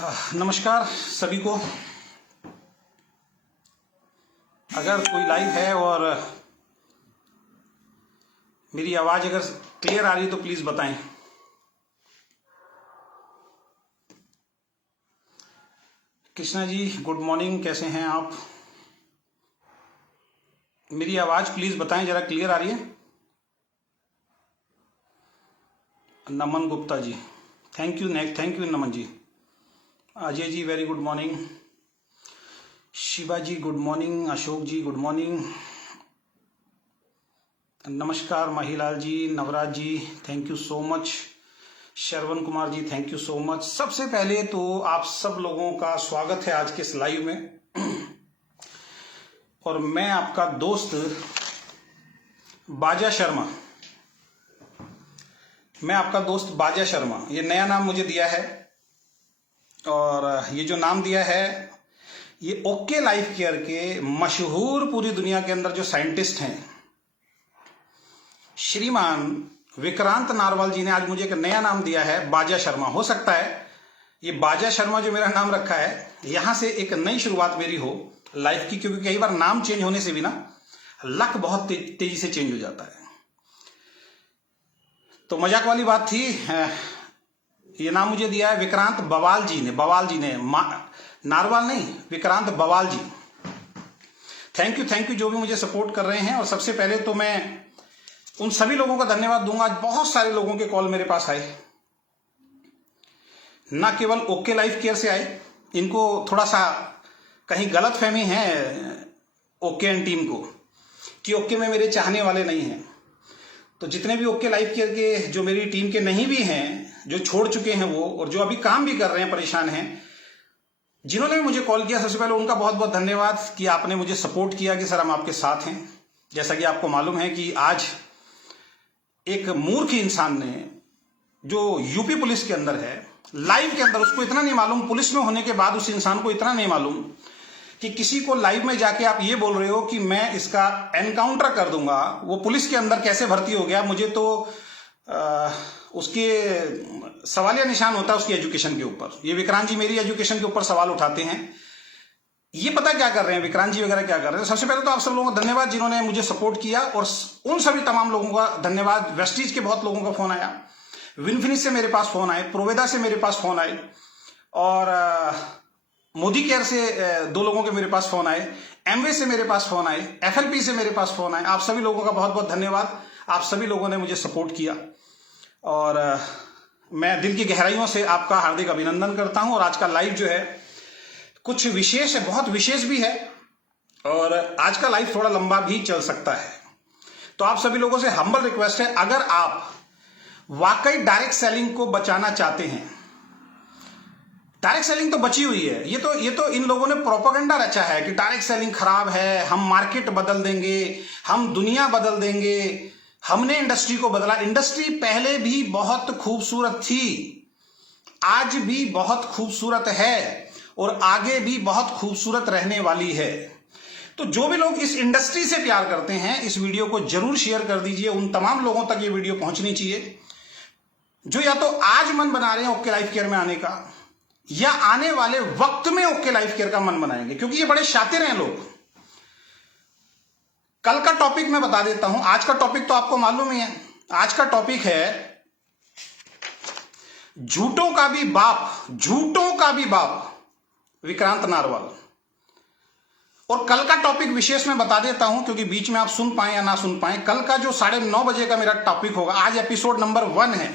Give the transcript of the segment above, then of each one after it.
नमस्कार सभी को। अगर कोई लाइव है और मेरी आवाज अगर क्लियर आ रही है तो प्लीज बताएं। कृष्णा जी गुड मॉर्निंग, कैसे हैं आप? मेरी आवाज प्लीज बताएं जरा, क्लियर आ रही है? Naman Gupta ji, thank you Naman ji. Ajay ji very good morning. Shiva ji good morning. Ashok ji good morning. नमस्कार Mahilal ji, Navraj ji thank you so much. Shravan Kumar ji thank you so much. सबसे पहले तो आप सब लोगों का स्वागत है आज के इस लाइव में। और मैं आपका दोस्त बाजा शर्मा, ये नया नाम मुझे दिया है। और ये जो नाम दिया है ये ओके लाइफ केयर के मशहूर पूरी दुनिया के अंदर जो साइंटिस्ट हैं श्रीमान विक्रांत नारवाल जी ने आज मुझे एक नया नाम दिया है, बाजा शर्मा। हो सकता है ये बाजा शर्मा जो मेरा नाम रखा है यहां से एक नई शुरुआत मेरी हो लाइफ की, क्योंकि कई बार नाम चेंज होने से भी ना लक बहुत तेजी से चेंज हो जाता है। तो मजाक वाली बात थी। ये नाम मुझे दिया है विक्रांत बवाल जी ने, नारवाल नहीं, विक्रांत बवाल जी। थैंक यू जो भी मुझे सपोर्ट कर रहे हैं। और सबसे पहले तो मैं उन सभी लोगों का धन्यवाद दूंगा। आज बहुत सारे लोगों के कॉल मेरे पास आए, ना केवल ओके लाइफ केयर से आए। इनको थोड़ा सा कहीं गलत फहमी है ओके एंड टीम को कि ओके में मेरे चाहने वाले नहीं हैं। तो जितने भी ओके लाइफ केयर के जो मेरी टीम के नहीं भी हैं, जो छोड़ चुके हैं वो, और जो अभी काम भी कर रहे हैं, परेशान हैं, जिन्होंने भी मुझे कॉल किया, सबसे पहले उनका बहुत बहुत धन्यवाद कि आपने मुझे सपोर्ट किया कि सर हम आपके साथ हैं। जैसा कि आपको मालूम है कि आज एक मूर्ख इंसान ने जो यूपी पुलिस के अंदर है, लाइव के अंदर, उसको इतना नहीं मालूम, पुलिस में होने के बाद उस इंसान को इतना नहीं मालूम कि किसी को लाइव में जाके आप ये बोल रहे हो कि मैं इसका एनकाउंटर कर दूंगा। वो पुलिस के अंदर कैसे भर्ती हो गया? मुझे तो उसके सवालिया निशान होता है उसकी एजुकेशन के ऊपर। ये विक्रांत जी मेरी एजुकेशन के ऊपर सवाल उठाते हैं। ये पता क्या कर रहे हैं विक्रांत जी वगैरह, क्या कर रहे हैं? सबसे पहले तो आप सब लोगों का धन्यवाद जिन्होंने मुझे सपोर्ट किया, और उन सभी तमाम लोगों का धन्यवाद। वेस्टीज के बहुत लोगों का फोन आया, विनफिनिश से मेरे पास फोन आए, प्रोवेदा से मेरे पास फोन आए, और मोदी केयर से 2 लोगों के मेरे पास फोन आए, एमवे से मेरे पास फोन आए, एफएलपी से मेरे पास फोन आए। आप सभी लोगों का बहुत बहुत धन्यवाद। आप सभी लोगों ने मुझे सपोर्ट किया और मैं दिल की गहराइयों से आपका हार्दिक अभिनंदन करता हूं। और आज का लाइव जो है कुछ विशेष है, बहुत विशेष भी है, और आज का लाइव थोड़ा लंबा भी चल सकता है। तो आप सभी लोगों से हम्बल रिक्वेस्ट है, अगर आप वाकई डायरेक्ट सेलिंग को बचाना चाहते हैं, डायरेक्ट सेलिंग तो बची हुई है, ये तो इन लोगों ने प्रोपेगेंडा रचा है कि डायरेक्ट सेलिंग खराब है, हम मार्केट बदल देंगे, हम दुनिया बदल देंगे, हमने इंडस्ट्री को बदला। इंडस्ट्री पहले भी बहुत खूबसूरत थी, आज भी बहुत खूबसूरत है, और आगे भी बहुत खूबसूरत रहने वाली है। तो जो भी लोग इस इंडस्ट्री से प्यार करते हैं, इस वीडियो को जरूर शेयर कर दीजिए। उन तमाम लोगों तक ये वीडियो पहुंचनी चाहिए जो या तो आज मन बना रहे हैं ओके लाइफ केयर में आने का, या आने वाले वक्त में ओके लाइफ केयर का मन बनाएंगे, क्योंकि ये बड़े शातिर हैं लोग। कल का टॉपिक मैं बता देता हूं, आज का टॉपिक तो आपको मालूम ही है। आज का टॉपिक है झूठों का भी बाप विक्रांत नारवाल। और कल का टॉपिक विशेष मैं बता देता हूं, क्योंकि बीच में आप सुन पाए या ना सुन पाए। कल का जो 9:30 बजे का मेरा टॉपिक होगा, आज एपिसोड नंबर 1 है,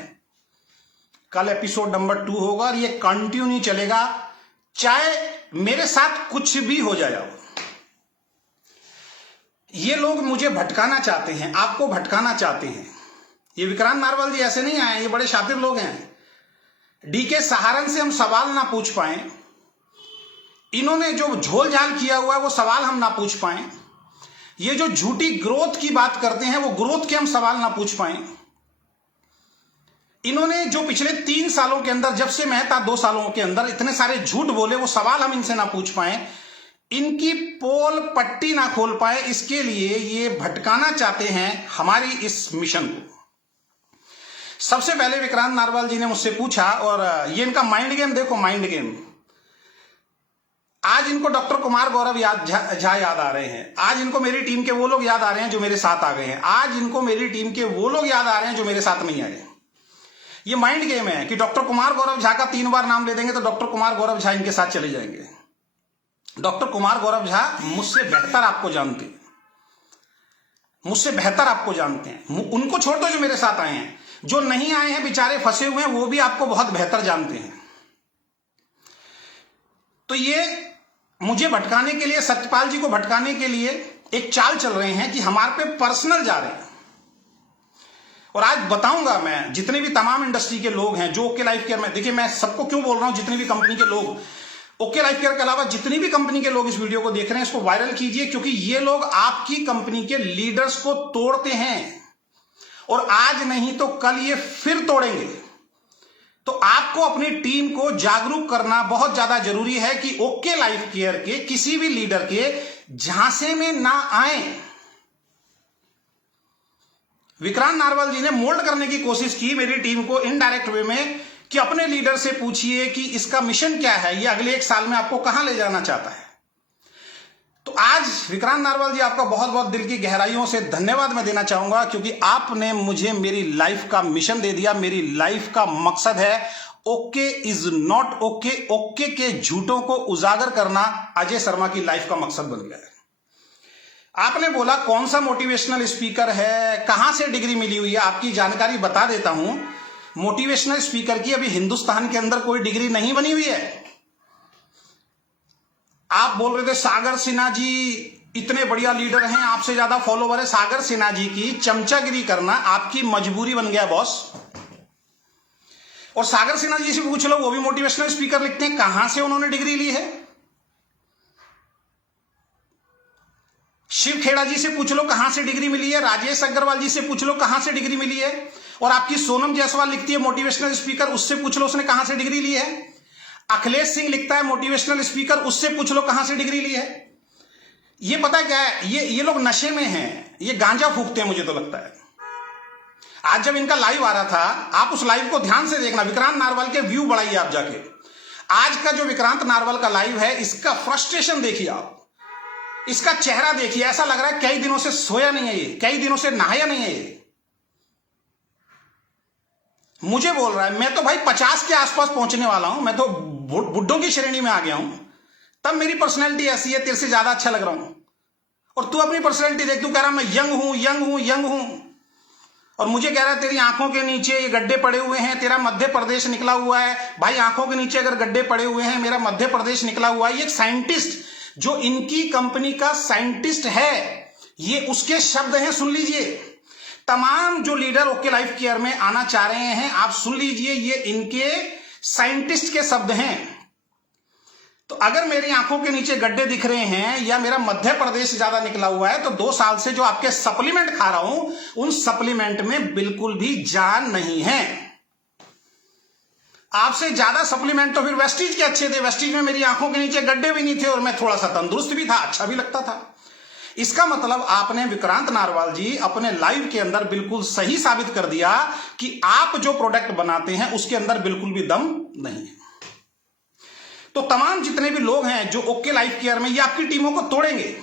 कल एपिसोड नंबर 2 होगा, और ये कंटिन्यू चलेगा, चाहे मेरे साथ कुछ भी हो जाए। ये लोग मुझे भटकाना चाहते हैं, आपको भटकाना चाहते हैं। ये विक्रांत नारवाल जी ऐसे नहीं आए, ये बड़े शातिर लोग हैं। डीके सहारन से हम सवाल ना पूछ पाए, इन्होंने जो झोल झाल किया हुआ है वो सवाल हम ना पूछ पाए, ये जो झूठी ग्रोथ की बात करते हैं वो ग्रोथ के हम सवाल ना पूछ पाए, इन्होंने जो पिछले 3 सालों के अंदर, जब से मैं था 2 सालों के अंदर, इतने सारे झूठ बोले, वो सवाल हम इनसे ना पूछ पाए, इनकी पोल पट्टी ना खोल पाए, इसके लिए ये भटकाना चाहते हैं हमारी इस मिशन को। सबसे पहले विक्रांत नारवाल जी ने मुझसे पूछा, और ये इनका माइंड गेम देखो, माइंड गेम। आज इनको डॉक्टर कुमार गौरव झा याद आ रहे हैं, आज इनको मेरी टीम के वो लोग याद आ रहे हैं जो मेरे साथ आ गए हैं, आज इनको मेरी टीम के वो लोग याद आ रहे हैं जो मेरे साथ नहीं आए। ये माइंड गेम है कि डॉक्टर कुमार गौरव झा का 3 बार नाम ले देंगे तो डॉक्टर कुमार गौरव झा इनके साथ चले जाएंगे। डॉक्टर कुमार गौरव झा मुझसे बेहतर आपको जानते हैं, मुझसे बेहतर आपको जानते हैं। उनको छोड़ दो जो मेरे साथ आए हैं, जो नहीं आए हैं बेचारे फंसे हुए हैं, वो भी आपको बहुत बेहतर जानते हैं। तो ये मुझे भटकाने के लिए, सत्यपाल जी को भटकाने के लिए एक चाल चल रहे हैं कि हमारे पे पर्सनल जा रहे हैं। और आज बताऊंगा मैं, जितने भी तमाम इंडस्ट्री के लोग हैं जो ओके लाइफ केयर में, देखिए मैं सबको क्यों बोल रहा हूं, जितनी भी कंपनी के लोग, ओके लाइफ केयर के अलावा जितनी भी कंपनी के लोग इस वीडियो को देख रहे हैं, इसको वायरल कीजिए, क्योंकि ये लोग आपकी कंपनी के लीडर्स को तोड़ते हैं और आज नहीं तो कल ये फिर तोड़ेंगे। तो आपको अपनी टीम को जागरूक करना बहुत ज्यादा जरूरी है कि ओके लाइफ केयर के किसी भी लीडर के झांसे में ना आए। विक्रांत नारवाल जी ने मोल्ड करने की कोशिश की मेरी टीम को इनडायरेक्ट वे में कि अपने लीडर से पूछिए कि इसका मिशन क्या है, ये अगले 1 साल में आपको कहां ले जाना चाहता है। तो आज विक्रांत नारवाल जी आपका बहुत बहुत दिल की गहराइयों से धन्यवाद मैं देना चाहूंगा, क्योंकि आपने मुझे मेरी लाइफ का मिशन दे दिया। मेरी लाइफ का मकसद है okay is not okay, okay के झूठों को उजागर करना अजय शर्मा की लाइफ का मकसद बन गया है। आपने बोला कौन सा मोटिवेशनल स्पीकर है, कहां से डिग्री मिली हुई है, आपकी जानकारी बता देता हूं। मोटिवेशनल स्पीकर की अभी हिंदुस्तान के अंदर कोई डिग्री नहीं बनी हुई है। आप बोल रहे थे सागर सिन्हा जी इतने बढ़िया लीडर हैं, आपसे ज्यादा फॉलोवर है। सागर सिन्हा जी की चमचागिरी करना आपकी मजबूरी बन गया बॉस। और सागर सिन्हा जी से पूछ लो, वो भी मोटिवेशनल स्पीकर लिखते हैं, कहां से उन्होंने डिग्री ली है। शिव खेड़ा जी से पूछ लो कहां से डिग्री मिली है। राजेश अग्रवाल जी से पूछ लो कहां से डिग्री मिली है। और आपकी सोनम जायसवाल लिखती है मोटिवेशनल स्पीकर, उससे पूछ लो उसने कहां से डिग्री ली है। अखिलेश सिंह लिखता है मोटिवेशनल स्पीकर, उससे पूछ लो कहां से डिग्री ली है। ये पता क्या है, ये लोग नशे में हैं, ये गांजा फूकते हैं मुझे तो लगता है। आज जब इनका लाइव आ रहा था, आप उस लाइव को ध्यान से देखना, विक्रांत नारवाल के व्यू बढ़ाइए आप जाके। आज का जो विक्रांत नारवाल का लाइव है, इसका फ्रस्ट्रेशन देखिए आप, इसका चेहरा देखिए, ऐसा लग रहा है कई दिनों से सोया नहीं है ये, कई दिनों से नहाया नहीं है ये। मुझे बोल रहा है मैं तो भाई 50 के आसपास पहुंचने वाला हूं, मैं तो बुड्ढों की श्रेणी में आ गया हूं, तब मेरी पर्सनैलिटी ऐसी है, तेरे से ज्यादा अच्छा लग रहा हूं। और तू अपनी पर्सनैलिटी देख, तू कह रहा मैं यंग हूं यंग हूं यंग हूं, और मुझे कह रहा है तेरी आंखों के नीचे ये गड्ढे पड़े हुए हैं, तेरा मध्य प्रदेश निकला हुआ है। भाई आंखों के नीचे अगर गड्ढे पड़े हुए हैं, मेरा मध्य प्रदेश निकला हुआ है। ये एक साइंटिस्ट, जो इनकी कंपनी का साइंटिस्ट है, ये उसके शब्द हैं, सुन लीजिए। तमाम जो लीडर ओके लाइफ केयर में आना चाह रहे हैं, आप सुन लीजिए, ये इनके साइंटिस्ट के शब्द हैं। तो अगर मेरी आंखों के नीचे गड्ढे दिख रहे हैं या मेरा मध्य प्रदेश ज्यादा निकला हुआ है, तो 2 साल से जो आपके सप्लीमेंट खा रहा हूं, उन सप्लीमेंट में बिल्कुल भी जान नहीं है। आपसे ज्यादा सप्लीमेंट तो फिर वेस्टीज के अच्छे थे। वेस्टीज में मेरी आंखों के नीचे गड्ढे भी नहीं थे और मैं थोड़ा सा तंदुरुस्त भी था, अच्छा भी लगता था। इसका मतलब आपने विक्रांत नारवाल जी अपने लाइव के अंदर बिल्कुल सही साबित कर दिया कि आप जो प्रोडक्ट बनाते हैं उसके अंदर बिल्कुल भी दम नहीं है। तो तमाम जितने भी लोग हैं जो ओके लाइफ केयर में, ये आपकी टीमों को तोड़ेंगे।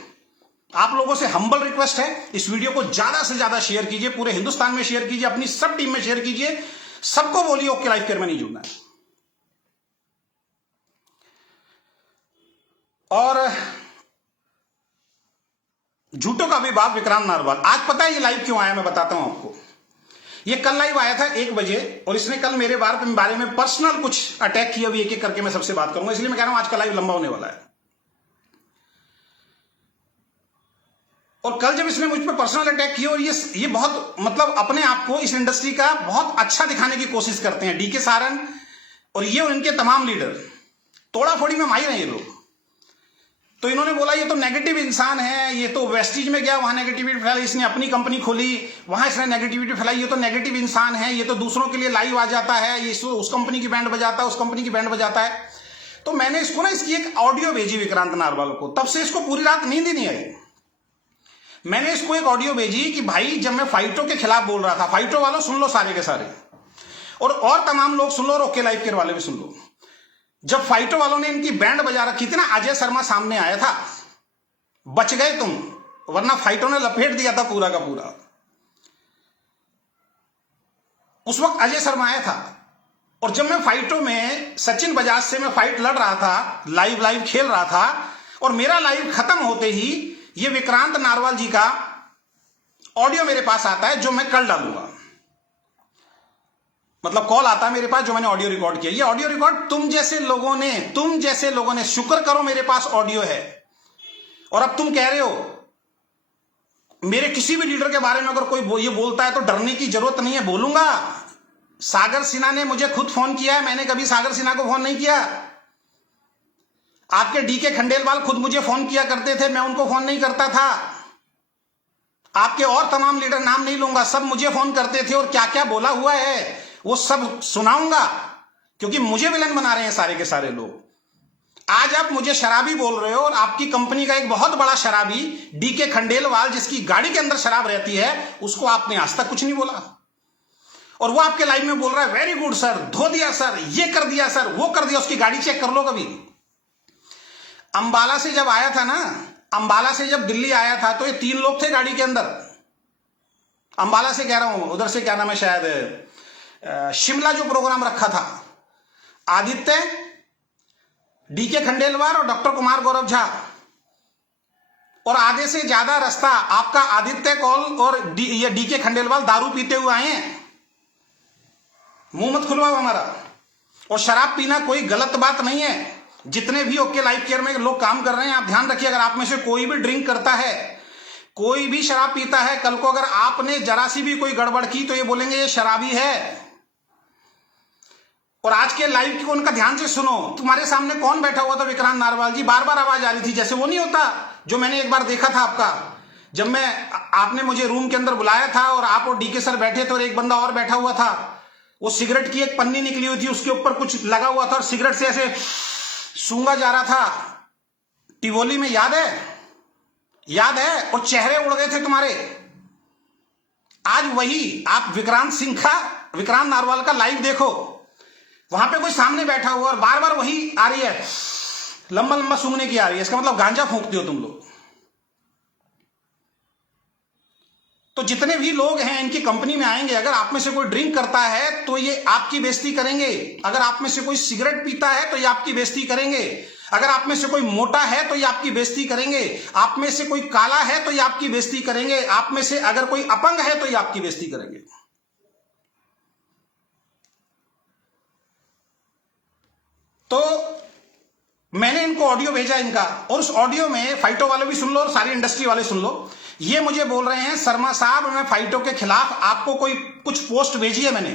आप लोगों से हम्बल रिक्वेस्ट है, इस वीडियो को ज्यादा से ज्यादा शेयर कीजिए, पूरे हिंदुस्तान में शेयर कीजिए, अपनी सब टीम में शेयर कीजिए, सबको बोलिए ओके लाइफ केयर में नहीं जुड़ना है। और झूठों का भी बाप विक्रांत नारवाल, आज पता है ये लाइव क्यों आया, मैं बताता हूं आपको। ये कल लाइव आया था 1 बजे, और इसने कल मेरे बारे में पर्सनल कुछ अटैक किया, अभी एक एक करके मैं सबसे बात करूंगा, इसलिए मैं कह रहा हूं आज का लाइव लंबा होने वाला है। और कल जब इसने मुझ पर पर्सनल अटैक किया, और ये बहुत मतलब अपने आप को इस इंडस्ट्री का बहुत अच्छा दिखाने की कोशिश करते हैं, डीके सारन और ये और इनके तमाम लीडर तोड़ाफोड़ी में माहिर हैं ये लोग। तो इन्होंने बोला ये तो नेगेटिव इंसान है, ये तो वेस्टीज में गया, वहां नेगेटिविटी फैलाई, इसने अपनी कंपनी खोली, वहां इसने नेगेटिविटी फैलाई, ये तो नेगेटिव इंसान है, ये तो दूसरों के लिए लाइव आ जाता है, ये उस कंपनी की बैंड बजाता है, उस कंपनी की बैंड बजाता है। तो मैंने इसको ना, इसकी एक ऑडियो भेजी विक्रांत नारवाल को, तब से इसको पूरी रात नींद ही नहीं आई। मैंने इसको एक ऑडियो भेजी कि भाई जब मैं फाइटो के खिलाफ बोल रहा था, फाइटो वालों सुन लो सारे के सारे, और तमाम लोग सुन लो, और ओके लाइफ केयर वाले भी सुन लो। जब फाइटो वालों ने इनकी बैंड बजा रखी थी ना, अजय शर्मा सामने आया था, बच गए तुम, वरना फाइटो ने लपेट दिया था पूरा का पूरा। उस वक्त अजय शर्मा आया था, और जब मैं फाइटों में सचिन बजाज से मैं फाइट लड़ रहा था, लाइव खेल रहा था, और मेरा लाइव खत्म होते ही ये विक्रांत नारवाल जी का ऑडियो मेरे पास आता है, जो मैं कल डालूंगा। मतलब कॉल आता है मेरे पास, जो मैंने ऑडियो रिकॉर्ड किया। ये ऑडियो रिकॉर्ड तुम जैसे लोगों ने शुक्र करो मेरे पास ऑडियो है। और अब तुम कह रहे हो मेरे किसी भी लीडर के बारे में अगर कोई ये बोलता है तो डरने की जरूरत नहीं है, बोलूंगा। सागर सिन्हा ने मुझे खुद फोन किया है, मैंने कभी सागर सिन्हा को फोन नहीं किया। आपके डीके खंडेलवाल खुद मुझे फोन किया करते थे, मैं उनको फोन नहीं करता था। आपके और तमाम लीडर, नाम नहीं लूंगा, सब मुझे फोन करते थे, और क्या क्या बोला हुआ है वो सब सुनाऊंगा, क्योंकि मुझे विलन बना रहे हैं सारे के सारे लोग। आज आप मुझे शराबी बोल रहे हो, और आपकी कंपनी का एक बहुत बड़ा शराबी डीके खंडेलवाल, जिसकी गाड़ी के अंदर शराब रहती है, उसको आपने आज तक कुछ नहीं बोला। और वो आपके लाइव में बोल रहा है वेरी गुड सर, धो दिया सर, ये कर दिया सर, वो कर दिया। उसकी गाड़ी चेक कर लो कभी। अंबाला से जब आया था ना, अंबाला से जब दिल्ली आया था, तो ये 3 लोग थे गाड़ी के अंदर। अंबाला से कह रहा हूं, उधर से क्या नाम है, शायद शिमला जो प्रोग्राम रखा था, आदित्य, डीके खंडेलवाल और डॉक्टर कुमार गौरव झा। और आधे से ज्यादा रास्ता आपका आदित्य कौल और ये डीके खंडेलवाल दारू पीते हुए आए हैं। मुंह मत खुलवाओ हमारा। और शराब पीना कोई गलत बात नहीं है। जितने भी ओके लाइफ केयर में लोग काम कर रहे हैं, आप ध्यान रखिए, अगर आप में से कोई भी ड्रिंक करता है, कोई भी शराब पीता है, कल को अगर आपने जरा सी भी कोई गड़बड़ की तो ये बोलेंगे ये शराबी है। और आज के लाइव को उनका ध्यान से सुनो। तुम्हारे सामने कौन बैठा हुआ था? विक्रांत नारवाल जी। बार बार आवाज आ रही थी, जैसे वो नहीं होता जो मैंने एक बार देखा था आपका, जब आपने मुझे रूम के अंदर बुलाया था और आप और डीके सर बैठे थे और एक बंदा और बैठा हुआ था। वो सिगरेट की एक पन्नी निकली हुई थी, उसके ऊपर कुछ लगा हुआ था और सिगरेट से ऐसे सूंघा जा रहा था टिवोली में, याद है? याद है? और चेहरे उड़ गए थे तुम्हारे। आज वही आप विक्रांत नारवाल का लाइव देखो, वहां पे कोई सामने बैठा हुआ और बार बार वही आ रही है, लंबा लंबा सूंघने की आ रही है। इसका मतलब गांजा फूंकते हो तुम लोग। तो जितने भी लोग हैं इनकी कंपनी में आएंगे, अगर आप में से कोई ड्रिंक करता है तो ये आपकी बेइज्जती करेंगे। अगर आप में से कोई सिगरेट पीता है तो ये आपकी बेइज्जती करेंगे। अगर आप में से कोई मोटा है तो ये आपकी बेइज्जती करेंगे। आप में से कोई काला है तो ये आपकी बेइज्जती करेंगे। आप में से अगर कोई अपंग है तो ये आपकी बेइज्जती करेंगे। तो मैंने इनको ऑडियो भेजा इनका, और उस ऑडियो में फाइटो वाले भी सुन लो और सारी इंडस्ट्री वाले सुन लो। ये मुझे बोल रहे हैं शर्मा साहब, मैं फाइटो के खिलाफ आपको कोई कुछ पोस्ट भेजी है मैंने।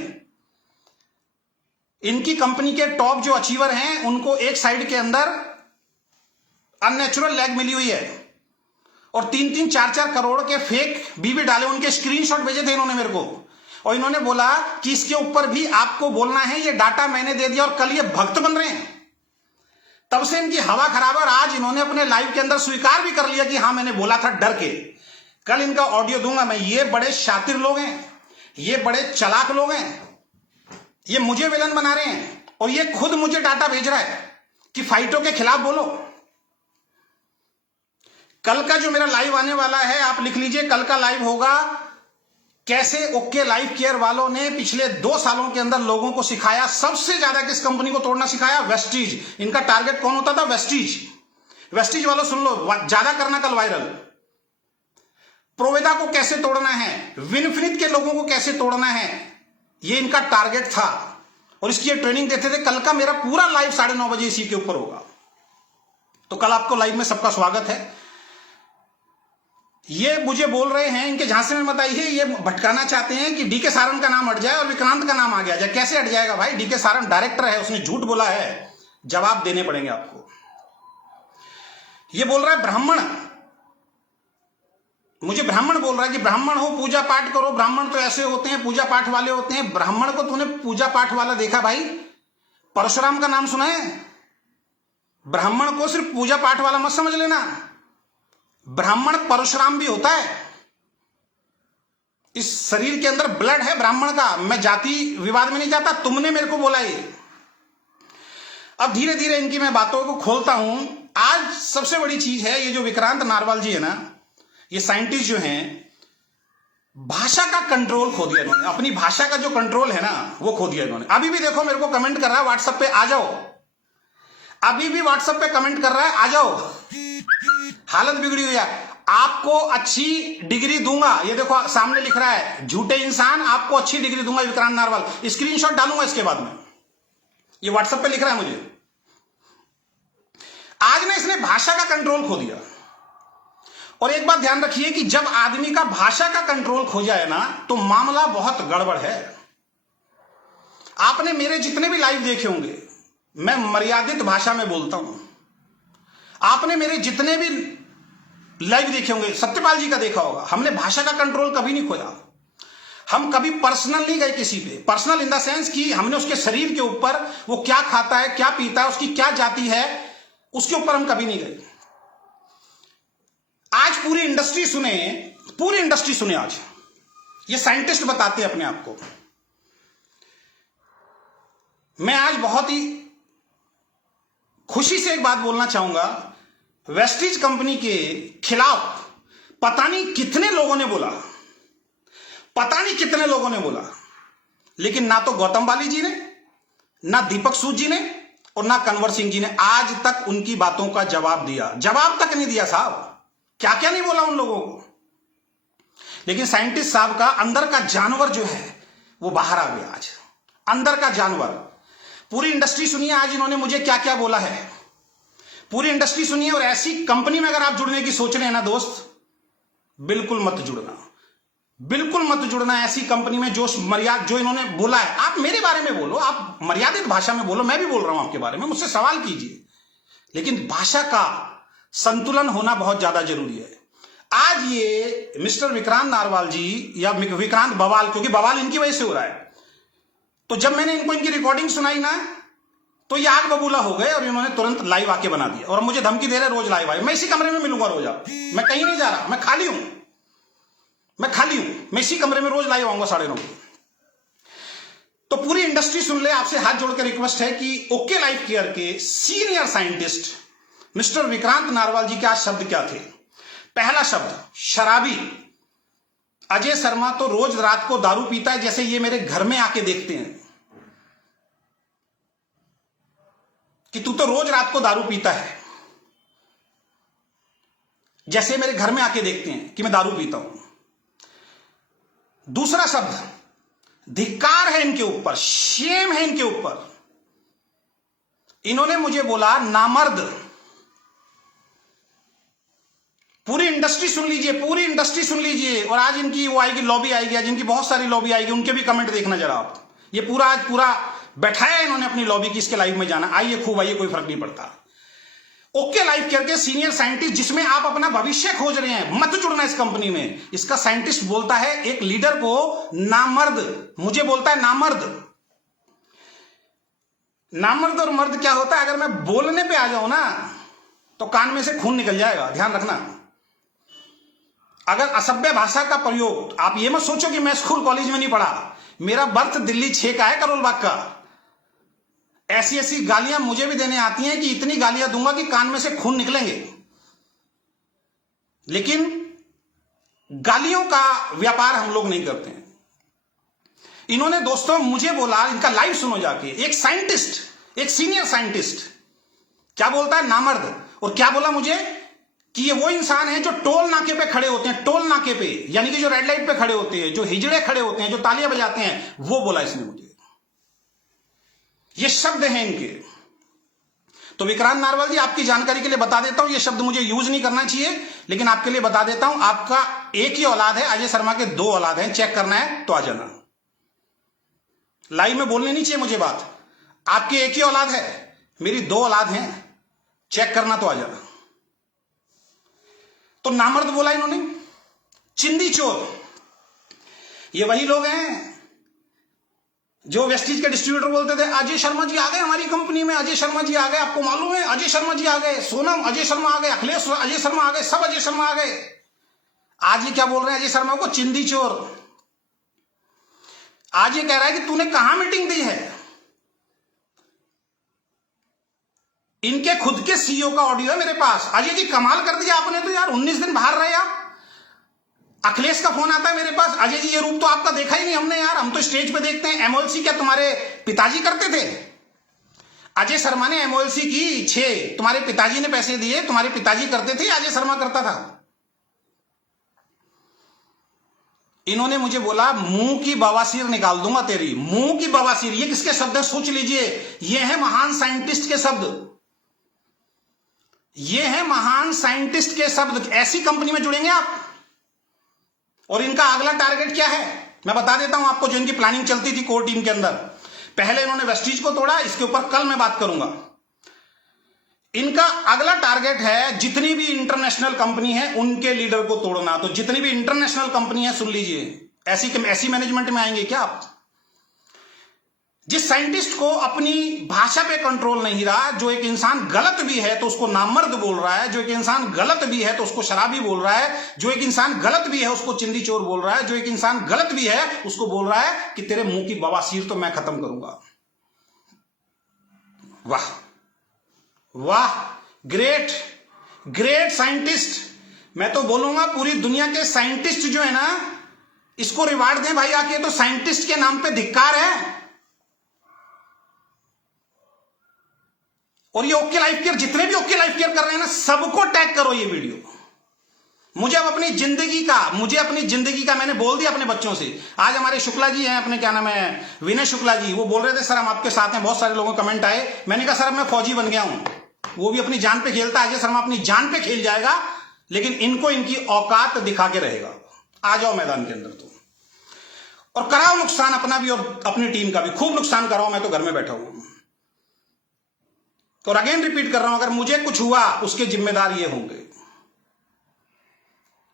इनकी कंपनी के टॉप जो अचीवर हैं उनको एक साइड के अंदर अननेचुरल लेग मिली हुई है और 3-3, 4-4 करोड़ के फेक बीबी डाले, उनके स्क्रीनशॉट भेजे थे इन्होंने मेरे को। और इन्होंने बोला कि इसके ऊपर भी आपको बोलना है, ये डाटा मैंने दे दिया। और कल ये भक्त बन रहे हैं। तब से इनकी हवा खराब है और आज इन्होंने अपने लाइव के अंदर स्वीकार भी कर लिया कि हाँ मैंने बोला था डर के। कल इनका ऑडियो दूंगा मैं। ये बड़े शातिर लोग हैं, ये बड़े चालाक लोग हैं, ये मुझे विलन बना रहे हैं और ये खुद मुझे डाटा भेज रहा है कि फाइटो के खिलाफ बोलो। कल का जो मेरा लाइव आने वाला है आप लिख लीजिए, कल का लाइव होगा कैसे ओके लाइफ केयर वालों ने पिछले 2 सालों के अंदर लोगों को सिखाया। सबसे ज्यादा किस कंपनी को तोड़ना सिखाया? वेस्टीज। इनका टारगेट कौन होता था? वेस्टीज। वेस्टीज वालों सुन लो, ज्यादा करना कल वायरल। प्रोवेदा को कैसे तोड़ना है, विनफिनिट के लोगों को कैसे तोड़ना है, ये इनका टारगेट था और इसकी ये ट्रेनिंग देते थे। कल का मेरा पूरा लाइव 9:30 बजे इसी के ऊपर होगा। तो कल आपको लाइव में सबका स्वागत है। ये मुझे बोल रहे हैं, इनके झांसे में मत आइए, ये भटकाना चाहते हैं कि डीके सारन का नाम हट जाए और विक्रांत का नाम आ गया जाए। कैसे हट जाएगा भाई? डीके सारन डायरेक्टर है, उसने झूठ बोला है, जवाब देने पड़ेंगे आपको। ये बोल रहा है ब्राह्मण, मुझे ब्राह्मण बोल रहा है कि ब्राह्मण हो पूजा पाठ करो, ब्राह्मण तो ऐसे होते हैं, पूजा पाठ वाले होते हैं। ब्राह्मण को तूने पूजा पाठ वाला देखा भाई? परशुराम का नाम सुना है? ब्राह्मण को सिर्फ पूजा पाठ वाला मत समझ लेना, ब्राह्मण परशुराम भी होता है। इस शरीर के अंदर ब्लड है ब्राह्मण का। मैं जाति विवाद में नहीं जाता, तुमने मेरे को बोला ये। अब धीरे धीरे इनकी मैं बातों को खोलता हूं। आज सबसे बड़ी चीज है, ये जो विक्रांत नारवाल जी है ना, ये साइंटिस्ट जो हैं, भाषा का कंट्रोल खो दिया इन्होंने। अपनी भाषा का जो कंट्रोल है ना, वो खो दिया इन्होंने। अभी भी देखो मेरे को कमेंट कर रहा है व्हाट्सएप पे, आ जाओ। अभी भी व्हाट्सएप पे कमेंट कर रहा है, आ जाओ। हालत बिगड़ी हुई है। आपको अच्छी डिग्री दूंगा, ये देखो सामने लिख रहा है, झूठे इंसान आपको अच्छी डिग्री दूंगा विक्रांत नारवाल। स्क्रीनशॉट डालूंगा इसके बाद में, ये व्हाट्सएप पे लिख रहा है मुझे। आज ने इसने भाषा का कंट्रोल खो दिया। और एक बात ध्यान रखिए कि जब आदमी का भाषा का कंट्रोल खो जाए ना, तो मामला बहुत गड़बड़ है। आपने मेरे जितने भी लाइव देखे होंगे, मैं मर्यादित भाषा में बोलता हूं। आपने मेरे जितने भी लाइव देखे होंगे, सत्यपाल जी का देखा होगा, हमने भाषा का कंट्रोल कभी नहीं खोया। हम कभी पर्सनल नहीं गए किसी पे। पर्सनल इन द सेंस कि हमने उसके शरीर के ऊपर, वो क्या खाता है, क्या पीता है, उसकी क्या जाति है, उसके ऊपर हम कभी नहीं गए। आज पूरी इंडस्ट्री सुने, पूरी इंडस्ट्री सुने। आज ये साइंटिस्ट बताते हैं अपने आप को। मैं आज बहुत ही खुशी से एक बात बोलना चाहूंगा, वेस्टीज कंपनी के खिलाफ पता नहीं कितने लोगों ने बोला, पता नहीं कितने लोगों ने बोला, लेकिन ना तो गौतम बाली जी ने, ना दीपक सूद जी ने, और ना कन्वर सिंह जी ने आज तक उनकी बातों का जवाब दिया। जवाब तक नहीं दिया साहब। क्या क्या नहीं बोला उन लोगों को। लेकिन साइंटिस्ट साहब का अंदर का जानवर जो है वो बाहर आ गया आज। अंदर का जानवर। पूरी इंडस्ट्री सुनिए आज इन्होंने मुझे क्या क्या बोला है। पूरी इंडस्ट्री सुनिए। और ऐसी कंपनी में अगर आप जुड़ने की सोच रहे हैं ना दोस्त, बिल्कुल मत जुड़ना, बिल्कुल मत जुड़ना ऐसी कंपनी में जो इन्होंने बोला है। आप मेरे बारे में बोलो, आप मर्यादित भाषा में बोलो, मैं भी बोल रहा हूं आपके बारे में, मुझसे सवाल कीजिए, लेकिन भाषा का संतुलन होना बहुत ज्यादा जरूरी है। आज ये मिस्टर विक्रांत नारवाल जी, या विक्रांत बवाल, क्योंकि बवाल इनकी वजह से हो रहा है, तो जब मैंने इनको इनकी रिकॉर्डिंग सुनाई ना, तो ये आग बबूला हो गए और इन्होंने तुरंत लाइव आके बना दिया। और मुझे धमकी दे रहे रोज लाइव आए। मैं इसी कमरे में मिलूंगा रोज, आप, मैं कहीं नहीं जा रहा, मैं खाली हूं, मैं खाली हूं, मैं इसी कमरे में रोज लाइव आऊंगा 9:30 बजे। तो पूरी इंडस्ट्री सुन ले। आपसे हाथ जोड़कर रिक्वेस्ट है कि ओके लाइफ केयर के senior scientist mister Vikrant Narwal ji के आज शब्द क्या थे। पहला शब्द, शराबी। अजय शर्मा तो रोज रात को दारू पीता है, जैसे ये मेरे घर में आके देखते हैं कि तू तो रोज रात को दारू पीता है, जैसे मेरे घर में आके देखते हैं कि मैं दारू पीता हूं। दूसरा शब्द, धिक्कार है इनके ऊपर, शेम है इनके ऊपर। इन्होंने मुझे बोला नामर्द। पूरी इंडस्ट्री सुन लीजिए, पूरी इंडस्ट्री सुन लीजिए। और आज इनकी वो आएगी, लॉबी आएगी, आज इनकी बहुत सारी लॉबी आएगी, उनके भी कमेंट देखना जरा आप। ये पूरा आज पूरा बैठाया इन्होंने अपनी लॉबी की, इसके लाइव में जाना। आइए, खूब आइए, कोई फर्क नहीं पड़ता। ओके लाइफ केयर के सीनियर साइंटिस्ट, जिसमें आप अपना भविष्य खोज रहे हैं, मत जुड़ना इस कंपनी में। इसका साइंटिस्ट बोलता है एक लीडर को नामर्द, मुझे बोलता है नामर्द। नामर्द और मर्द क्या होता है? अगर मैं बोलने पे आ जाऊं ना, तो कान में से खून निकल जाएगा, ध्यान रखना। अगर असभ्य भाषा का प्रयोग, आप ये मत सोचो कि मैं स्कूल कॉलेज में नहीं पढ़ा, मेरा बर्थ दिल्ली 6 का है, करोल बाग का। ऐसी ऐसी गालियां मुझे भी देने आती हैं कि इतनी गालियां दूंगा कि कान में से खून निकलेंगे। लेकिन गालियों का व्यापार हम लोग नहीं करते हैं। इन्होंने दोस्तों मुझे बोला, इनका लाइव सुनो जाके, एक साइंटिस्ट, एक सीनियर साइंटिस्ट क्या बोलता है, नामर्द। और क्या बोला मुझे कि ये वो इंसान है जो टोल नाके पे खड़े होते हैं, टोल नाके पे, यानी कि जो रेड लाइट पे खड़े होते हैं, जो हिजड़े खड़े होते हैं, जो तालियां बजाते हैं, वो बोला इसने मुझे। ये शब्द हैं इनके। तो विक्रांत नारवाल जी, आपकी जानकारी के लिए बता देता हूं, ये शब्द मुझे यूज नहीं करना चाहिए, लेकिन आपके लिए बता देता हूं, आपका एक ही औलाद है, अजय शर्मा के 2 औलाद हैं, चेक करना है तो आ जाना। लाइव में बोलनी नहीं चाहिए मुझे बात। आपकी एक ही औलाद है, मेरी 2 औलाद हैं, चेक करना तो आ जाना। तो नामर्द बोला इन्होंने, चिंदी चोर। ये वही लोग हैं जो वेस्टीज के डिस्ट्रीब्यूटर बोलते थे, अजय शर्मा जी आ गए हमारी कंपनी में, अजय शर्मा जी आ गए, आपको मालूम है, अजय शर्मा जी आ गए, सोनम अजय शर्मा आ गए, अखिलेश अजय शर्मा आ गए, सब अजय शर्मा आ गए। आज ये क्या बोल रहे हैं अजय शर्मा को, चिंदी चोर। आज ये कह रहा है कि तूने कहां मीटिंग दी है। इनके खुद के सीईओ का ऑडियो है मेरे पास। अजय जी कमाल कर दिया आपने तो यार, 19 दिन बाहर रहे आप। अखिलेश का फोन आता है मेरे पास, अजय जी ये रूप तो आपका देखा ही नहीं हमने यार, हम तो स्टेज पे देखते हैं। एमओएलसी क्या तुम्हारे पिताजी करते थे? अजय शर्मा ने एमओएलसी की 6, तुम्हारे पिताजी ने पैसे दिए, तुम्हारे पिताजी करते थे, अजय शर्मा करता था। इन्होंने मुझे बोला मुंह की बवासीर निकाल दूंगा तेरी, मुंह की बवासीर। ये किसके शब्द है सोच लीजिए, ये है महान साइंटिस्ट के शब्द, ये है महान साइंटिस्ट के शब्द। ऐसी कंपनी में जुड़ेंगे आप? और इनका अगला टारगेट क्या है मैं बता देता हूं आपको, जो इनकी प्लानिंग चलती थी कोर टीम के अंदर। पहले इन्होंने वेस्टीज को तोड़ा, इसके ऊपर कल मैं बात करूंगा। इनका अगला टारगेट है जितनी भी इंटरनेशनल कंपनी है उनके लीडर को तोड़ना। तो जितनी भी इंटरनेशनल कंपनी है सुन लीजिए, ऐसी मैनेजमेंट में आएंगे क्या आप? जिस साइंटिस्ट को अपनी भाषा पे कंट्रोल नहीं रहा, जो एक इंसान गलत भी है तो उसको नामर्द बोल रहा है, जो एक इंसान गलत भी है तो उसको शराबी बोल रहा है, जो एक इंसान गलत भी है उसको चिंदी चोर बोल रहा है, जो एक इंसान गलत भी है उसको बोल रहा है कि तेरे मुंह की बवासीर तो मैं खत्म करूंगा। वाह वाह, ग्रेट ग्रेट साइंटिस्ट। मैं तो बोलूंगा पूरी दुनिया के साइंटिस्ट जो है ना, इसको रिवार्ड दें भाई आके। तो साइंटिस्ट के नाम पे धिक्कार है। और ये ओके लाइफ केयर, जितने भी ओके लाइफ केयर कर रहे हैं ना, सबको टैग करो ये वीडियो। मुझे अपनी जिंदगी का मैंने बोल दिया अपने बच्चों से। आज हमारे शुक्ला जी हैं, अपने क्या नाम है, विनय शुक्ला जी, वो बोल रहे थे सर हम आपके साथ हैं। बहुत सारे लोगों के कमेंट आए, मैंने कहा सर मैं फौजी बन गया हूं। वो भी अपनी जान पे खेलता है, अजय शर्मा अपनी जान पे खेल जाएगा, लेकिन इनको इनकी औकात दिखा के रहेगा। आ जाओ मैदान के अंदर तो, और कराओ नुकसान अपना भी और अपनी टीम का भी, खूब नुकसान कराओ। मैं तो घर में बैठा हूं। और अगेन रिपीट कर रहा हूं, अगर मुझे कुछ हुआ उसके जिम्मेदार ये होंगे,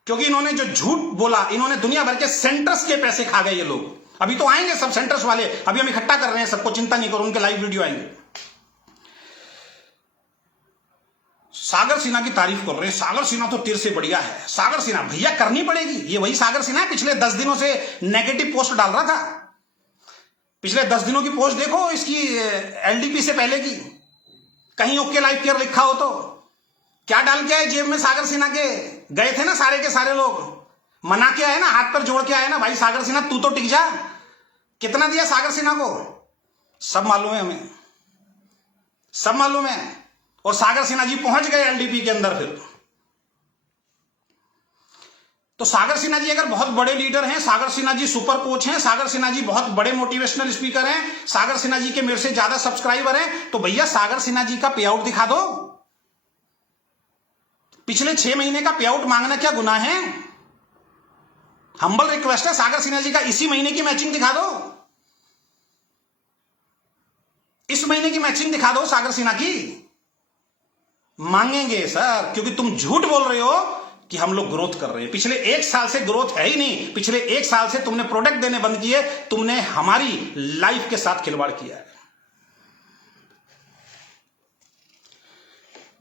क्योंकि इन्होंने जो झूठ बोला, इन्होंने दुनिया भर के सेंटर्स के पैसे खा गए ये लोग। अभी तो आएंगे सब सेंटर्स वाले, अभी हम इकट्ठा कर रहे हैं सबको, चिंता नहीं करो, उनके लाइव वीडियो आएंगे। सागर सिन्हा की तारीफ कर रहे हैं, सागर सिन्हा तो तेरे से बढ़िया है। सागर सिन्हा भैया करनी पड़ेगी, ये वही सागर सिन्हा है पिछले 10 दिनों से नेगेटिव पोस्ट डाल रहा था। पिछले 10 दिनों की पोस्ट देखो इसकी, एलडीपी से पहले की, कहीं ओके लाइफ केयर लिखा हो तो। क्या डाल के आए जेब में सागर सिन्हा के? गए थे ना सारे के सारे लोग, मना के आए ना, हाथ पर जोड़ के आए ना, भाई सागर सिन्हा तू तो टिक जा। कितना दिया सागर सिन्हा को सब मालूम है हमें, सब मालूम है। और सागर सिन्हा जी पहुंच गए एलडीपी के अंदर फिर। तो सागर सिन्हा जी अगर बहुत बड़े लीडर हैं, सागर सिन्हा जी सुपर कोच हैं, सागर सिन्हा जी बहुत बड़े मोटिवेशनल स्पीकर हैं, सागर सिन्हा जी के मेरे से ज्यादा सब्सक्राइबर हैं, तो भैया सागर सिन्हा जी का पे आउट दिखा दो। पिछले 6 महीने का पे आउट मांगना क्या गुनाह है? हम्बल रिक्वेस्ट है, सागर सिन्हा जी का इसी महीने की मैचिंग दिखा दो, इस महीने की मैचिंग दिखा दो सागर सिन्हा की। मांगेंगे सर, क्योंकि तुम झूठ बोल रहे हो कि हम लोग ग्रोथ कर रहे हैं। पिछले 1 साल से ग्रोथ है ही नहीं। पिछले 1 साल से तुमने प्रोडक्ट देने बंद किए, तुमने हमारी लाइफ के साथ खिलवाड़ किया है।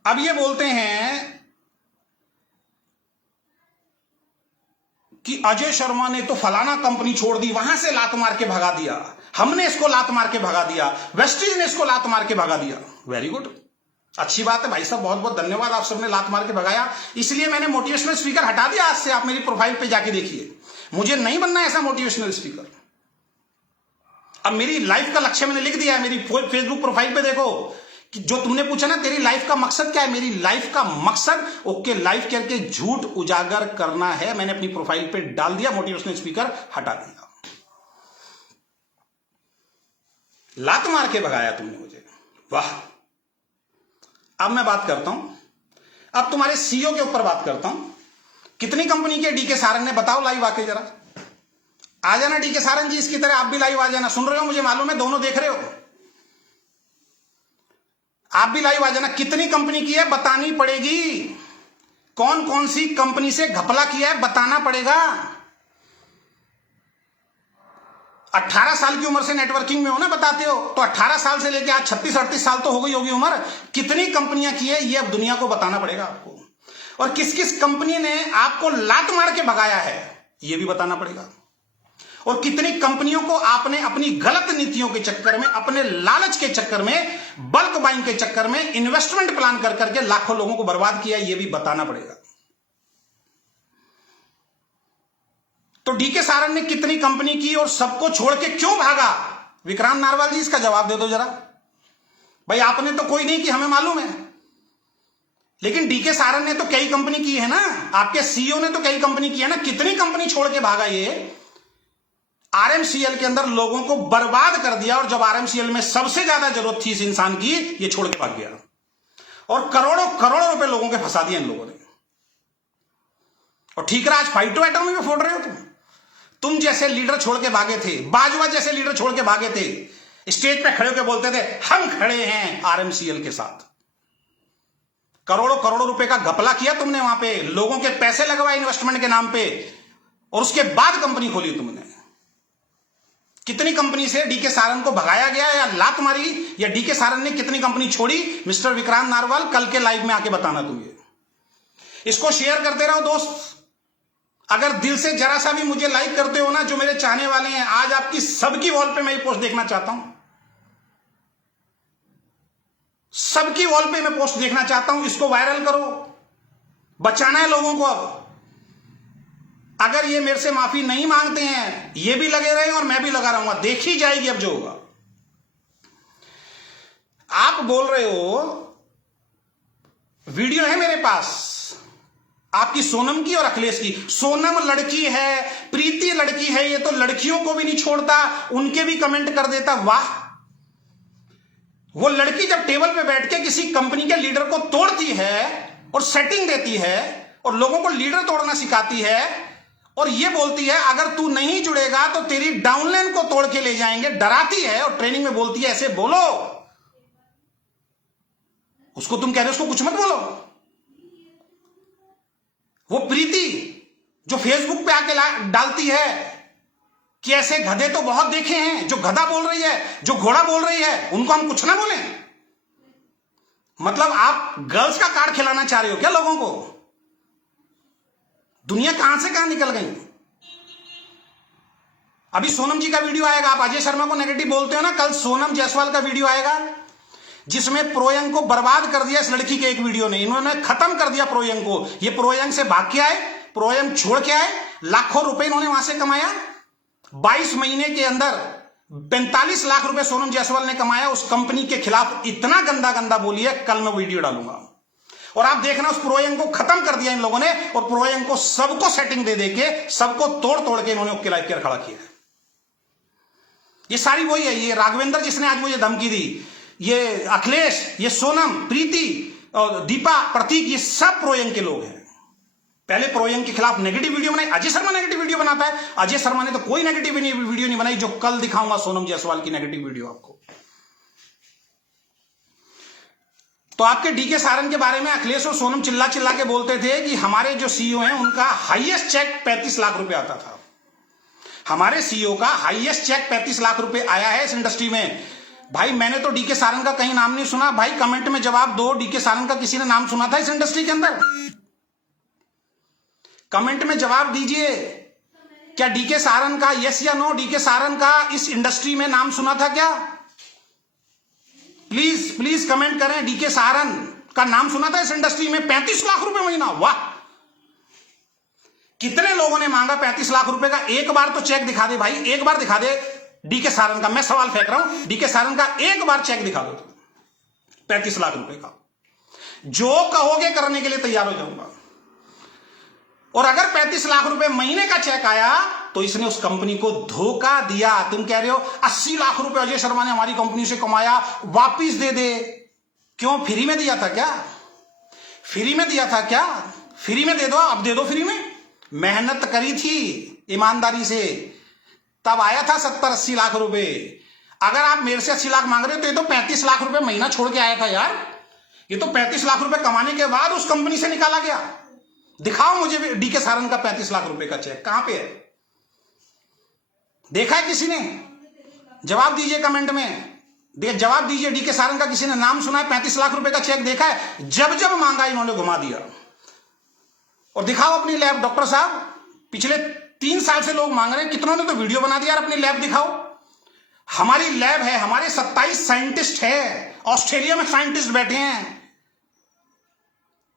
अब ये बोलते हैं कि अजय शर्मा ने तो फलाना कंपनी छोड़ दी, वहां से लात मार के भगा दिया, हमने इसको लात मार के भगा दिया, वेस्टीज ने इसको लात मार के भगा दिया। वेरी गुड, अच्छी बात है भाई साहब, बहुत बहुत धन्यवाद, आप सबने लात मार के भगाया। इसलिए मैंने मोटिवेशनल स्पीकर हटा दिया आज से। आप मेरी प्रोफाइल पे जाके देखिए, मुझे नहीं बनना ऐसा मोटिवेशनल स्पीकर। अब मेरी लाइफ का लक्ष्य मैंने लिख दिया है। मेरी फेसबुक प्रोफाइल पे देखो कि जो तुमने पूछा ना तेरी लाइफ का मकसद क्या है, मेरी लाइफ का मकसद ओके लाइफ केयर के झूठ उजागर करना है। मैंने अपनी प्रोफाइल पे डाल दिया, मोटिवेशनल स्पीकर हटा दिया। लात मार के भगाया तुमने मुझे, वाह। अब मैं बात करता हूं, अब तुम्हारे सीईओ के ऊपर बात करता हूं। कितनी कंपनी के डीके सारंग ने, बताओ लाइव आके जरा। आ जाना डीके सारंग जी, इसकी तरह आप भी लाइव आ जाना। सुन रहे हो, मुझे मालूम है दोनों देख रहे हो, आप भी लाइव आ जाना। कितनी कंपनी की है बतानी पड़ेगी, कौन कौन सी कंपनी से घपला किया है बताना पड़ेगा। 18 साल की उम्र से नेटवर्किंग में हो ना, बताते हो, तो 18 साल से लेके आज 36-38 साल तो हो गई होगी उम्र। कितनी कंपनियां की है ये अब दुनिया को बताना पड़ेगा आपको। और किस किस कंपनी ने आपको लात मार के भगाया है ये भी बताना पड़ेगा। और कितनी कंपनियों को आपने अपनी गलत नीतियों के चक्कर में, अपने लालच के चक्कर में, बल्क बाइंग के चक्कर में, इन्वेस्टमेंट प्लान कर करके लाखों लोगों को बर्बाद किया, यह भी बताना पड़ेगा। तो डीके सारन ने कितनी कंपनी की और सबको छोड़ के क्यों भागा? विक्रांत नारवाल जी, इसका जवाब दे दो जरा। भाई आपने तो कोई नहीं की, हमें मालूम है, लेकिन डीके सारन ने तो कई कंपनी की है ना, आपके सीईओ ने तो कई कंपनी की है ना। कितनी कंपनी छोड़ के भागा? ये आरएमसीएल के अंदर लोगों को बर्बाद कर दिया, और जब आरएमसीएल में सबसे ज्यादा जरूरत थी इस इंसान की, ये छोड़ के भाग गया और करोड़ों करोड़ों रुपए लोगों के फंसा दिए इन लोगों ने। और ठीक है, आज फाइटो एटॉमी में फोड़ रहे हो तुम जैसे लीडर छोड़ के भागे थे, बाजवा जैसे लीडर छोड़ के भागे थे, स्टेज पे खड़े होकर बोलते थे हम खड़े हैं आरएमसीएल के साथ। करोड़ों करोड़ों रुपए का घपला किया तुमने, वहां पे लोगों के पैसे लगवाए इन्वेस्टमेंट के नाम पे, और उसके बाद कंपनी खोली तुमने। कितनी कंपनी से डीके सारन को भगाया गया या लात मारी, या डीके सारन ने कितनी कंपनी छोड़ी? मिस्टर विक्रांत नारवाल, कल के लाइव में आके बताना तुम ये। इसको शेयर करते रहो दोस्त। अगर दिल से जरा सा भी मुझे लाइक करते हो ना, जो मेरे चाहने वाले हैं, आज आपकी सबकी वॉल पे मैं ये पोस्ट देखना चाहता हूं, सबकी वॉल पे मैं पोस्ट देखना चाहता हूं। इसको वायरल करो, बचाना है लोगों को। अब अगर ये मेरे से माफी नहीं मांगते हैं, ये भी लगे रहे और मैं भी लगा रहूंगा, देखी जाएगी अब जो होगा। आप बोल रहे हो, वीडियो है मेरे पास आपकी सोनम की और अखिलेश की। सोनम लड़की है, प्रीति लड़की है, ये तो लड़कियों को भी नहीं छोड़ता, उनके भी कमेंट कर देता। वाह, वो लड़की जब टेबल पे बैठ के किसी कंपनी के लीडर को तोड़ती है और सेटिंग देती है और लोगों को लीडर तोड़ना सिखाती है, और ये बोलती है अगर तू नहीं जुड़ेगा तो तेरी डाउनलाइन को तोड़ के ले जाएंगे, डराती है और ट्रेनिंग में बोलती है ऐसे बोलो, उसको तुम कह रहे हो उसको कुछ मत बोलो। वो प्रीति जो फेसबुक पे आके डालती है कि ऐसे गधे तो बहुत देखे हैं, जो गधा बोल रही है, जो घोड़ा बोल रही है, उनको हम कुछ ना बोले। मतलब आप गर्ल्स का कार्ड खिलाना चाह रहे हो क्या लोगों को? दुनिया कहां से कहां निकल गई। अभी सोनम जी का वीडियो आएगा, आप अजय शर्मा को नेगेटिव बोलते हो ना, कल सोनम जायसवाल का वीडियो आएगा जिसमें प्रोयंग को बर्बाद कर दिया इस लड़की के एक वीडियो ने। इन्होंने खत्म कर दिया प्रोयंग को। ये प्रोयंग से भाग के आए, प्रोयंग छोड़ के आए, लाखों रुपए इन्होंने वहां से कमाया। 22 महीने के अंदर 45 लाख रुपए सोनम जायसवाल ने कमाया। उस कंपनी के खिलाफ इतना गंदा गंदा बोली है, कल मैं वीडियो डालूंगा और आप देखना। उस प्रोयंग को खत्म कर दिया इन लोगों ने, और प्रोयंग को सबको सेटिंग दे देके सबको तोड़ तोड़ के इन्होंने ओके लाइफ केयर खड़ा किया है। ये सारी वही है, ये राघवेंद्र जिसने आज मुझे धमकी दी, ये अखिलेश, ये सोनम, प्रीति, दीपा, प्रतीक, ये सब प्रोयंग के लोग हैं। पहले प्रोयंग के खिलाफ नेगेटिव वीडियो बनाई, अजय शर्मा नेगेटिव वीडियो बनाता है। अजय शर्मा ने तो कोई नेगेटिव वीडियो नहीं बनाई, जो कल दिखाऊंगा सोनम जायसवाल की नेगेटिव वीडियो आपको। तो आपके डीके सारन के बारे में अखिलेश और सोनम चिल्ला चिल्ला के बोलते थे कि हमारे जो सीईओ हैं उनका हाईएस्ट चेक 35 लाख रुपए आता था। हमारे सीईओ का हाईएस्ट चेक 35 लाख रुपए आया है इस इंडस्ट्री में। भाई मैंने तो डीके सारन का कहीं नाम नहीं सुना। भाई कमेंट में जवाब दो, डीके सारन का किसी ने नाम सुना था इस इंडस्ट्री के अंदर? कमेंट में जवाब दीजिए, क्या डीके सारन का यस या नो, डीके सारन का इस इंडस्ट्री में नाम सुना था क्या? प्लीज प्लीज कमेंट करें, डीके सारन का नाम सुना था इस इंडस्ट्री में? 35 लाख रुपए महीना, वाह! कितने लोगों ने मांगा 35 लाख रुपए का? एक बार तो चेक दिखा दे भाई, एक बार दिखा दे डीके सारन का। मैं सवाल फेंक रहा हूं, डीके सारन का एक बार चेक दिखा दो 35 लाख रुपए का। जो कहोगे करने के लिए तैयार हो जाऊंगा। और अगर 35 लाख रुपए महीने का चेक आया तो इसने उस कंपनी को धोखा दिया। तुम कह रहे हो 80 लाख रुपए अजय शर्मा ने हमारी कंपनी से कमाया, वापिस दे दे। क्यों, फ्री में दिया था क्या? फ्री में दिया था क्या? फ्री में दे दो, अब दे दो फ्री में। मेहनत करी थी ईमानदारी से, तब आया था 70-80 लाख रुपए। अगर आप मेरे से 80 लाख मांग रहे हो तो ये तो 35 लाख रुपए महीना छोड़ के आया था यार। ये तो 35 लाख रुपए कमाने के बाद उस कंपनी से निकाला गया। दिखाओ मुझे डीके सारन का 35 लाख रुपए का चेक कहां पे है? देखा है किसी ने? जवाब दीजिए कमेंट में, जवाब दीजिए। डीके सारन का किसी ने नाम सुना है? 35 लाख रुपए का चेक देखा है? जब जब मांगा इन्होंने घुमा दिया। और दिखाओ अपनी लैब, डॉक्टर साहब पिछले 3 साल से लोग मांग रहे हैं, कितनों ने तो वीडियो बना दिया यार, अपनी लैब दिखाओ। हमारी लैब है, हमारे 27 साइंटिस्ट है, ऑस्ट्रेलिया में साइंटिस्ट बैठे हैं।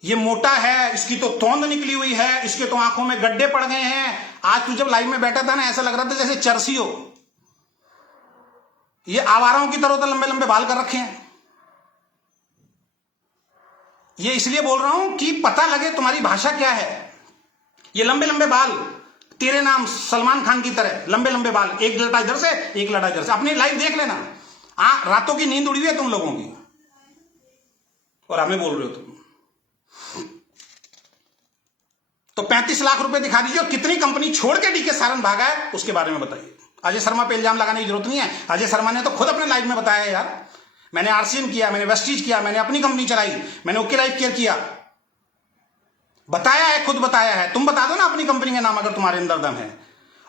ये मोटा है, इसकी तो तोंद निकली हुई है, इसके तो आंखों में गड्ढे पड़ गए हैं। आज तू जब लाइव में बैठा था ना, ऐसा लग रहा था जैसे चरसी हो। ये आवाराओं की तरह तो लंबे लंबे बाल कर रखे हैं। ये इसलिए बोल रहा हूं कि पता लगे तुम्हारी भाषा क्या है। ये लंबे लंबे बाल, तेरे नाम सलमान खान की तरह लंबे लंबे बाल, एक लटा इधर से एक लटा इधर से। अपनी लाइव देख लेना, रातों की नींद उड़ी हुई है तुम लोगों की, और हमें बोल रहे हो तुम। तो 35 लाख रुपए दिखा दीजिए, और कितनी कंपनी छोड़ के डीके सारन भागा है उसके बारे में बताइए। अजय शर्मा पे इल्जाम लगाने की जरूरत नहीं है। अजय शर्मा ने तो खुद अपने लाइव में बताया यार, मैंने आरसीएम किया, मैंने वेस्टीज किया, मैंने अपनी कंपनी चलाई, मैंने ओके लाइफ केयर किया, बताया है, खुद बताया है। तुम बता दो ना अपनी कंपनी का नाम अगर तुम्हारे अंदर दम है।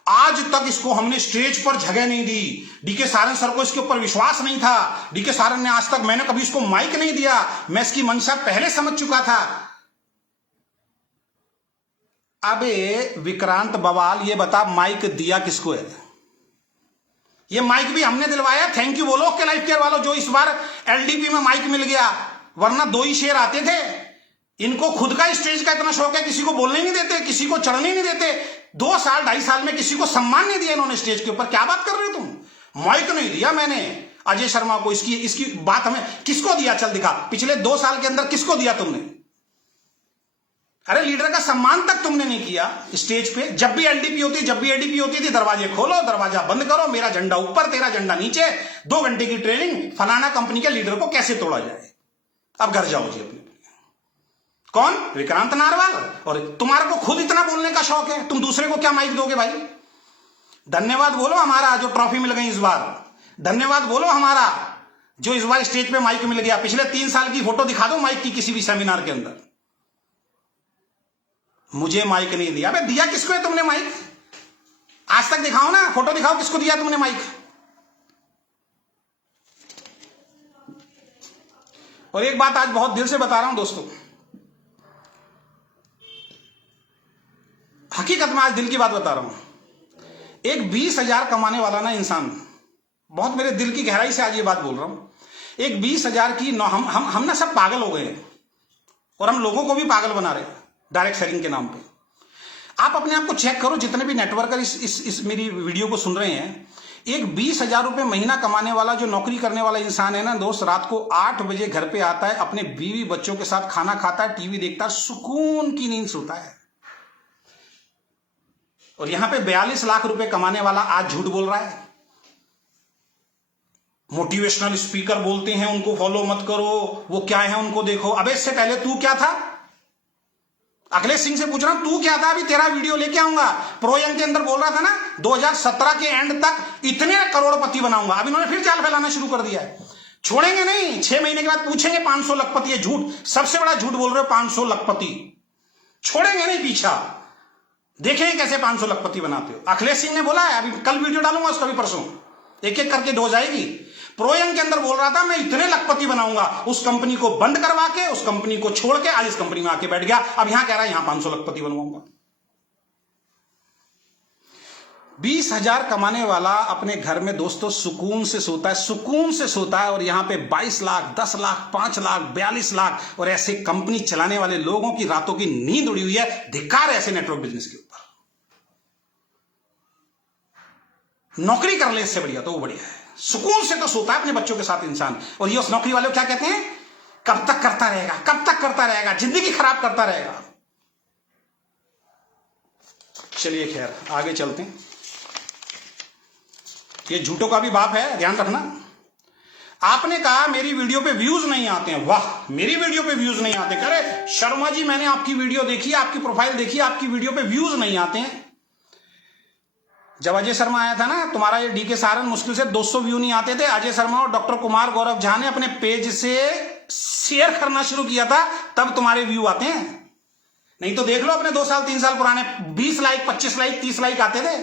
आज तक इसको हमने स्टेज पर जगह नहीं दी। डीके सारन सर को इसके ऊपर विश्वास नहीं था। डीके सारन ने आज तक, मैंने कभी इसको माइक नहीं दिया। मैं इसकी मंशा पहले समझ चुका था। अबे विक्रांत बवाल, ये बता माइक दिया किसको है? ये माइक भी हमने दिलवाया। थैंक यू बोलो ओके लाइफ केयर वालों, जो इस बार एलडीपी में माइक मिल गया, वरना 2 ही शेर आते थे। इनको खुद का स्टेज का इतना शौक है, किसी को बोलने नहीं देते, किसी को चढ़ने नहीं देते। 2 साल 2.5 साल में किसी को सम्मान नहीं दिया इन्होंने स्टेज के ऊपर। क्या बात कर रहे हो तुम? माइक नहीं दिया मैंने अजय शर्मा को। इसकी बात हमें किसको दिया? चल दिखा, पिछले 2 साल के अंदर किसको दिया तुमने? अरे लीडर का सम्मान तक तुमने नहीं किया स्टेज पे। जब भी एलडीपी होती, जब भी एडीपी होती थी, दरवाजे खोलो, दरवाजा बंद करो, मेरा झंडा ऊपर, तेरा झंडा नीचे, 2 घंटे की ट्रेनिंग, फलाना कंपनी के लीडर को कैसे तोड़ा जाए। अब घर जाओ जी अपने। कौन? विक्रांत नारवाल। और तुम्हारे को खुद इतना बोलने का शौक है, तुम दूसरे को क्या माइक दोगे भाई? धन्यवाद बोलो हमारा जो ट्रॉफी मिल गई इस बार। धन्यवाद बोलो हमारा जो इस बार स्टेज पे माइक मिल गया। पिछले 3 साल की फोटो दिखा दो माइक की किसी भी सेमिनार के अंदर। मुझे माइक नहीं दिया। अबे दिया किसको है तुमने माइक? आज तक दिखाओ ना, फोटो दिखाओ किसको दिया तुमने माइक। और एक बात आज बहुत दिल से बता रहा हूं दोस्तों, हकीकत में आज दिल की बात बता रहा हूं। एक 20,000 कमाने वाला ना इंसान, बहुत मेरे दिल की गहराई से आज ये बात बोल रहा हूं। एक 20,000 की हम ना सब पागल हो गए हैं, और हम लोगों को भी पागल बना रहे हैं डायरेक्ट सेलिंग के नाम पे। आप अपने आप को चेक करो, जितने भी नेटवर्कर इस मेरी वीडियो को सुन रहे हैं। एक 20,000 रुपए महीना कमाने वाला जो नौकरी करने वाला इंसान है ना दोस्त, रात को 8 बजे घर पे आता है, अपने बीवी बच्चों के साथ खाना खाता है, टीवी देखता है, सुकून की नींद सोता है। और यहां पे 42 लाख रुपए कमाने वाला आज झूठ बोल रहा है। मोटिवेशनल स्पीकर बोलते हैं उनको फॉलो मत करो, वो क्या है उनको देखो। अबे इससे पहले तू क्या था? अखिलेश सिंह से पूछ रहा हूं, तू क्या था? अभी तेरा वीडियो लेके आऊंगा। प्रो यंग के अंदर बोल रहा था ना 2017 के एंड तक इतने करोड़पति बनाऊंगा। अब इन्होंने फिर जाल फैलाना शुरू कर दिया है। छोड़ेंगे नहीं, 6 महीने के बाद पूछेंगे 500 लखपति। ये झूठ, सबसे बड़ा झूठ बोल रहे हो, 500 लखपति। छोड़ेंगे नहीं पीछा, देखेंगे कैसे 500 लखपति बनाते हो। अखिलेश सिंह ने बोला है, अभी कल वीडियो डालूंगा उसका भी, परसों एक एक करके हो जाएगी। प्रोयंग के अंदर बोल रहा था मैं इतने लखपति बनाऊंगा, उस कंपनी को बंद करवा के, उस कंपनी को छोड़ के आज इस कंपनी में आके बैठ गया। अब यहां कह रहा है यहां 500 लखपति बनवाऊंगा। 20,000 कमाने वाला अपने घर में दोस्तों सुकून से सोता है, सुकून से सोता है। और यहां पे 22 लाख, 10 लाख, 5 लाख, 42 लाख और ऐसे कंपनी चलाने वाले लोगों की रातों की नींद उड़ी हुई है। धिक्कार है ऐसे नेटवर्क बिजनेस के ऊपर। नौकरी कर ले इससे बढ़िया तो वो बढ़िया है। सुकून से तो सोता है अपने बच्चों के साथ इंसान। और ये उस नौकरी वाले को क्या कहते हैं? कब तक करता रहेगा, कब तक करता रहेगा, जिंदगी खराब करता रहेगा। चलिए खैर आगे चलते हैं। ये झूठों का भी बाप है, ध्यान रखना। आपने कहा मेरी वीडियो पे व्यूज नहीं आते हैं। वाह, मेरी वीडियो पे व्यूज नहीं आते। कह रहे शर्मा जी मैंने आपकी वीडियो देखी, आपकी प्रोफाइल देखी, आपकी वीडियो पे व्यूज नहीं आते हैं। जब अजय शर्मा आया था ना, तुम्हारा ये डीके सारन मुश्किल से 200 व्यू नहीं आते थे। अजय शर्मा और डॉक्टर कुमार गौरव झा ने अपने पेज से शेयर करना शुरू किया था, तब तुम्हारे व्यू आते हैं। नहीं तो देख लो अपने 2 साल 3 साल पुराने, 20 लाइक, 25 लाइक, 30 लाइक आते थे।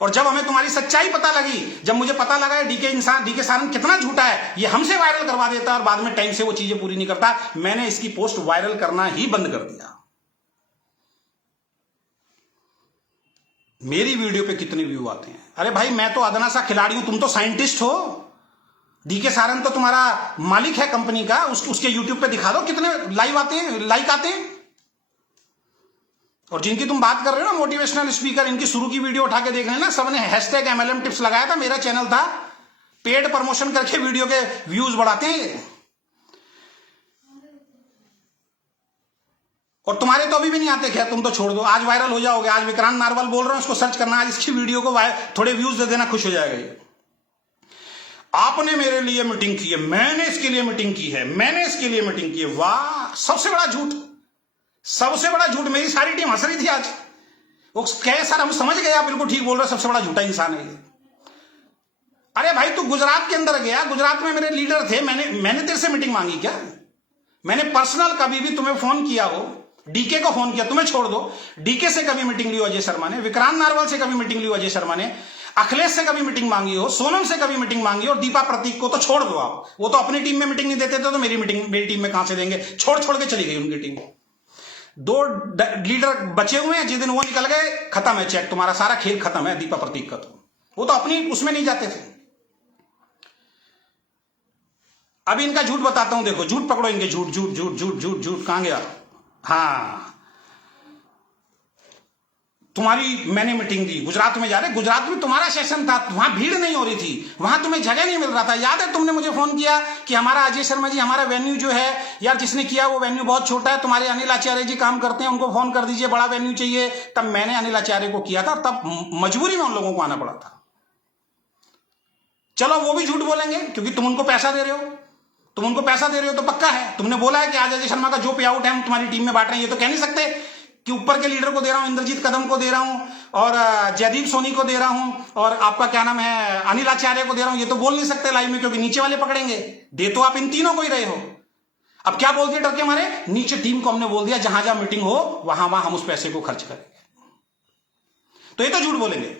और जब हमें तुम्हारी सच्चाई पता लगी, जब मुझे पता लगा डीके सारन कितना झूठा है, ये हमसे वायरल करवा देता है और बाद में टाइम से वो चीजें पूरी नहीं करता, मैंने इसकी पोस्ट वायरल करना ही बंद कर दिया। मेरी वीडियो पे कितने व्यू आते हैं? अरे भाई मैं तो अदना सा खिलाड़ी हूं, तुम तो साइंटिस्ट हो। डीके सारन तो तुम्हारा मालिक है कंपनी का, उसके यूट्यूब पे दिखा दो कितने लाइव आते हैं, लाइक आते हैं। और जिनकी तुम बात कर रहे हो ना मोटिवेशनल स्पीकर, इनकी शुरू की वीडियो उठा के देख लेना, सबने हैशटैग MLM टिप्स लगाया था, मेरा चैनल था, पेड प्रमोशन करके वीडियो के व्यूज बढ़ाते हैं। और तुम्हारे तो अभी भी नहीं आते, खैर तुम तो छोड़ दो, आज वायरल हो जाओगे। आज विक्रांत नारवाल बोल रहा हूं, इसको सर्च करना, आज इसकी वीडियो को थोड़े व्यूज दे देना, खुश हो जाएगा ये। आपने मेरे लिए मीटिंग की है, मैंने इसके लिए मीटिंग की है, मैंने इसके लिए मीटिंग की है। वाह, सबसे बड़ा झूठ, सबसे बड़ा झूठ। मेरी सारी टीम हंस रही थी आज, वो कहे सर हम समझ गए, आप बिल्कुल ठीक बोल रहे, सबसे बड़ा झूठा इंसान है ये। अरे भाई तू गुजरात के अंदर गया, गुजरात में मेरे लीडर थे, मैंने तेरे से मीटिंग मांगी क्या? मैंने पर्सनल कभी भी तुम्हें फोन किया हो, डीके को फोन किया, तुम्हें छोड़ दो, डीके से कभी मीटिंग ली हो अजय शर्मा ने, विक्रांत नारवाल से कभी मीटिंग ली हो अजय शर्मा ने, अखिलेश से कभी मीटिंग मांगी हो, सोनम से कभी मीटिंग मांगी हो, और दीपा प्रतीक को तो छोड़ दो आप, वो तो अपनी टीम में मीटिंग नहीं देते थे, तो मेरी टीम में कहां से देंगे? छोड़ के चली गई उनकी टीम। 2 लीडर बचे हुए हैं, जिस दिन वो निकल गए खत्म है चेक, तुम्हारा सारा खेल खत्म है दीपा प्रतीक का। तो वो तो अपनी उसमें नहीं जाते थे। अभी इनका झूठ बताता हूं, देखो झूठ पकड़ो इनके, झूठ झूठ झूठ झूठ झूठ झूठ कहां गया? हाँ, तुम्हारी मैंने मीटिंग दी, गुजरात में जा रहे, गुजरात में तुम्हारा सेशन था, वहां भीड़ नहीं हो रही थी, वहां तुम्हें जगह नहीं मिल रहा था। याद है तुमने मुझे फोन किया कि हमारा अजय शर्मा जी, हमारा वेन्यू जो है यार, जिसने किया वो वेन्यू बहुत छोटा है, तुम्हारे अनिल आचार्य जी काम करते हैं, उनको फोन कर दीजिए, बड़ा वेन्यू चाहिए। तब मैंने अनिल आचार्य को किया था, तब मजबूरी में उन लोगों को आना पड़ा था। चलो वो भी झूठ बोलेंगे क्योंकि तुम उनको पैसा दे रहे हो, तुम उनको पैसा दे रहे हो तो पक्का है। तुमने बोला है कि आज अजय शर्मा का जो पे आउट है हम तुम्हारी टीम में बांट रहे हैं, ये तो कह नहीं सकते कि ऊपर के लीडर को दे रहा हूं, इंद्रजीत कदम को दे रहा हूं, और जयदीप सोनी को दे रहा हूं, और आपका क्या नाम है अनिल आचार्य को दे रहा हूं, ये तो बोल नहीं सकते लाइव में, क्योंकि नीचे वाले पकड़ेंगे। दे तो आप इन तीनों को ही रहे हो। अब क्या बोल दिया डर के मारे? नीचे टीम को हमने बोल दिया जहां जहां मीटिंग हो वहां वहां हम उस पैसे को खर्च करेंगे, तो ये तो झूठ बोलेंगे।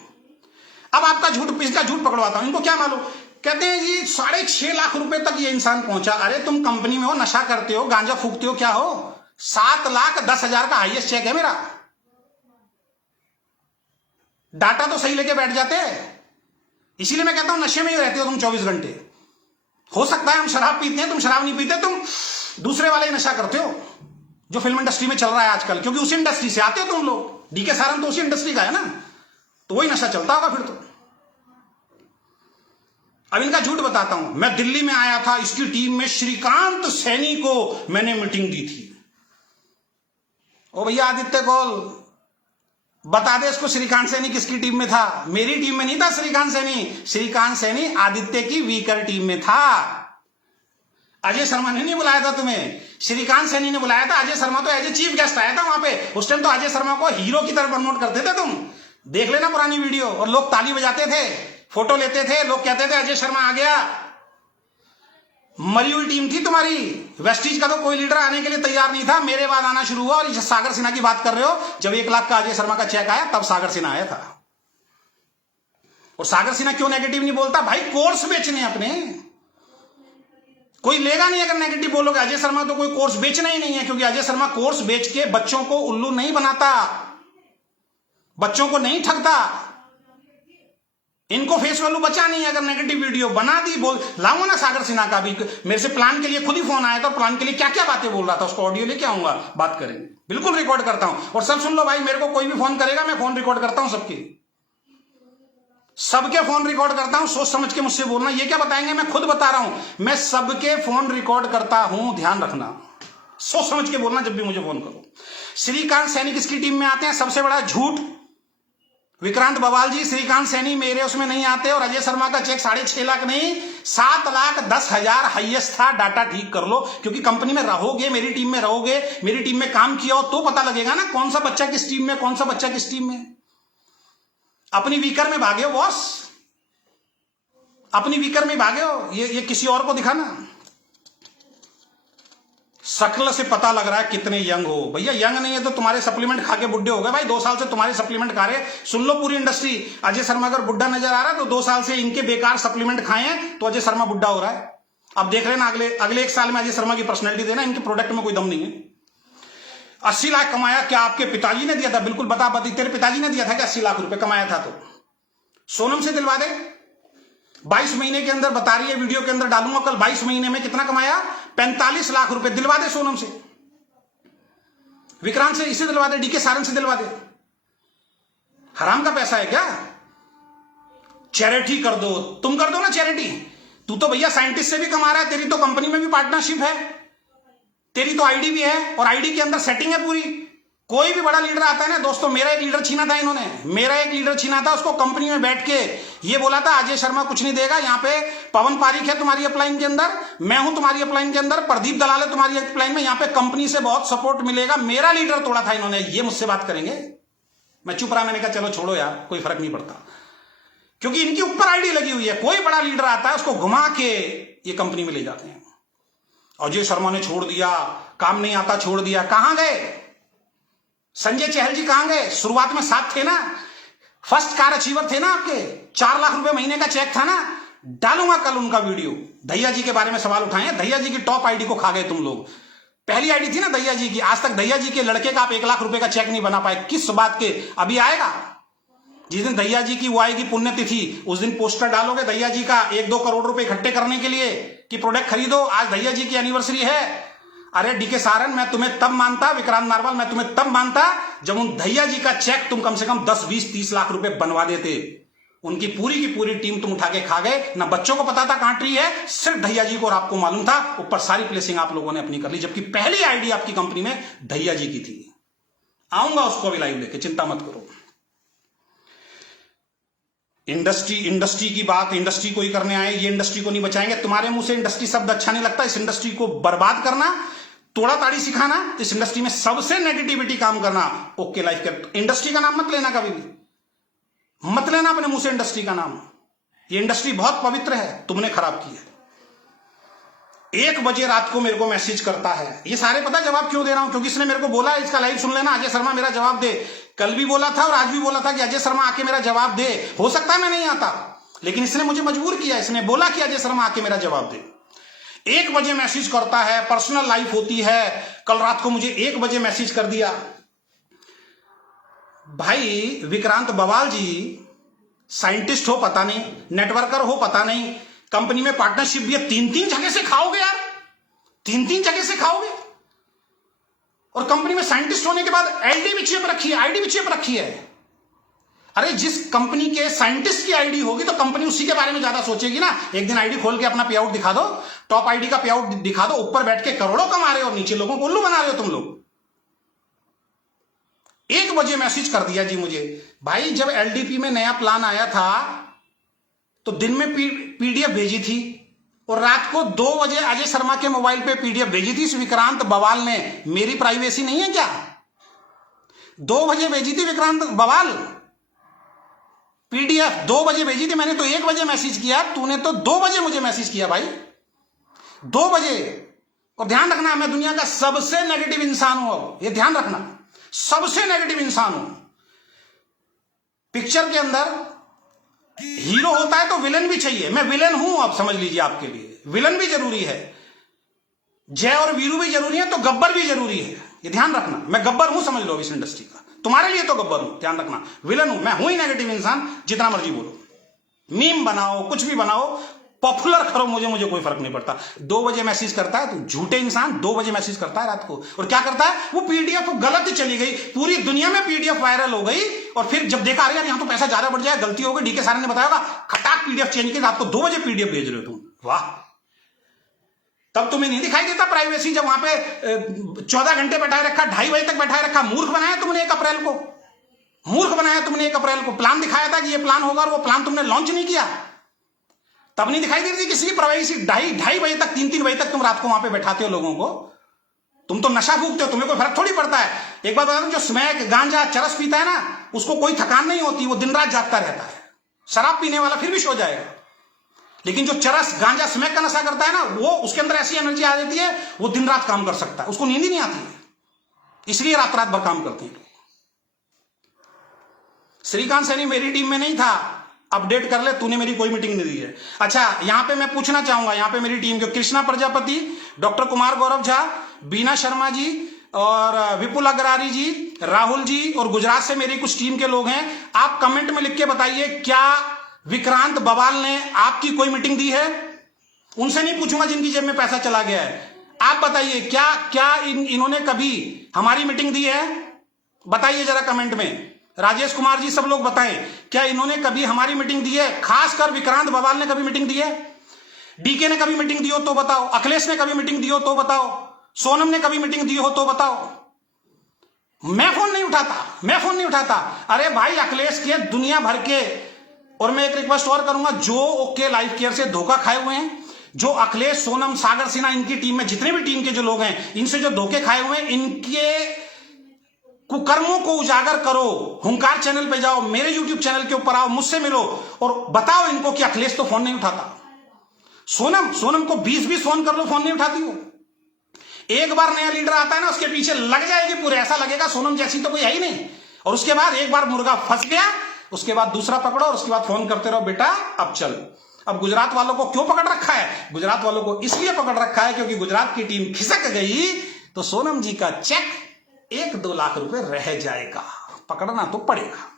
अब आपका झूठ, इसका झूठ पकड़वाता हूं, इनको क्या मालूम। कहते हैं जी 6.5 लाख रुपए तक ये इंसान पहुंचा। अरे तुम कंपनी में हो, नशा करते हो, गांजा फूकते हो, क्या हो? 7,10,000 का हाईएस्ट चेक है मेरा। डाटा तो सही लेके बैठ जाते हैं, इसीलिए मैं कहता हूं नशे में ही रहते हो तुम 24 घंटे। हो सकता है हम शराब पीते हैं, तुम शराब नहीं पीते, तुम दूसरे वाले नशा करते हो जो फिल्म इंडस्ट्री में चल रहा है आजकल, क्योंकि उसी इंडस्ट्री से आते हो तुम लोग। डीके सारन तो उसी इंडस्ट्री का है ना, तो वही नशा चलता होगा फिर तो। अब इनका झूठ बताता हूं, मैं दिल्ली में आया था, इसकी टीम में श्रीकांत सैनी को मैंने मीटिंग दी थी। ओ भैया आदित्य कौल, बता दे इसको श्रीकांत सैनी किसकी टीम में था? मेरी टीम में नहीं था श्रीकांत सैनी, श्रीकांत सैनी आदित्य की वीकर टीम में था। अजय शर्मा ने नहीं बुलाया था तुम्हें, श्रीकांत सैनी ने बुलाया था। अजय शर्मा तो एज ए चीफ गेस्ट आया था वहां पे, उस टाइम तो अजय शर्मा को हीरो की तरह प्रमोट करते थे तुम, देख लेना पुरानी वीडियो। और लोग ताली बजाते थे, फोटो लेते थे, लोग कहते थे अजय शर्मा आ गया। मरी हुई टीम थी तुम्हारी। वेस्टीज का तो कोई लीडर आने के लिए तैयार नहीं था, मेरे बाद आना शुरू हुआ। और सागर सिन्हा की बात कर रहे हो, जब 1 लाख का अजय शर्मा का चेक आया तब सागर सिन्हा आया था। और सागर सिन्हा क्यों नेगेटिव नहीं बोलता? भाई कोर्स बेचने अपने, कोई लेगा नहीं अगर नेगेटिव बोलोगे। अजय शर्मा तो कोई कोर्स बेचना ही नहीं है, क्योंकि अजय शर्मा कोर्स बेच के बच्चों को उल्लू नहीं बनाता, बच्चों को नहीं ठगता। इनको फेस वैल्यू बचा नहीं है। अगर नेगेटिव वीडियो बना दी, बोल लाऊंगा ना सागर सिन्हा का भी, मेरे से प्लान के लिए खुद ही फोन आया था, प्लान के लिए क्या क्या बातें बोल रहा था, उसको ऑडियो लेके आऊंगा, बात करेंगे, बिल्कुल रिकॉर्ड करता हूं। और सब सुन लो भाई, मेरे को कोई भी फोन करेगा मैं फोन रिकॉर्ड करता हूं, सबके फोन रिकॉर्ड करता हूं। सोच समझ के मुझसे बोलना, ये क्या बताएंगे, मैं खुद बता रहा हूं, मैं सबके फोन रिकॉर्ड करता हूं, ध्यान रखना, सोच समझ के बोलना जब भी मुझे फोन करो। श्रीकांत सैनी किसकी टीम में आते हैं? सबसे बड़ा झूठ विक्रांत बवाल जी, श्रीकांत सैनी मेरे उसमें नहीं आते। और अजय शर्मा का चेक 6.5 लाख नहीं 7,10,000 हाईएस्ट था। डाटा ठीक कर लो, क्योंकि कंपनी में रहोगे, मेरी टीम में रहोगे, मेरी टीम में काम किया हो तो पता लगेगा ना कौन सा बच्चा किस टीम में, कौन सा बच्चा किस टीम में। अपनी वीकर में भागे हो बॉस, अपनी वीकर में भागे हो, ये किसी और को दिखाना। शक्ल से पता लग रहा है कितने यंग हो। भैया यंग नहीं है तो तुम्हारे सप्लीमेंट खा के बुढ़े हो गए भाई। 2 साल से तुम्हारे सप्लीमेंट खा रहे, सुन लो पूरी इंडस्ट्री। अजय शर्मा अगर बुढ़ा नजर आ रहा है तो 2 साल से इनके बेकार सप्लीमेंट खाए हैं, तो अजय शर्मा बुढ़ा हो रहा है। अब देख लेना अगले 1 साल में अजय शर्मा की पर्सनैलिटी देना, इनके प्रोडक्ट में कोई दम नहीं है। 80 लाख कमाया, क्या आपके पिताजी ने दिया था? बिल्कुल बता बता, तेरे पिताजी ने दिया था क्या 80 लाख रुपए कमाया था? तो सोनम से दिलवा दे। 22 महीने के अंदर बता रही है, वीडियो के अंदर डालूंगा कल, 22 महीने में कितना कमाया? 45 लाख रुपए। दिलवा दे सोनम से, विक्रांत से, इसे दिलवा दे, डीके सारन से दिलवा दे। हराम का पैसा है क्या? चैरिटी कर दो, तुम कर दो ना चैरिटी। तू तो भैया साइंटिस्ट से भी कमा रहा है, तेरी तो कंपनी में भी पार्टनरशिप है, तेरी तो आईडी भी है, और आईडी के अंदर सेटिंग है पूरी। कोई भी बड़ा लीडर आता है ना दोस्तों, मेरा एक लीडर छीना था इन्होंने, मेरा एक लीडर छीना था, उसको कंपनी में बैठ के ये बोला था अजय शर्मा कुछ नहीं देगा, यहाँ पे पवन पारिक है तुम्हारी अपलाइन के अंदर, मैं हूं तुम्हारी अपलाइन के अंदर, प्रदीप दलाल है तुम्हारी अपलाइन में, यहाँ पे कंपनी से बहुत सपोर्ट मिलेगा। मेरा लीडर तोड़ा था इन्होंने, ये मुझसे बात करेंगे? मैं चुप रहा, मैंने कहा चलो छोड़ो यार, कोई फर्क नहीं पड़ता, क्योंकि इनकी ऊपर आईडी लगी हुई है। कोई बड़ा लीडर आता है उसको घुमा के ये कंपनी में ले जाते हैं। अजय शर्मा ने छोड़ दिया, काम नहीं आता, छोड़ दिया। कहां गए संजय चहल जी? कहां गए? शुरुआत में साथ थे ना, फर्स्ट कार अचीवर थे ना आपके, 4 लाख रुपए महीने का चेक था ना। डालूंगा कल उनका वीडियो। दैया जी के बारे में सवाल उठाए हैं, दैया जी की टॉप आईडी को खा गए तुम लोग। पहली आईडी थी ना दैया जी की, आज तक दैया जी के लड़के का आप 1 लाख रुपए का चेक नहीं बना पाए। किस बात के? अभी आएगा जिस दिन दैया जी की वो आएगी पुण्यतिथि, उस दिन पोस्टर डालोगे दैया जी का 1-2 करोड़ रुपए इकट्ठे करने के लिए कि प्रोडक्ट खरीदो, आज दैया जी की एनिवर्सरी है। अरे डीके सारन, मैं तुम्हें तब मानता, विक्रांत नारवाल, मैं तुम्हें तब मानता जब उन दैया जी का चेक तुम कम से कम 10, 20, 30 लाख रुपए बनवा देते। उनकी पूरी की पूरी टीम तुम उठा के खा गए। ना बच्चों को पता था कहां ट्री है, सिर्फ दैया जी को और आपको मालूम था। ऊपर सारी प्लेसिंग आप लोगों ने अपनी कर ली, जबकि पहली आईडी आपकी कंपनी में दैया जी की थी। आऊंगा उसको भी लाइव लेके, चिंता मत करो। इंडस्ट्री की बात, इंडस्ट्री को ही करने आए, ये इंडस्ट्री को नहीं बचाएंगे। तुम्हारे मुंह से इंडस्ट्री शब्द अच्छा नहीं लगता। इस इंडस्ट्री को बर्बाद करना, तोड़ा ताड़ी सिखाना, इस इंडस्ट्री में सबसे नेगेटिविटी काम करना। ओके लाइफ के इंडस्ट्री का नाम मत लेना, कभी भी मत लेना अपने मुंह से इंडस्ट्री का नाम। ये इंडस्ट्री बहुत पवित्र है, तुमने खराब की है। 1 बजे रात को मेरे को मैसेज करता है, ये सारे पता जवाब क्यों दे रहा हूं? क्योंकि इसने मेरे को बोला, इसका लाइव सुन लेना, अजय शर्मा मेरा जवाब दे। कल भी बोला था और आज भी बोला था कि अजय शर्मा आके मेरा जवाब दे। हो सकता है मैं नहीं आता, लेकिन इसने मुझे मजबूर किया। इसने बोला कि अजय शर्मा आके मेरा जवाब दे। 1 बजे मैसेज करता है, पर्सनल लाइफ होती है। कल रात को मुझे 1 बजे मैसेज कर दिया, भाई विक्रांत बवाल जी, साइंटिस्ट हो पता नहीं, नेटवर्कर हो पता नहीं, कंपनी में पार्टनरशिप भी है, 3-3 जगह से खाओगे यार, 3-3 जगह से खाओगे। और कंपनी में साइंटिस्ट होने के बाद आईडी भी चिप रखी है, आईडी भी चिप रखी है। अरे जिस कंपनी के साइंटिस्ट की आईडी होगी तो कंपनी उसी के बारे में ज्यादा सोचेगी ना। एक दिन आईडी खोल के अपना पे आउट दिखा दो, टॉप आईडी का पे आउट दिखा दो, ऊपर बैठ के करोड़ों कमा रहे हो और नीचे लोगों को उल्लू बना रहे हो तुम लोग। 1 बजे मैसेज कर दिया जी मुझे। भाई जब एलडीपी में नया प्लान आया था तो दिन में पीडीएफ भेजी थी और रात को 2 बजे अजय शर्मा के मोबाइल पे पीडीएफ भेजी थी विक्रांत बवाल ने। मेरी प्राइवेसी नहीं है क्या? 2 बजे भेजी थी विक्रांत बवाल पीडीएफ, 2 बजे भेजी थी। मैंने तो 1 बजे मैसेज किया, तूने तो 2 बजे मुझे मैसेज किया भाई, 2 बजे। और ध्यान रखना, मैं दुनिया का सबसे नेगेटिव इंसान हूं, अब ये ध्यान रखना, सबसे नेगेटिव इंसान हूं। पिक्चर के अंदर हीरो होता है तो विलन भी चाहिए, मैं विलन हूं, अब समझ लीजिए, आपके लिए विलन भी जरूरी है, जय और वीरू भी जरूरी है, तो गब्बर भी जरूरी है। ये ध्यान रखना, मैं गब्बर हूं, समझ लो इस इंडस्ट्री का। तुम्हारे लिए तो गब्बर हूं, ध्यान रखना, विलन हूं, मैं हूं ही नेगेटिव इंसान। जितना मर्जी बोलो, मीम बनाओ, कुछ भी बनाओ, पॉपुलर करो, मुझे कोई फर्क नहीं पड़ता। 2 बजे मैसेज करता है, तो झूठे इंसान 2 बजे मैसेज करता है रात को। और क्या करता है, वो पीडीएफ गलत चली गई, पूरी दुनिया में पीडीएफ वायरल हो गई। और फिर जब देखा अरे यार यहां तो पैसा ज्यादा बढ़ जाए, गलती हो गई, डीके सारन ने बताया होगा, खटाक पीडीएफ चेंज की, रात को 2 बजे पीडीएफ भेज रहे हो तुम। वाह, तब तुम्हें नहीं दिखाई देता प्राइवेसी, जब वहां पे 14 घंटे बैठाए रखा, 2:30 बजे तक बैठाए रखा। मूर्ख बनाया तुमने 1 अप्रैल को, मूर्ख बनाया तुमने 1 अप्रैल को। प्लान दिखाया था कि ये प्लान होगा और वो प्लान तुमने लॉन्च नहीं किया, तब नहीं दिखाई देती किसी की प्राइवेसी। 2:30 बजे तक, 3-3 बजे तक तुम रात को वहां पे बैठाते हो लोगों को। तुम तो नशा फूकते हो, तुम्हें कोई फर्क थोड़ी पड़ता है। एक बात बता दूं, जो स्मैक, गांजा, चरस पीता है ना, उसको कोई थकान नहीं होती, वो दिन रात जागता रहता है। शराब पीने वाला फिर भी सो जाएगा, लेकिन जो चरस, गांजा, स्मैक का नशा करता है ना, वो उसके अंदर ऐसी एनर्जी आ जाती है, वो दिन रात काम कर सकता है, उसको नींद ही नहीं आती है, इसलिए रात रात भर काम करते हैं। श्रीकांत सैनी मेरी टीम में नहीं था, अपडेट कर ले, तूने मेरी कोई मीटिंग नहीं दी है। अच्छा, यहां पे मैं पूछना चाहूंगा, यहां पे मेरी टीम के कृष्णा प्रजापति, डॉक्टर कुमार गौरव झा, बीना शर्मा जी, और विपुल अग्रारी जी, राहुल जी और गुजरात से मेरी कुछ टीम के लोग हैं। आप कमेंट में लिख के बताइए, क्या विक्रांत बवाल ने आपकी कोई मीटिंग दी है? उनसे नहीं पूछूंगा जिनकी जेब में पैसा चला गया है। आप बताइए, क्या इन्होंने कभी हमारी मीटिंग दी है? बताइए जरा कमेंट में। राजेश कुमार जी, सब लोग बताएं, क्या इन्होंने कभी हमारी मीटिंग दी है? खासकर विक्रांत बवाल ने कभी मीटिंग दी है? डीके ने कभी मीटिंग दी हो तो बताओ, अखिलेश ने कभी मीटिंग दी हो तो बताओ, सोनम ने कभी मीटिंग दी हो तो बताओ। मैं फोन नहीं उठाता। अरे भाई, अखिलेश के दुनिया भर के, और मैं एक रिक्वेस्ट और करूंगा, जो ओके लाइफ केयर से धोखा खाए हुए हैं, जो अखिलेश, सोनम, सागर सिन्हा, इनकी टीम में जितने भी टीम के जो लोग हैं, इनसे जो धोखे खाए हुए हैं, इनके कुकर्मों को उजागर करो। हुंकार चैनल पे जाओ, मेरे यूट्यूब चैनल के ऊपर आओ, मुझसे मिलो और बताओ इनको कि अखिलेश तो फोन नहीं उठाता। सोनम को 20 फोन कर लो, फोन नहीं उठाती हो। एक बार नया लीडर आता है ना, उसके पीछे लग जाएगी पूरे, ऐसा लगेगा सोनम जैसी तो कोई है ही नहीं। और उसके बाद एक बार मुर्गा फंस गया, उसके बाद दूसरा पकड़ो और उसके बाद फोन करते रहो, बेटा अब चल। अब गुजरात वालों को क्यों पकड़ रखा है? गुजरात वालों को इसलिए पकड़ रखा है क्योंकि गुजरात की टीम खिसक गई तो सोनम जी का चेक 1-2 लाख रुपए रह जाएगा, पकड़ना तो पड़ेगा।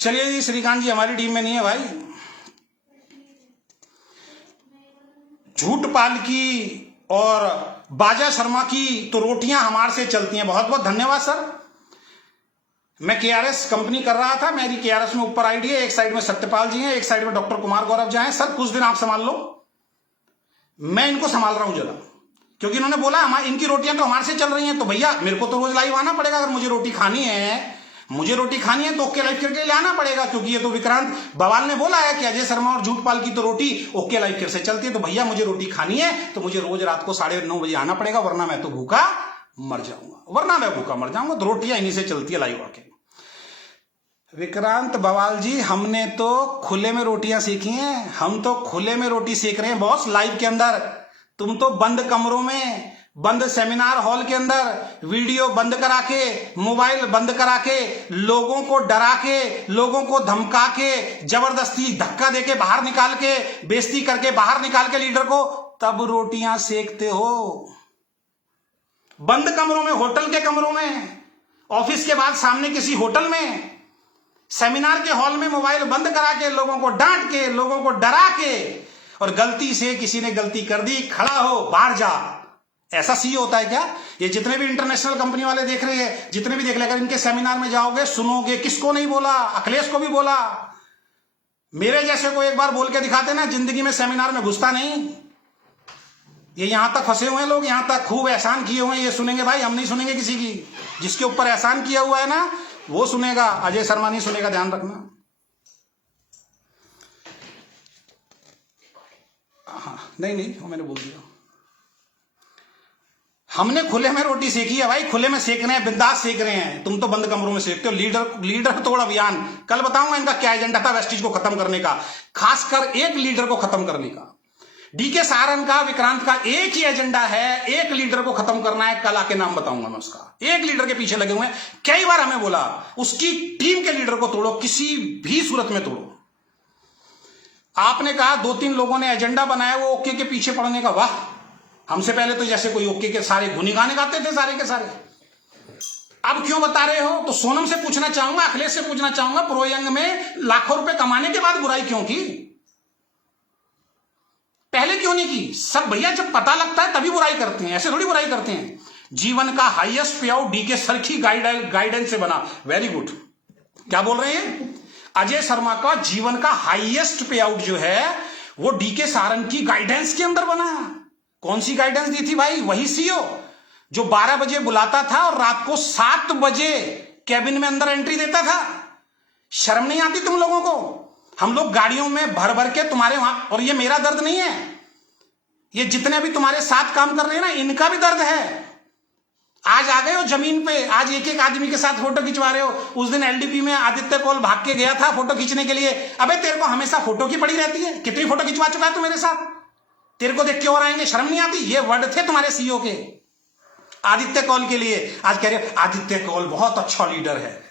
चलिए जी, श्रीकांत जी हमारी टीम में नहीं है भाई। झूठपाल की और बाजा शर्मा की तो रोटियां हमारे से चलती हैं। बहुत बहुत धन्यवाद सर। मैं केआरएस कंपनी कर रहा था, मेरी केआरएस में ऊपर आईडी है, एक साइड में सत्यपाल जी हैं, एक साइड में डॉक्टर कुमार गौरव जी हैं। सर कुछ दिन आप संभाल लो, मैं इनको संभाल रहा हूं जरा, क्योंकि इन्होंने बोला हमारी इनकी रोटियां तो हमारे से चल रही हैं, तो भैया मेरे को तो रोज लाइव आना पड़ेगा। अगर मुझे रोटी खानी है तो ओके लाइव करके ले आना पड़ेगा, क्योंकि ये तो विक्रांत बवाल ने बोला है कि अजय शर्मा और झूठपाल की तो रोटी ओके लाइव कर से चलती है। तो भैया मुझे रोटी खानी है तो मुझे रोज रात को 9:30 बजे आना पड़ेगा, वरना मैं तो भूखा मर जाऊंगा। तो रोटियां इन्हीं से चलती है लाइव आके। विक्रांत बवाल जी, हमने तो खुले में रोटियां सीखी हैं, हम तो खुले में रोटी सेक रहे हैं बॉस लाइव के अंदर। तुम तो बंद कमरों में, बंद सेमिनार हॉल के अंदर वीडियो बंद करा के, मोबाइल बंद करा के, लोगों को डरा के, लोगों को धमका के, जबरदस्ती धक्का देके बाहर निकाल के, बेइज्जती करके बाहर निकाल के लीडर को, तब रोटियां सेकते हो। बंद कमरों में, होटल के कमरों में, ऑफिस के बाद सामने किसी होटल में, सेमिनार के हॉल में मोबाइल बंद करा के, लोगों को डांट के, लोगों को डरा के, और गलती से किसी ने गलती कर दी, खड़ा हो बाहर जा। ऐसा सीईओ होता है क्या? ये जितने भी इंटरनेशनल कंपनी वाले देख रहे हैं, जितने भी देख रहे, अगर इनके सेमिनार में जाओगे, सुनोगे, किसको नहीं बोला, अखिलेश को भी बोला। मेरे जैसे को एक बार बोल के दिखाते ना, जिंदगी में सेमिनार में घुसता नहीं। ये यहां तक फंसे हुए हैं लोग, यहां तक खूब एहसान किए हुए हैं, ये सुनेंगे भाई, हम नहीं सुनेंगे किसी की। जिसके ऊपर एहसान किया हुआ है ना, वो सुनेगा, अजय शर्मा नहीं सुनेगा, ध्यान रखना। हाँ, नहीं वो मैंने बोल दिया। हमने खुले में रोटी सेकी है भाई, खुले में सेक रहे हैं, बिंदास सेक रहे हैं। तुम तो बंद कमरों में सेकते हो। लीडर तोड़ अभियान, कल बताऊंगा इनका क्या एजेंडा था वेस्टिज को खत्म करने का, खासकर एक लीडर को खत्म करने का। डीके सारन का, विक्रांत का एक ही एजेंडा है, एक लीडर को खत्म करना है। कल आके नाम बताऊंगा मैं उसका। एक लीडर के पीछे लगे हुए हैं, कई बार हमें बोला उसकी टीम के लीडर को तोड़ो, किसी भी सूरत में तोड़ो। आपने कहा 2-3 लोगों ने एजेंडा बनाया वो ओके के पीछे पड़ने का, वाह। हमसे पहले तो जैसे कोई ओके के सारे गुनी गाने गाते थे सारे के सारे। अब क्यों बता रहे हो? तो सोनम से पूछना चाहूंगा, अखिलेश से पूछना चाहूंगा, प्रोयंग में लाखों रुपए कमाने के बाद बुराई क्यों की? पहले क्यों नहीं की? सब भैया जब पता लगता है तभी बुराई करते हैं, ऐसे थोड़ी बुराई करते हैं। जीवन का हाईएस्ट पे आउट डीके सर की गाइडेंस से बना। Very good. क्या बोल रहे हैं? अजय शर्मा का जीवन का हाईएस्ट पे आउट जो है वो डीके सारन की गाइडेंस के अंदर बना। कौन सी गाइडेंस दी थी भाई? वही सीईओ जो 12 बजे बुलाता था और रात को 7 बजे कैबिन में अंदर एंट्री देता था। शर्म नहीं आती तुम लोगों को? हम लोग गाड़ियों में भर भर के तुम्हारे वहां, और ये मेरा दर्द नहीं है, ये जितने भी तुम्हारे साथ काम कर रहे हैं ना, इनका भी दर्द है। आज आ गए हो जमीन पे, आज एक आदमी के साथ फोटो खिंचवा रहे हो। उस दिन एलडीपी में आदित्य कौल भाग के गया था फोटो खींचने के लिए। अबे तेरे को हमेशा फोटो की पड़ी रहती है, कितनी फोटो खिंचवा चुका है तू मेरे साथ? तेरे को देख के और आएंगे, शर्म नहीं आती? ये वर्ड थे तुम्हारे सीईओ के आदित्य कौल के लिए। आज कह रहे आदित्य कौल बहुत अच्छा लीडर है।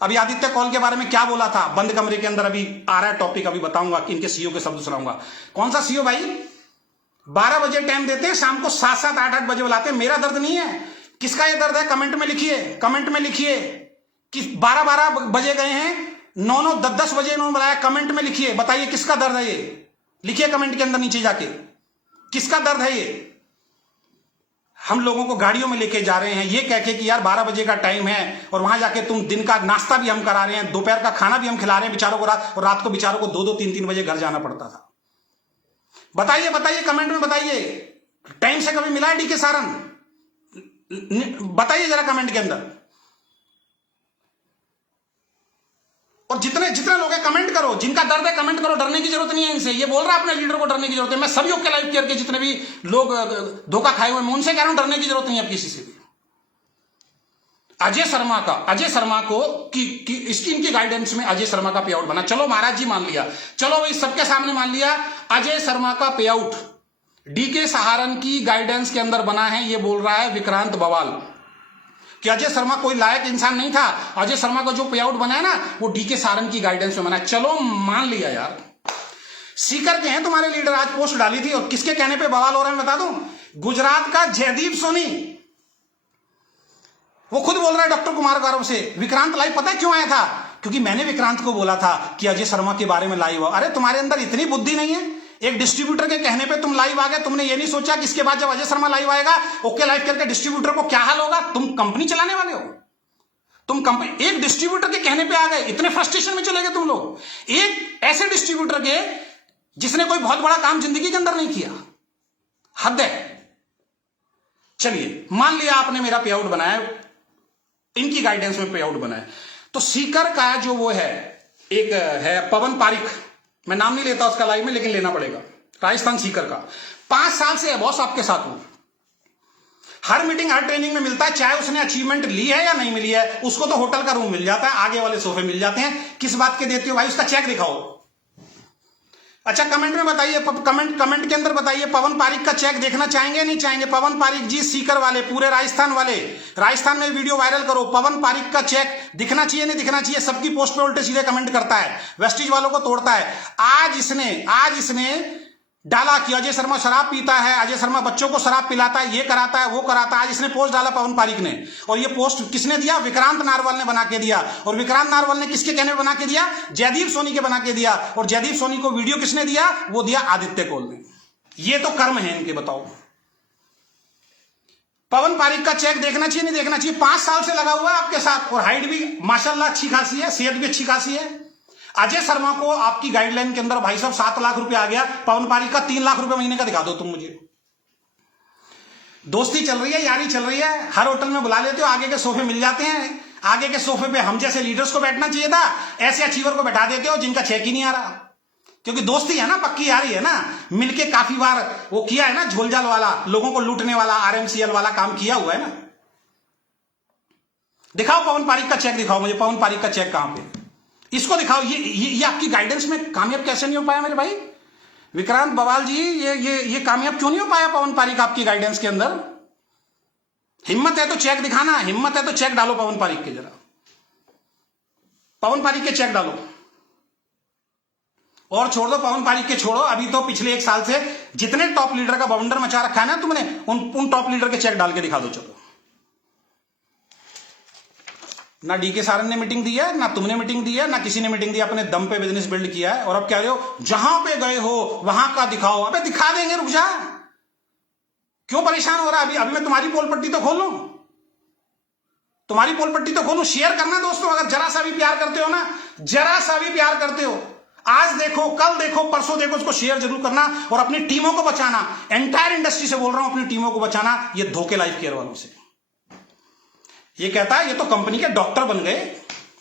अभी आदित्य कौल के बारे में क्या बोला था बंद कमरे के अंदर? अभी आ रहा है टॉपिक, अभी बताऊंगा कि इनके सीईओ के शब्द सुनाऊंगा। कौन सा सीईओ भाई? 12 बजे टाइम देते हैं, शाम को 7-7, 8-8 बजे बुलाते हैं। मेरा दर्द नहीं है, किसका ये दर्द है? कमेंट में लिखिए, कमेंट में लिखिए कि 12-12 बजे गए हैं, 9-9, 10-10 बजे इन्होंने बुलाया। कमेंट में लिखिए, बताइए किसका दर्द है ये? लिखिए कमेंट के अंदर नीचे जाके, किसका दर्द है ये? हम लोगों को गाड़ियों में लेके जा रहे हैं ये कह के कि यार 12 बजे का टाइम है, और वहां जाके तुम दिन का नाश्ता भी हम करा रहे हैं, दोपहर का खाना भी हम खिला रहे हैं बेचारों को रात, और रात को बेचारों को 2-2, 3-3 बजे घर जाना पड़ता था। बताइए, बताइए कमेंट में बताइए, टाइम से कभी मिला है डीके सारन? बताइए जरा कमेंट के अंदर। और जितने जितने लोग हैं कमेंट करो, जिनका दर्द है कमेंट करो, डरने की जरूरत नहीं है इनसे। ये बोल रहा है अपने लीडर को डरने की जरूरत है। मैं सभी के लाइव केयर के जितने भी लोग धोखा खाए हुए, मैं उनसे कह रहा हूं डरने की जरूरत नहीं है अब किसी से भी। अजय शर्मा को इनकी गाइडेंस में अजय शर्मा का पे आउट बना। चलो महाराज जी मान लिया, चलो भाई सबके सामने मान लिया, अजय शर्मा का पे आउट डीके सहारन की गाइडेंस के अंदर बना है। ये बोल रहा है विक्रांत बवाल कि अजय शर्मा कोई लायक इंसान नहीं था। अजय शर्मा का जो पे आउट बना है ना, वो डीके सहारन की गाइडेंस में बना है। चलो मान लिया यार, सीकर के हैं तुम्हारे लीडर। आज पोस्ट डाली थी, और किसके कहने पे बवाल हो रहा है बता दूं? गुजरात का जयदीप सोनी, वो खुद बोल रहा है डॉक्टर कुमार गौरव से। विक्रांत लाइव पता है क्यों आया था? क्योंकि मैंने विक्रांत को बोला था कि अजय शर्मा के बारे में लाइव हो। अरे तुम्हारे अंदर इतनी बुद्धि नहीं है? एक डिस्ट्रीब्यूटर के कहने पे तुम लाइव आ गए। तुमने ये नहीं सोचा कि इसके बाद जब अजय शर्मा लाइव आएगा, ओके लाइव करके डिस्ट्रीब्यूटर को क्या हाल होगा? तुम कंपनी चलाने वाले हो, तुम कंपनी, एक डिस्ट्रीब्यूटर के कहने पे आ गए, इतने फ्रस्ट्रेशन में चले गए तुम लोग। एक ऐसे डिस्ट्रीब्यूटर के जिसने कोई बहुत बड़ा काम जिंदगी के अंदर नहीं किया, हद है। चलिए मान लिया आपने मेरा पे आउट बनाया, इनकी गाइडेंस में पे आउट बनाया, तो सीकर का जो वो है, एक है पवन पारिक, मैं नाम नहीं लेता उसका लाइव में, लेकिन लेना पड़ेगा, राजस्थान सीकर का। 5 साल से है बॉस आपके साथ हूं, हर मीटिंग हर ट्रेनिंग में मिलता है, चाहे उसने अचीवमेंट ली है या नहीं मिली है। उसको तो होटल का रूम मिल जाता है, आगे वाले सोफे मिल जाते हैं। किस बात के देते हो भाई? उसका चेक दिखाओ। अच्छा कमेंट में बताइए, कमेंट के अंदर बताइए, पवन पारिक का चेक देखना चाहेंगे नहीं चाहेंगे? पवन पारिक जी, सीकर वाले, पूरे राजस्थान वाले, राजस्थान में वीडियो वायरल करो। पवन पारिक का चेक दिखना चाहिए नहीं दिखना चाहिए? सबकी पोस्ट पे उल्टे सीधे कमेंट करता है, वेस्टिज वालों को तोड़ता है। आज इसने डाला कि अजय शर्मा शराब पीता है, अजय शर्मा बच्चों को शराब पिलाता है, ये कराता है वो कराता है। आज इसने पोस्ट डाला पवन पारिक ने, और ये पोस्ट किसने दिया? विक्रांत नारवल ने बना के दिया। और विक्रांत नारवल ने किसके कहने पे बना के दिया? जयदीप सोनी के बना के दिया। और जयदीप सोनी को वीडियो किसने दिया? वो दिया आदित्य कोल ने। ये तो कर्म है इनके, बताओ। पवन पारिक का चेक देखना चाहिए नहीं देखना चाहिए? 5 साल से लगा हुआ है आपके साथ, और हाइट भी माशाल्लाह अच्छी खासी है, सेहत भी अच्छी खासी है। अजय शर्मा को आपकी गाइडलाइन के अंदर भाई साहब 7 लाख रुपए आ गया, पवन पारिक का 3 लाख रुपए महीने का दिखा दो तुम मुझे। दोस्ती चल रही है, यारी चल रही है, हर होटल में बुला लेते हो, आगे के सोफे मिल जाते हैं। आगे के सोफे पे हम जैसे लीडर्स को बैठना चाहिए था, ऐसे अचीवर को बैठा देते हो जिनका चेक ही नहीं आ रहा। क्योंकि दोस्ती है ना, पक्की यारी है ना, मिलके काफी बार वो किया है ना, झोलझाल वाला, लोगों को लूटने वाला, आरएमसीएल वाला काम किया हुआ है ना। दिखाओ पवन पारिक का चेक, दिखाओ मुझे पवन पारिक का चेक कहां पे, इसको दिखाओ। ये आपकी गाइडेंस में कामयाब कैसे नहीं हो पाया मेरे भाई? विक्रांत बवाल जी, ये कामयाब क्यों नहीं हो पाया पवन पारिक आपकी गाइडेंस के अंदर? हिम्मत है तो चेक दिखाना, हिम्मत है तो चेक डालो पवन पारिक के, जरा पवन पारिक के चेक डालो। और छोड़ दो पवन पारिक के, छोड़ो। अभी तो पिछले 1 साल से जितने टॉप लीडर का बवंडर मचा रखा है ना तुमने, उन टॉप लीडर के चेक डाल के दिखा दो। चलो, ना डीके सारन ने मीटिंग दी है, ना तुमने मीटिंग दी है, ना किसी ने मीटिंग दी, अपने दम पे बिजनेस बिल्ड किया है। और अब कह रहे हो जहां पे गए हो वहां का दिखाओ। अबे दिखा देंगे, रुक जा, क्यों परेशान हो रहा है? अभी मैं तुम्हारी पोल पट्टी तो खोलूं, तुम्हारी पोल पट्टी तो खोलूं। शेयर करना दोस्तों, अगर जरा सा भी प्यार करते हो ना, जरा सा भी प्यार करते हो, आज देखो, कल देखो, परसों देखो, उसको शेयर जरूर करना और अपनी टीमों को बचाना। एंटायर इंडस्ट्री से बोल रहा हूं, अपनी टीमों को बचाना, ये धोखे लाइफ केयर वालों से। ये कहता है ये तो कंपनी के डॉक्टर बन गए,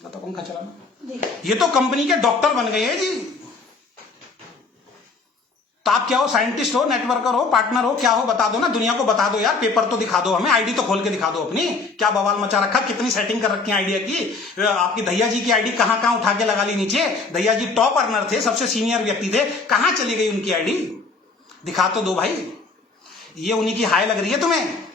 तो पंखा चलाना, ये तो कंपनी के डॉक्टर बन गए हैं जी। तो आप क्या हो? साइंटिस्ट हो, नेटवर्कर हो, पार्टनर हो, क्या हो? बता दो ना, दुनिया को बता दो यार, पेपर तो दिखा दो हमें, आईडी तो खोल के दिखा दो अपनी। क्या बवाल मचा रखा, कितनी सेटिंग कर रखी है आइडिया की। आपकी दहिया जी की आईडी कहां कहां उठा के लगा ली नीचे। दहिया जी टॉप अर्नर थे, सबसे सीनियर व्यक्ति थे, कहां चली गई उनकी आईडी? दिखा तो दो भाई। ये उन्हीं की हाय लग रही है तुम्हें,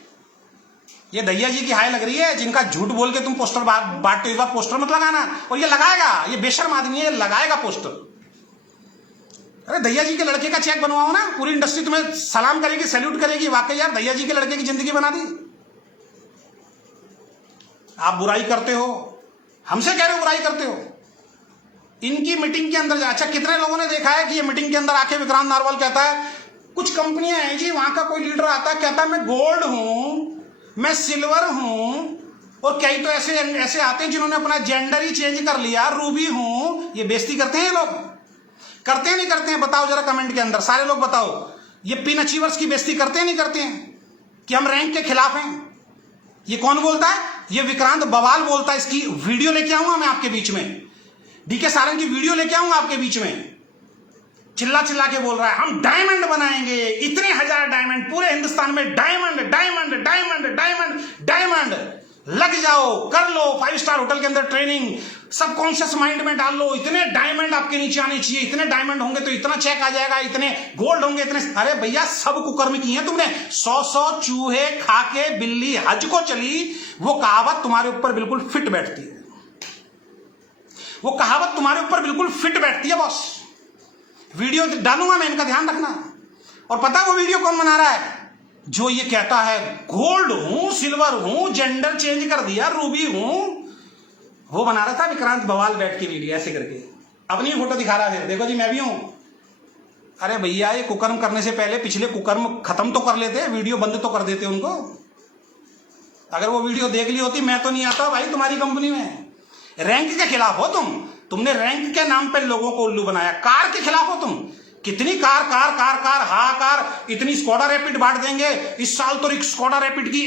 ये दहिया जी की हाय लग रही है, जिनका झूठ बोल के तुम पोस्टर बांटते। इस बार पोस्टर मत लगाना, और ये लगाएगा, ये बेशर्म आदमी है, लगाएगा पोस्टर। अरे दहिया जी के लड़के का चेक बनवाओ ना, पूरी इंडस्ट्री तुम्हें सलाम करेगी, सैल्यूट करेगी, वाकई यार दहिया जी के लड़के की जिंदगी बना दी। आप बुराई करते हो, हमसे कह रहे हो बुराई करते हो। इनकी मीटिंग के अंदर अच्छा, कितने लोगों ने देखा है कि ये मीटिंग के अंदर आके विक्रांत नारवाल कहता है, कुछ कंपनियां हैं जी, वहां का कोई लीडर आता है कहता है मैं गोल्ड हूं, मैं सिल्वर हूं, और कई तो ऐसे ऐसे आते हैं जिन्होंने अपना जेंडर ही चेंज कर लिया, रूबी हूं। ये बेइज्जती करते हैं ये लोग, करते हैं नहीं करते हैं? बताओ जरा कमेंट के अंदर, सारे लोग बताओ। ये पिन अचीवर्स की बेइज्जती करते हैं नहीं करते हैं कि हम रैंक के खिलाफ हैं? ये कौन बोलता है? ये विक्रांत बवाल बोलता है। इसकी वीडियो लेके आऊंगा मैं आपके बीच में, डीके सारंग की वीडियो लेके आऊंगा आपके बीच में। चिल्ला चिल्ला के बोल रहा है हम डायमंड बनाएंगे, इतने हजार डायमंड पूरे हिंदुस्तान में, diamond diamond diamond diamond diamond. लग जाओ, कर लो 5 स्टार होटल के अंदर ट्रेनिंग, सबकॉन्शियस माइंड में डाल लो, इतने डायमंड आपके नीचे आने चाहिए, इतने डायमंड होंगे तो इतना चेक आ जाएगा, इतने गोल्ड होंगे इतने। अरे भैया सब कुकर्म किए हैं तुमने। 100 चूहे खा के बिल्ली हज को चली, वो कहावत तुम्हारे ऊपर बिल्कुल फिट बैठती है, वो कहावत तुम्हारे ऊपर बिल्कुल फिट बैठती है बॉस। वीडियो डालूंगा मैं, इनका ध्यान रखना। और पता है वो वीडियो कौन बना रहा है? जो ये कहता है गोल्ड हूं, सिल्वर हूं, जेंडर चेंज कर दिया, रूबी हूं, वो बना रहा था विक्रांत बवाल बैठ के वीडियो ऐसे करके, अपनी फोटो दिखा रहा है, देखो जी मैं भी हूं। अरे भैया ये कुकर्म करने से पहले पिछले कुकर्म खत्म तो कर लेते, वीडियो बंद तो कर देते उनको। अगर वो वीडियो देख ली होती, मैं तो नहीं आता भाई तुम्हारी कंपनी में। रैंक के खिलाफ हो तुमने रैंक के नाम पे लोगों को उल्लू बनाया। कार के खिलाफ हो तुम, कितनी कार कार कार कार हा कार, इतनी स्कोडा रैपिड बांट देंगे इस साल तो, स्कोडा रैपिड की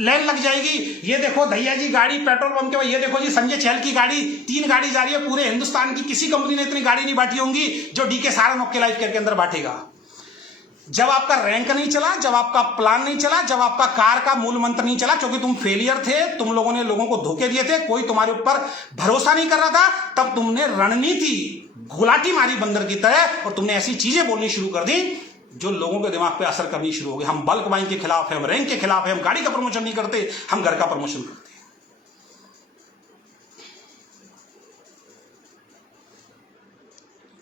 लाइन लग जाएगी। ये देखो दहिया जी गाड़ी पेट्रोल पंप के, ये देखो जी संजय चहल की गाड़ी, 3 गाड़ी जा रही है। पूरे हिंदुस्तान की किसी कंपनी ने इतनी गाड़ी नहीं बांटी होंगी जो डीके सारंग ओके लाइफ के अंदर बांटेगा। जब आपका रैंक नहीं चला, जब आपका प्लान नहीं चला, जब आपका कार का मूल मंत्र नहीं चला, क्योंकि तुम फेलियर थे, तुम लोगों ने लोगों को धोखे दिए थे, कोई तुम्हारे ऊपर भरोसा नहीं कर रहा था, तब तुमने रणनीति गुलाटी मारी बंदर की तरह, और तुमने ऐसी चीजें बोलनी शुरू कर दी जो लोगों के दिमाग पे असर करनी शुरू हो गई। हम बल्क बाइंग के खिलाफ है, हम रैंक के खिलाफ है, हम गाड़ी का प्रमोशन नहीं करते, हम घर का प्रमोशन करते।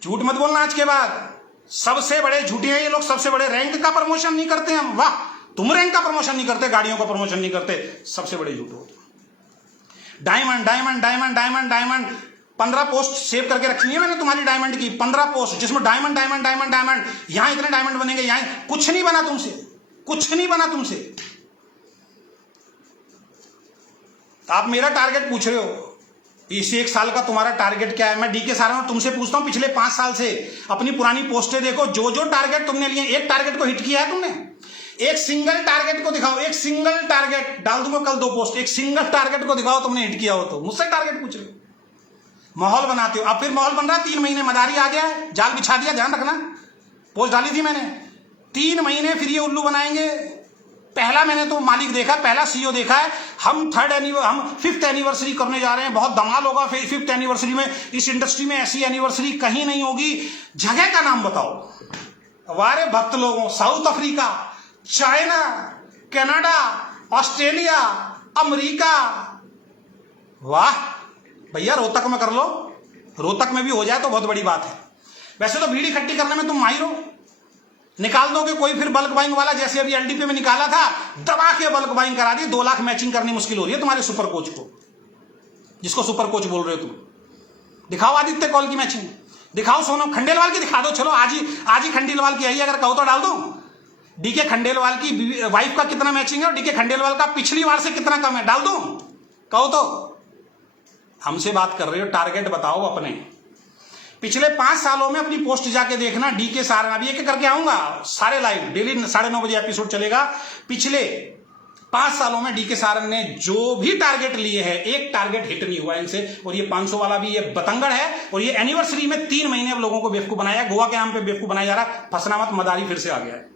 झूठ मत बोलना आज के बाद, सबसे बड़े झूठे हैं ये लोग, सबसे बड़े। रैंक का प्रमोशन नहीं करते हम, वाह तुम रैंक का प्रमोशन नहीं करते, गाड़ियों का प्रमोशन नहीं करते, सबसे बड़े झूठ हो। Diamond diamond diamond diamond diamond 15 post save करके रखी है मैंने तुम्हारी डायमंड की, 15 पोस्ट जिसमें डायमंड डायमंड डायमंड डायमंड, यहां इतने डायमंड बनेंगे, यहां कुछ नहीं बना तुमसे, कुछ नहीं बना तुमसे। आप मेरा टारगेट पूछ रहे हो, इस 1 साल का तुम्हारा टारगेट क्या है? मैं डीके सारंग तुमसे पूछता हूं, पिछले 5 साल से अपनी पुरानी पोस्टें देखो, जो जो टारगेट तुमने लिए, एक टारगेट को हिट किया है तुमने? एक सिंगल टारगेट को दिखाओ, एक सिंगल टारगेट, डाल दूंगा कल 2 पोस्ट, एक सिंगल टारगेट को दिखाओ तुमने हिट किया हो तो। मुझसे टारगेट पूछ रहे हो, माहौल बनाते हो। अब फिर माहौल बन रहा है, 3 महीने मदारी आ गया है, जाल बिछा दिया, ध्यान रखना। पोस्ट डाली थी मैंने, 3 महीने फिर ये उल्लू बनाएंगे। पहला मैंने तो मालिक देखा, पहला सीईओ देखा है। हम 5th एनिवर्सरी करने जा रहे हैं, बहुत धमाल होगा 5th एनिवर्सरी में। इस इंडस्ट्री में ऐसी एनिवर्सरी कहीं नहीं होगी। जगह का नाम बताओ। हमारे भक्त लोगों, south Africa, China, Canada, Australia, America, वाह भैया रोहतक में कर लो, रोहतक में भी हो जाए तो बहुत बड़ी बात है। वैसे तो भीड़ इकट्ठी करने में तुम माहिर हो, निकाल दोगे कोई फिर बल्क बाइंग वाला, जैसे अभी एलडीपी में निकाला था, दबा के बल्क बाइंग करा दी। 2 लाख मैचिंग करनी मुश्किल हो रही है तुम्हारे सुपर कोच को, जिसको सुपर कोच बोल रहे हो तुम। दिखाओ आदित्य कौल की मैचिंग, दिखाओ सोनम खंडेलवाल की, दिखा दो, चलो आज ही खंडेलवाल की आई, अगर कहो तो डाल दो। डीके खंडेलवाल की वाइफ का कितना मैचिंग है और डीके खंडेलवाल का पिछली बार से कितना कम है, डाल दो, कहो तो। हमसे बात कर रहे हो, टारगेट बताओ अपने। पिछले 5 सालों में अपनी पोस्ट जाके देखना, डीके सारंग, अभी एक करके आऊंगा सारे लाइव, डेली 9:30 बजे एपिसोड चलेगा। पिछले 5 सालों में डीके सारंग ने जो भी टारगेट लिए हैं, एक टारगेट हिट नहीं हुआ इनसे। और ये 500 वाला भी ये बतंगड़ है, और ये एनिवर्सरी में 3 महीने अब लोगों को बेवकूफ बनाया, गोवा के नाम पे बेवकूफ बनाया जा रहा। फंसना मत, मदारी फिर से आ गया है।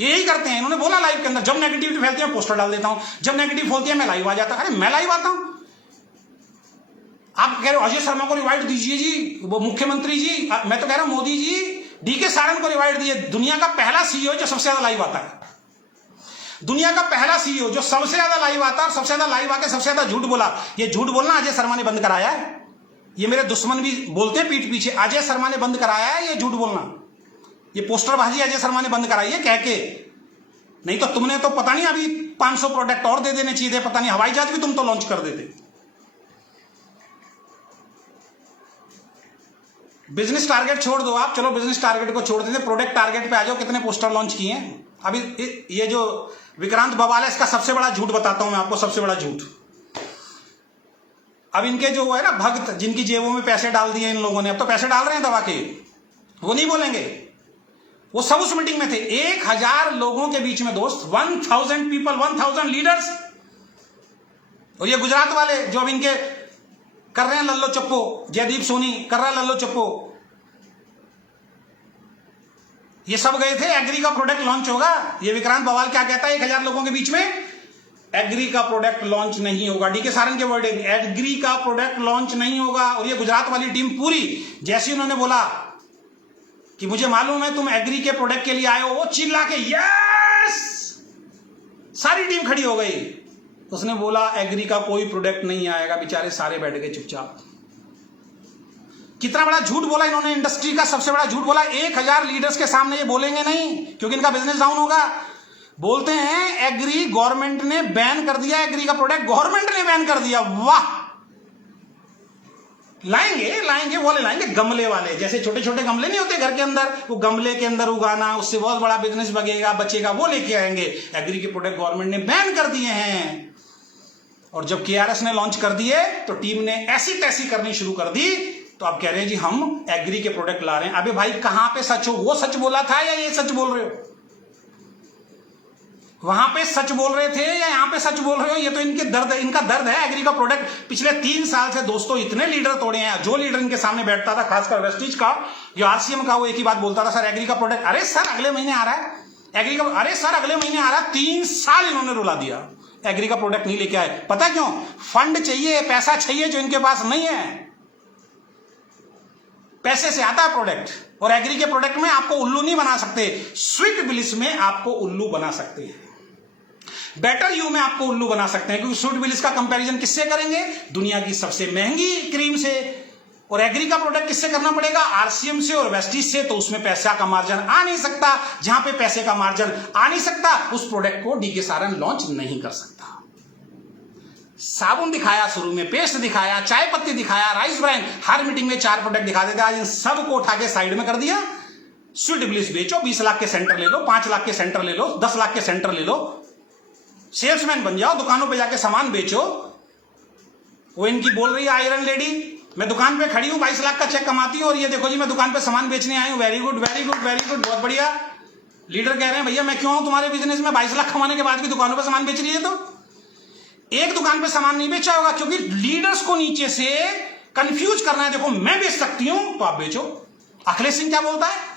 यही करते हैं, इन्होंने बोला लाइव के अंदर, जब नेगेटिविटी फैलती है पोस्टर डाल देता हूं, जब नेगेटिव फैलती है मैं लाइव आ जाता। अरे मैं लाइव आता हूं, आप कह रहे हो अजय शर्मा को रिवाइड दीजिए जी, वो मुख्यमंत्री जी, मैं तो कह रहा हूं मोदी जी डीके सारंग को रिवाइड दिए। दुनिया का पहला सीईओ जो सबसे ज्यादा लाइव आता है, दुनिया का पहला सीईओ जो सबसे ज्यादा लाइव आता है, सबसे ज्यादा लाइव आके सबसे ज्यादा झूठ बोला। ये झूठ बोलना अजय शर्मा ने बंद कराया है। ये मेरे दुश्मन भी बोलते हैं पीठ पीछे, अजय शर्मा ने बंद कराया है ये झूठ बोलना। ये पोस्टरबाजी अजय शर्मा ने बंद कराई है कह के, नहीं तो तुमने तो पता नहीं अभी 500 प्रोडक्ट और दे देने चाहिए थे, पता नहीं हवाई जहाज भी तुम तो लॉन्च कर देते। बिजनेस टारगेट छोड़ दो आप, चलो बिजनेस टारगेट को छोड़ देते, प्रोडक्ट टारगेट पे आ जाओ। कितने पोस्टर लॉन्च किए हैं अभी? ये जो विक्रांत बवाल है, इसका सबसे बड़ा झूठ बताता हूं मैं आपको, सबसे बड़ा झूठ। अब इनके जो है ना भक्त, जिनकी जेबों में पैसे डाल दिए इन लोगों ने, अब तो पैसे डाल रहे हैं दवा के, वो नहीं बोलेंगे, वो सब उस मीटिंग में थे। 1000 लोगों के बीच में दोस्त, 1000 पीपल, 1000 लीडर्स। और ये गुजरात वाले जो अब इनके कर रहे हैं लल्लो चप्पो, जयदीप सोनी कर रहा है लल्लो चप्पो, ये सब गए थे। एग्री का प्रोडक्ट लॉन्च होगा, ये विक्रांत बवाल क्या कहता है 1000 लोगों के बीच में? एग्री का प्रोडक्ट लॉन्च नहीं होगा। डीके सारन के वर्डिंग, एग्री का प्रोडक्ट लॉन्च नहीं होगा। और ये गुजरात वाली टीम पूरी, जैसे उन्होंने बोला कि मुझे मालूम है तुम एग्री के प्रोडक्ट के लिए आए हो, वो चिल्ला के यस, सारी टीम खड़ी हो गई। उसने बोला एग्री का कोई प्रोडक्ट नहीं आएगा, बेचारे सारे बैठ गए चुपचाप। कितना बड़ा झूठ बोला इन्होंने, इंडस्ट्री का सबसे बड़ा झूठ बोला। 1000 लीडर्स के सामने ये बोलेंगे नहीं, क्योंकि इनका बिजनेस डाउन होगा। बोलते हैं एग्री गवर्नमेंट ने बैन कर दिया, एग्री का प्रोडक्ट गवर्नमेंट ने बैन कर दिया। वाह, लाएंगे वाले लाएंगे, गमले वाले, जैसे छोटे छोटे गमले नहीं होते घर के अंदर, वो गमले के अंदर उगाना, उससे बहुत बड़ा बिजनेस बचेगा, वो लेके आएंगे। एग्री के प्रोडक्ट गवर्नमेंट ने बैन कर दिए हैं। और जब केआरएस ने लॉन्च कर दिए तो टीम ने ऐसी तैसी करनी शुरू कर दी, तो आप कह रहे हैं जी हम एग्री के प्रोडक्ट ला रहे हैं। अबे भाई कहां पे सच हो? वो सच बोला था या ये सच बोल रहे हो? वहां पे सच बोल रहे थे या यहां पे सच बोल रहे हो? ये तो इनका दर्द है। एग्री का प्रोडक्ट पिछले 3 साल से दोस्तों इतने लीडर तोड़े हैं। जो लीडर इनके सामने बैठता था, खासकर वेस्टिज का, जो आरसीएम का, वो एक ही बात बोलता था, सर एग्री का प्रोडक्ट, अरे सर अगले महीने आ रहा है, एग्री का, अरे सर अगले महीने आ रहा है। 3 साल इन्होंने रुला दिया, एग्री का प्रोडक्ट नहीं लेके आए। पता क्यों? फंड चाहिए, पैसा चाहिए, जो इनके पास नहीं है। पैसे से आता है प्रोडक्ट। और एग्री के प्रोडक्ट में आपको उल्लू नहीं बना सकते, स्वीट ब्लिस में आपको उल्लू बना सकते हैं, बेटर यू में आपको उल्लू बना सकते हैं। क्योंकि स्वीट ब्लिस का कंपैरिजन किससे करेंगे? दुनिया की सबसे महंगी क्रीम से। और एग्री का प्रोडक्ट किससे करना पड़ेगा? आरसीएम से और वेस्टिज से। तो उसमें पैसा का मार्जिन आ नहीं सकता। जहां पे पैसे का मार्जिन आ नहीं सकता, उस प्रोडक्ट को डीके सारन लॉन्च नहीं कर सकता। साबुन दिखाया शुरू में, पेस्ट दिखाया, चाय पत्ती दिखाया, राइस ब्रांड, हर मीटिंग में 4 प्रोडक्ट दिखा देते। आज इन सबको उठा के साइड में कर दिया। स्वीट ब्लिस बेचो, 20 लाख के सेंटर ले लो, 5 लाख के सेंटर ले लो, 10 लाख के सेंटर ले लो, सेल्समैन बन जाओ, दुकानों पे जाके सामान बेचो। वो इनकी बोल रही है आयरन लेडी, मैं दुकान पे खड़ी हूं, 22 लाख का चेक कमाती हूं, और ये देखो जी मैं दुकान पे सामान बेचने आई हूं। Very good very good very good, बहुत बढ़िया। लीडर कह रहे हैं भैया मैं क्यों हूं तुम्हारे बिजनेस में? 22 लाख कमाने के बाद भी दुकानों पे सामान बेच रही है। तो एक दुकान पे सामान नहीं बेचा होगा, क्योंकि लीडर्स को नीचे से कंफ्यूज करना है। देखो मैं बेच सकती हूं तो आप बेचो। अखिलेश सिंह क्या बोलता है?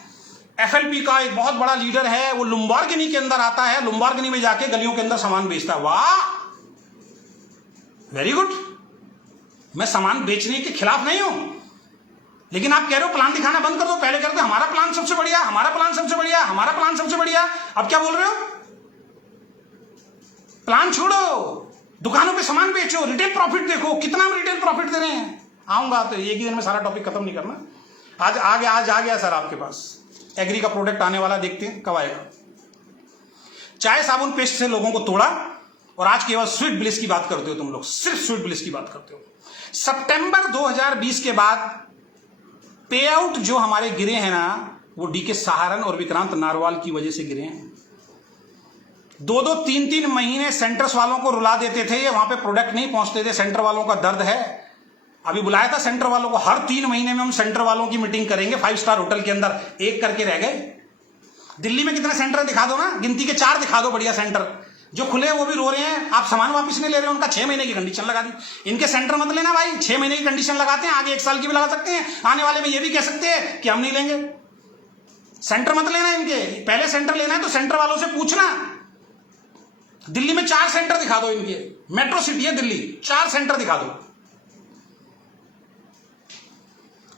एफएलपी का एक बहुत बड़ा लीडर है, वो लुम्बार्गिनी के अंदर आता है, लुम्बार्गिनी में जाके गलियों के अंदर सामान बेचता है। वाह, वेरी गुड। मैं सामान बेचने के खिलाफ नहीं हूं, लेकिन आप कह रहे हो प्लान दिखाना बंद कर दो। पहले कहते हमारा प्लान सबसे बढ़िया, हमारा प्लान सबसे बढ़िया, हमारा प्लान सबसे बढ़िया। अब क्या बोल रहे हो? प्लान छोड़ो, दुकानों पे सामान बेचो, रिटेल प्रॉफिट देखो, कितना हम रिटेल प्रॉफिट दे रहे हैं। आऊंगा तो एक ही दिन में सारा टॉपिक खत्म नहीं करना। आज आ गया सर आपके पास एग्री का प्रोडक्ट आने वाला, देखते हैं कब आएगा। चाय साबुन पेस्ट से लोगों को तोड़ा, और आज केवल स्वीट ब्लिस की बात करते हो तुम लोग, सिर्फ स्वीट ब्लिस की बात करते हो। सितंबर 2020 के बाद पे आउट जो हमारे गिरे हैं ना, वो डीके सहारन और विक्रांत नारवाल की वजह से गिरे हैं। 2-2, 3-3 महीने सेंटर्स वालों को रुला देते थे, वहां पे प्रोडक्ट नहीं पहुंचते थे। सेंटर वालों का दर्द है। अभी बुलाया था सेंटर वालों को, हर 3 महीने में हम सेंटर वालों की मीटिंग करेंगे 5 स्टार होटल के अंदर। एक करके रह गए। दिल्ली में कितने सेंटर दिखा दो ना, गिनती के 4 दिखा दो बढ़िया सेंटर। जो खुले हैं वो भी रो रहे हैं, आप सामान वापस नहीं ले रहे हो, उनका 6 महीने की कंडीशन लगा दी। इनके सेंटर मत लेना भाई, 6 महीने की कंडीशन लगाते हैं, आगे 1 साल की भी लगा सकते हैं। आने वाले में ये भी कह सकते हैं कि हम नहीं लेंगे। सेंटर मत लेना इनके, पहले सेंटर लेना है तो सेंटर वालों से पूछना। दिल्ली में 4 सेंटर दिखा दो इनके, मेट्रो सिटी है दिल्ली, 4 सेंटर दिखा दो।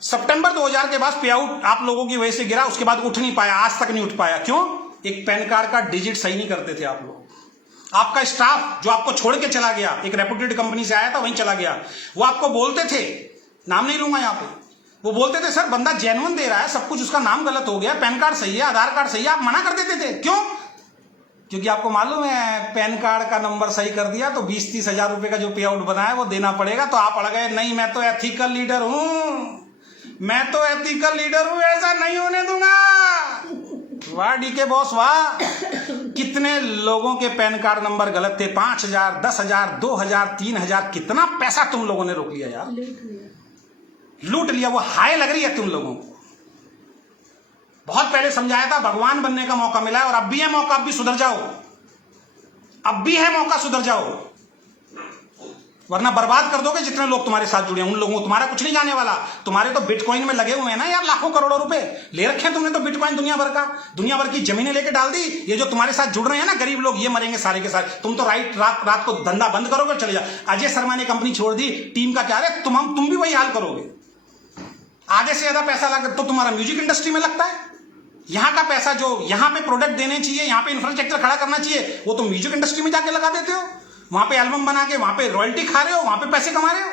सितंबर 2000 के बाद पे आउट आप लोगों की वजह से गिरा, उसके बाद उठ नहीं पाया, आज तक नहीं उठ पाया। क्यों? एक पैन कार्ड का डिजिट सही नहीं करते थे आप लोग। आपका स्टाफ जो आपको छोड़ के चला गया, एक रेपुटेड कंपनी से आया था, वहीं चला गया, वो आपको बोलते थे, नाम नहीं लूंगा यहां पे, वो बोलते थे सर बंदा जेन्युइन दे रहा है, सब कुछ उसका नाम गलत हो गया, पैन कार्ड सही है, आधार कार्ड सही है, आप मना कर देते थे। क्यों? क्योंकि आपको मालूम है पैन कार्ड का नंबर सही कर दिया तो 20-30 हजार रुपए का जो पे आउट बना है वो देना पड़ेगा। तो आप अड़ गए, नहीं मैं तो एथिकल लीडर हूं, मैं तो एथिकल लीडर हूं, ऐसा नहीं होने दूंगा। वाह डीके बॉस वाह। कितने लोगों के पैन कार्ड नंबर गलत थे, 5,000, 10,000, 2,000, 3,000, कितना पैसा तुम लोगों ने रोक लिया यार, लूट लिया। वो हाय लग रही है तुम लोगों को। बहुत पहले समझाया था, भगवान बनने का मौका मिला है और अब भी है मौका, अब भी सुधर जाओ, अब भी है मौका, सुधर जाओ, वरना बर्बाद कर दोगे जितने लोग तुम्हारे साथ जुड़े हैं उन लोगों को। तुम्हारा कुछ नहीं जाने वाला, तुम्हारे तो बिटकॉइन में लगे हुए हैं ना यार, लाखों करोड़ों रुपए ले रखे हैं तुमने तो बिटकॉइन, दुनिया भर की जमीनें लेके डाल दी। ये जो तुम्हारे साथ जुड़ रहे हैं ना गरीब लोग, ये मरेंगे सारे के सारे। तुम तो रात को धंधा बंद करोगे, चले जाओ। अजय शर्मा ने कंपनी छोड़ दी, टीम का क्या है, तुम भी वही हाल करोगे। आधे से ज्यादा पैसा लगा तो तुम्हारा म्यूजिक इंडस्ट्री में लगता है। यहां का पैसा जो यहां पे प्रोडक्ट देने चाहिए, यहां पे इंफ्रास्ट्रक्चर खड़ा करना चाहिए, वो तुम म्यूजिक इंडस्ट्री में जाके लगा देते हो। वहां पे एल्बम बना के वहां पे रॉयल्टी खा रहे हो, वहां पे पैसे कमा रहे हो।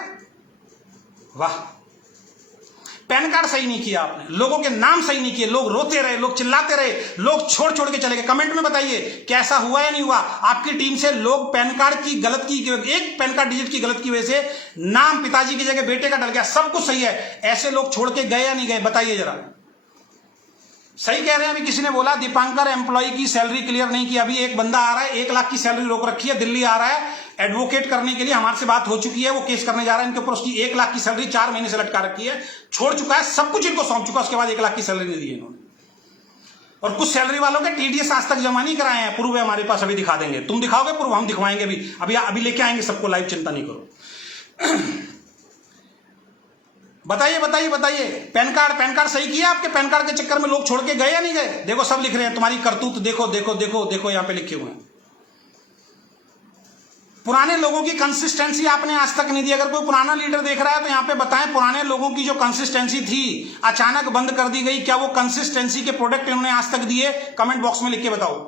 वाह। पैन कार्ड सही नहीं किया आपने, लोगों के नाम सही नहीं किए, लोग रोते रहे, लोग चिल्लाते रहे, लोग छोड़ छोड़ के चले गए। कमेंट में बताइए कैसा हुआ या नहीं हुआ। आपकी टीम से लोग पैन कार्ड की गलत की, एक पैन कार्ड डिजिट की गलत की वजह से नाम पिताजी की जगह बेटे का डल गया, सब कुछ सही है, ऐसे लोग छोड़ के गए या नहीं गए, बताइए जरा। सही कह रहे हैं। अभी किसी ने बोला दीपांकर एम्प्लॉय की सैलरी क्लियर नहीं की। अभी एक बंदा आ रहा है, 1 लाख की सैलरी रोक रखी है, दिल्ली आ रहा है एडवोकेट करने के लिए, हमारे से बात हो चुकी है, वो केस करने जा रहा है इनके ऊपर। उसकी 1 लाख की सैलरी 4 महीने से लटका रखी है, छोड़ चुका है, सब कुछ इनको सौंप चुका, उसके बाद 1 लाख की सैलरी नहीं दी इन्होंने। और कुछ सैलरी वालों के टीडीएस आज तक जमा नहीं कराए हैं, प्रूफ है हमारे पास, अभी दिखा देंगे। तुम दिखाओगे प्रूफ, हम दिखवाएंगे अभी लेके आएंगे सबको लाइव, चिंता नहीं करो। बताइए बताइए बताइए, पैन कार्ड सही किया आपके? पैन कार्ड के चक्कर में लोग छोड़ के गए या नहीं गए? देखो सब लिख रहे हैं तुम्हारी करतूत, देखो देखो देखो देखो, यहां पे लिखे हुए हैं। पुराने लोगों की कंसिस्टेंसी आपने आज तक नहीं दी। अगर कोई पुराना लीडर देख रहा है तो यहां पे बताएं, पुराने लोगों की जो कंसिस्टेंसी थी अचानक बंद कर दी गई, क्या वो कंसिस्टेंसी के प्रोडक्ट इन्होंने आज तक दिए? कमेंट बॉक्स में लिख के बताओ।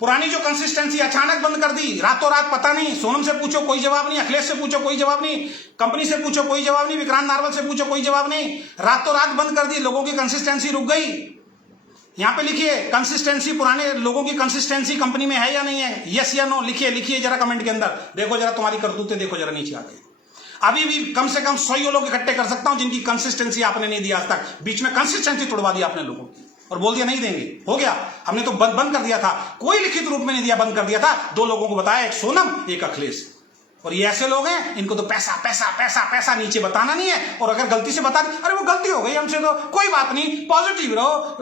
पुरानी जो कंसिस्टेंसी अचानक बंद कर दी, रातों रात, पता नहीं, सोनम से पूछो कोई जवाब नहीं, अखिलेश से पूछो कोई जवाब नहीं, कंपनी से पूछो कोई जवाब नहीं, विक्रांत नारवल से पूछो कोई जवाब नहीं, रातों रात बंद कर दी, लोगों की कंसिस्टेंसी रुक गई। यहां पे लिखिए कंसिस्टेंसी, पुराने लोगों की कंसिस्टेंसी कंपनी में है या नहीं है, यस या नो लिखिए जरा कमेंट के अंदर। देखो जरा तुम्हारी करतूतें, देखो जरा नीचे आके। अभी भी कम से कम 100 लोग इकट्ठे कर सकता हूं जिनकी कंसिस्टेंसी आपने नहीं दी आज तक। बीच में कंसिस्टेंसी तोड़वा दी आपने लोगों की और बोल दिया नहीं देंगे, हो गया, हमने तो बंद कर दिया था, कोई लिखित रूप में नहीं दिया, बंद कर दिया था। 2 लोगों को बताया, एक सोनम एक अखिलेश। और ये ऐसे लोग हैं, इनको तो पैसा पैसा पैसा पैसा नीचे बताना नहीं है, और अगर गलती से बता अरे वो गलती हो गई हमसे, तो कोई बात नहीं, पॉजिटिव रहो,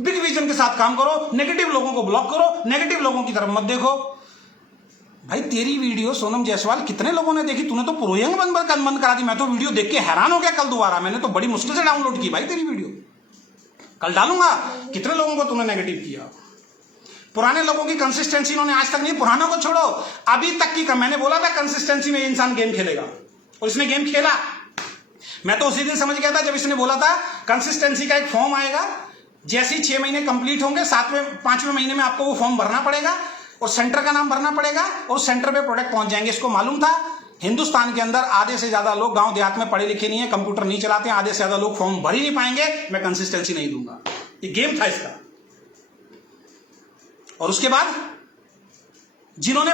बिग विजन के साथ काम करो, नेगेटिव लोगों को ब्लॉक करो, नेगेटिव लोगों की तरफ मत देखो। भाई तेरी वीडियो सोनम जायसवाल कितने लोगों ने देखी? तूने तो प्रोयंग बंद करा दी। मैं तो वीडियो देख के हैरान हो गया कल दोबारा, मैंने तो बड़ी मुश्किल से डाउनलोड की भाई तेरी वीडियो, कल डालूंगा। कितने लोगों को तूने नेगेटिव किया? पुराने लोगों की कंसिस्टेंसी इन्होंने आज तक नहीं, पुरानों को छोड़ो, अभी तक की मैंने बोला था कंसिस्टेंसी में इंसान गेम खेलेगा, और इसने गेम खेला। मैं तो उसी दिन समझ गया था जब इसने बोला था कंसिस्टेंसी का एक फॉर्म आएगा, जैसे ही 6 महीने कंप्लीट होंगे 5वें महीने में आपको वो फॉर्म भरना पड़ेगा और सेंटर का नाम भरना पड़ेगा और सेंटर पे प्रोडक्ट पहुंच जाएंगे। इसको मालूम था हिंदुस्तान के अंदर आधे से ज्यादा लोग गांव देहात में पढ़े लिखे नहीं है, कंप्यूटर नहीं चलाते हैं, आधे से ज्यादा लोग फॉर्म भर ही नहीं पाएंगे, मैं कंसिस्टेंसी नहीं दूंगा। ये गेम था इसका। और उसके बाद जिन्होंने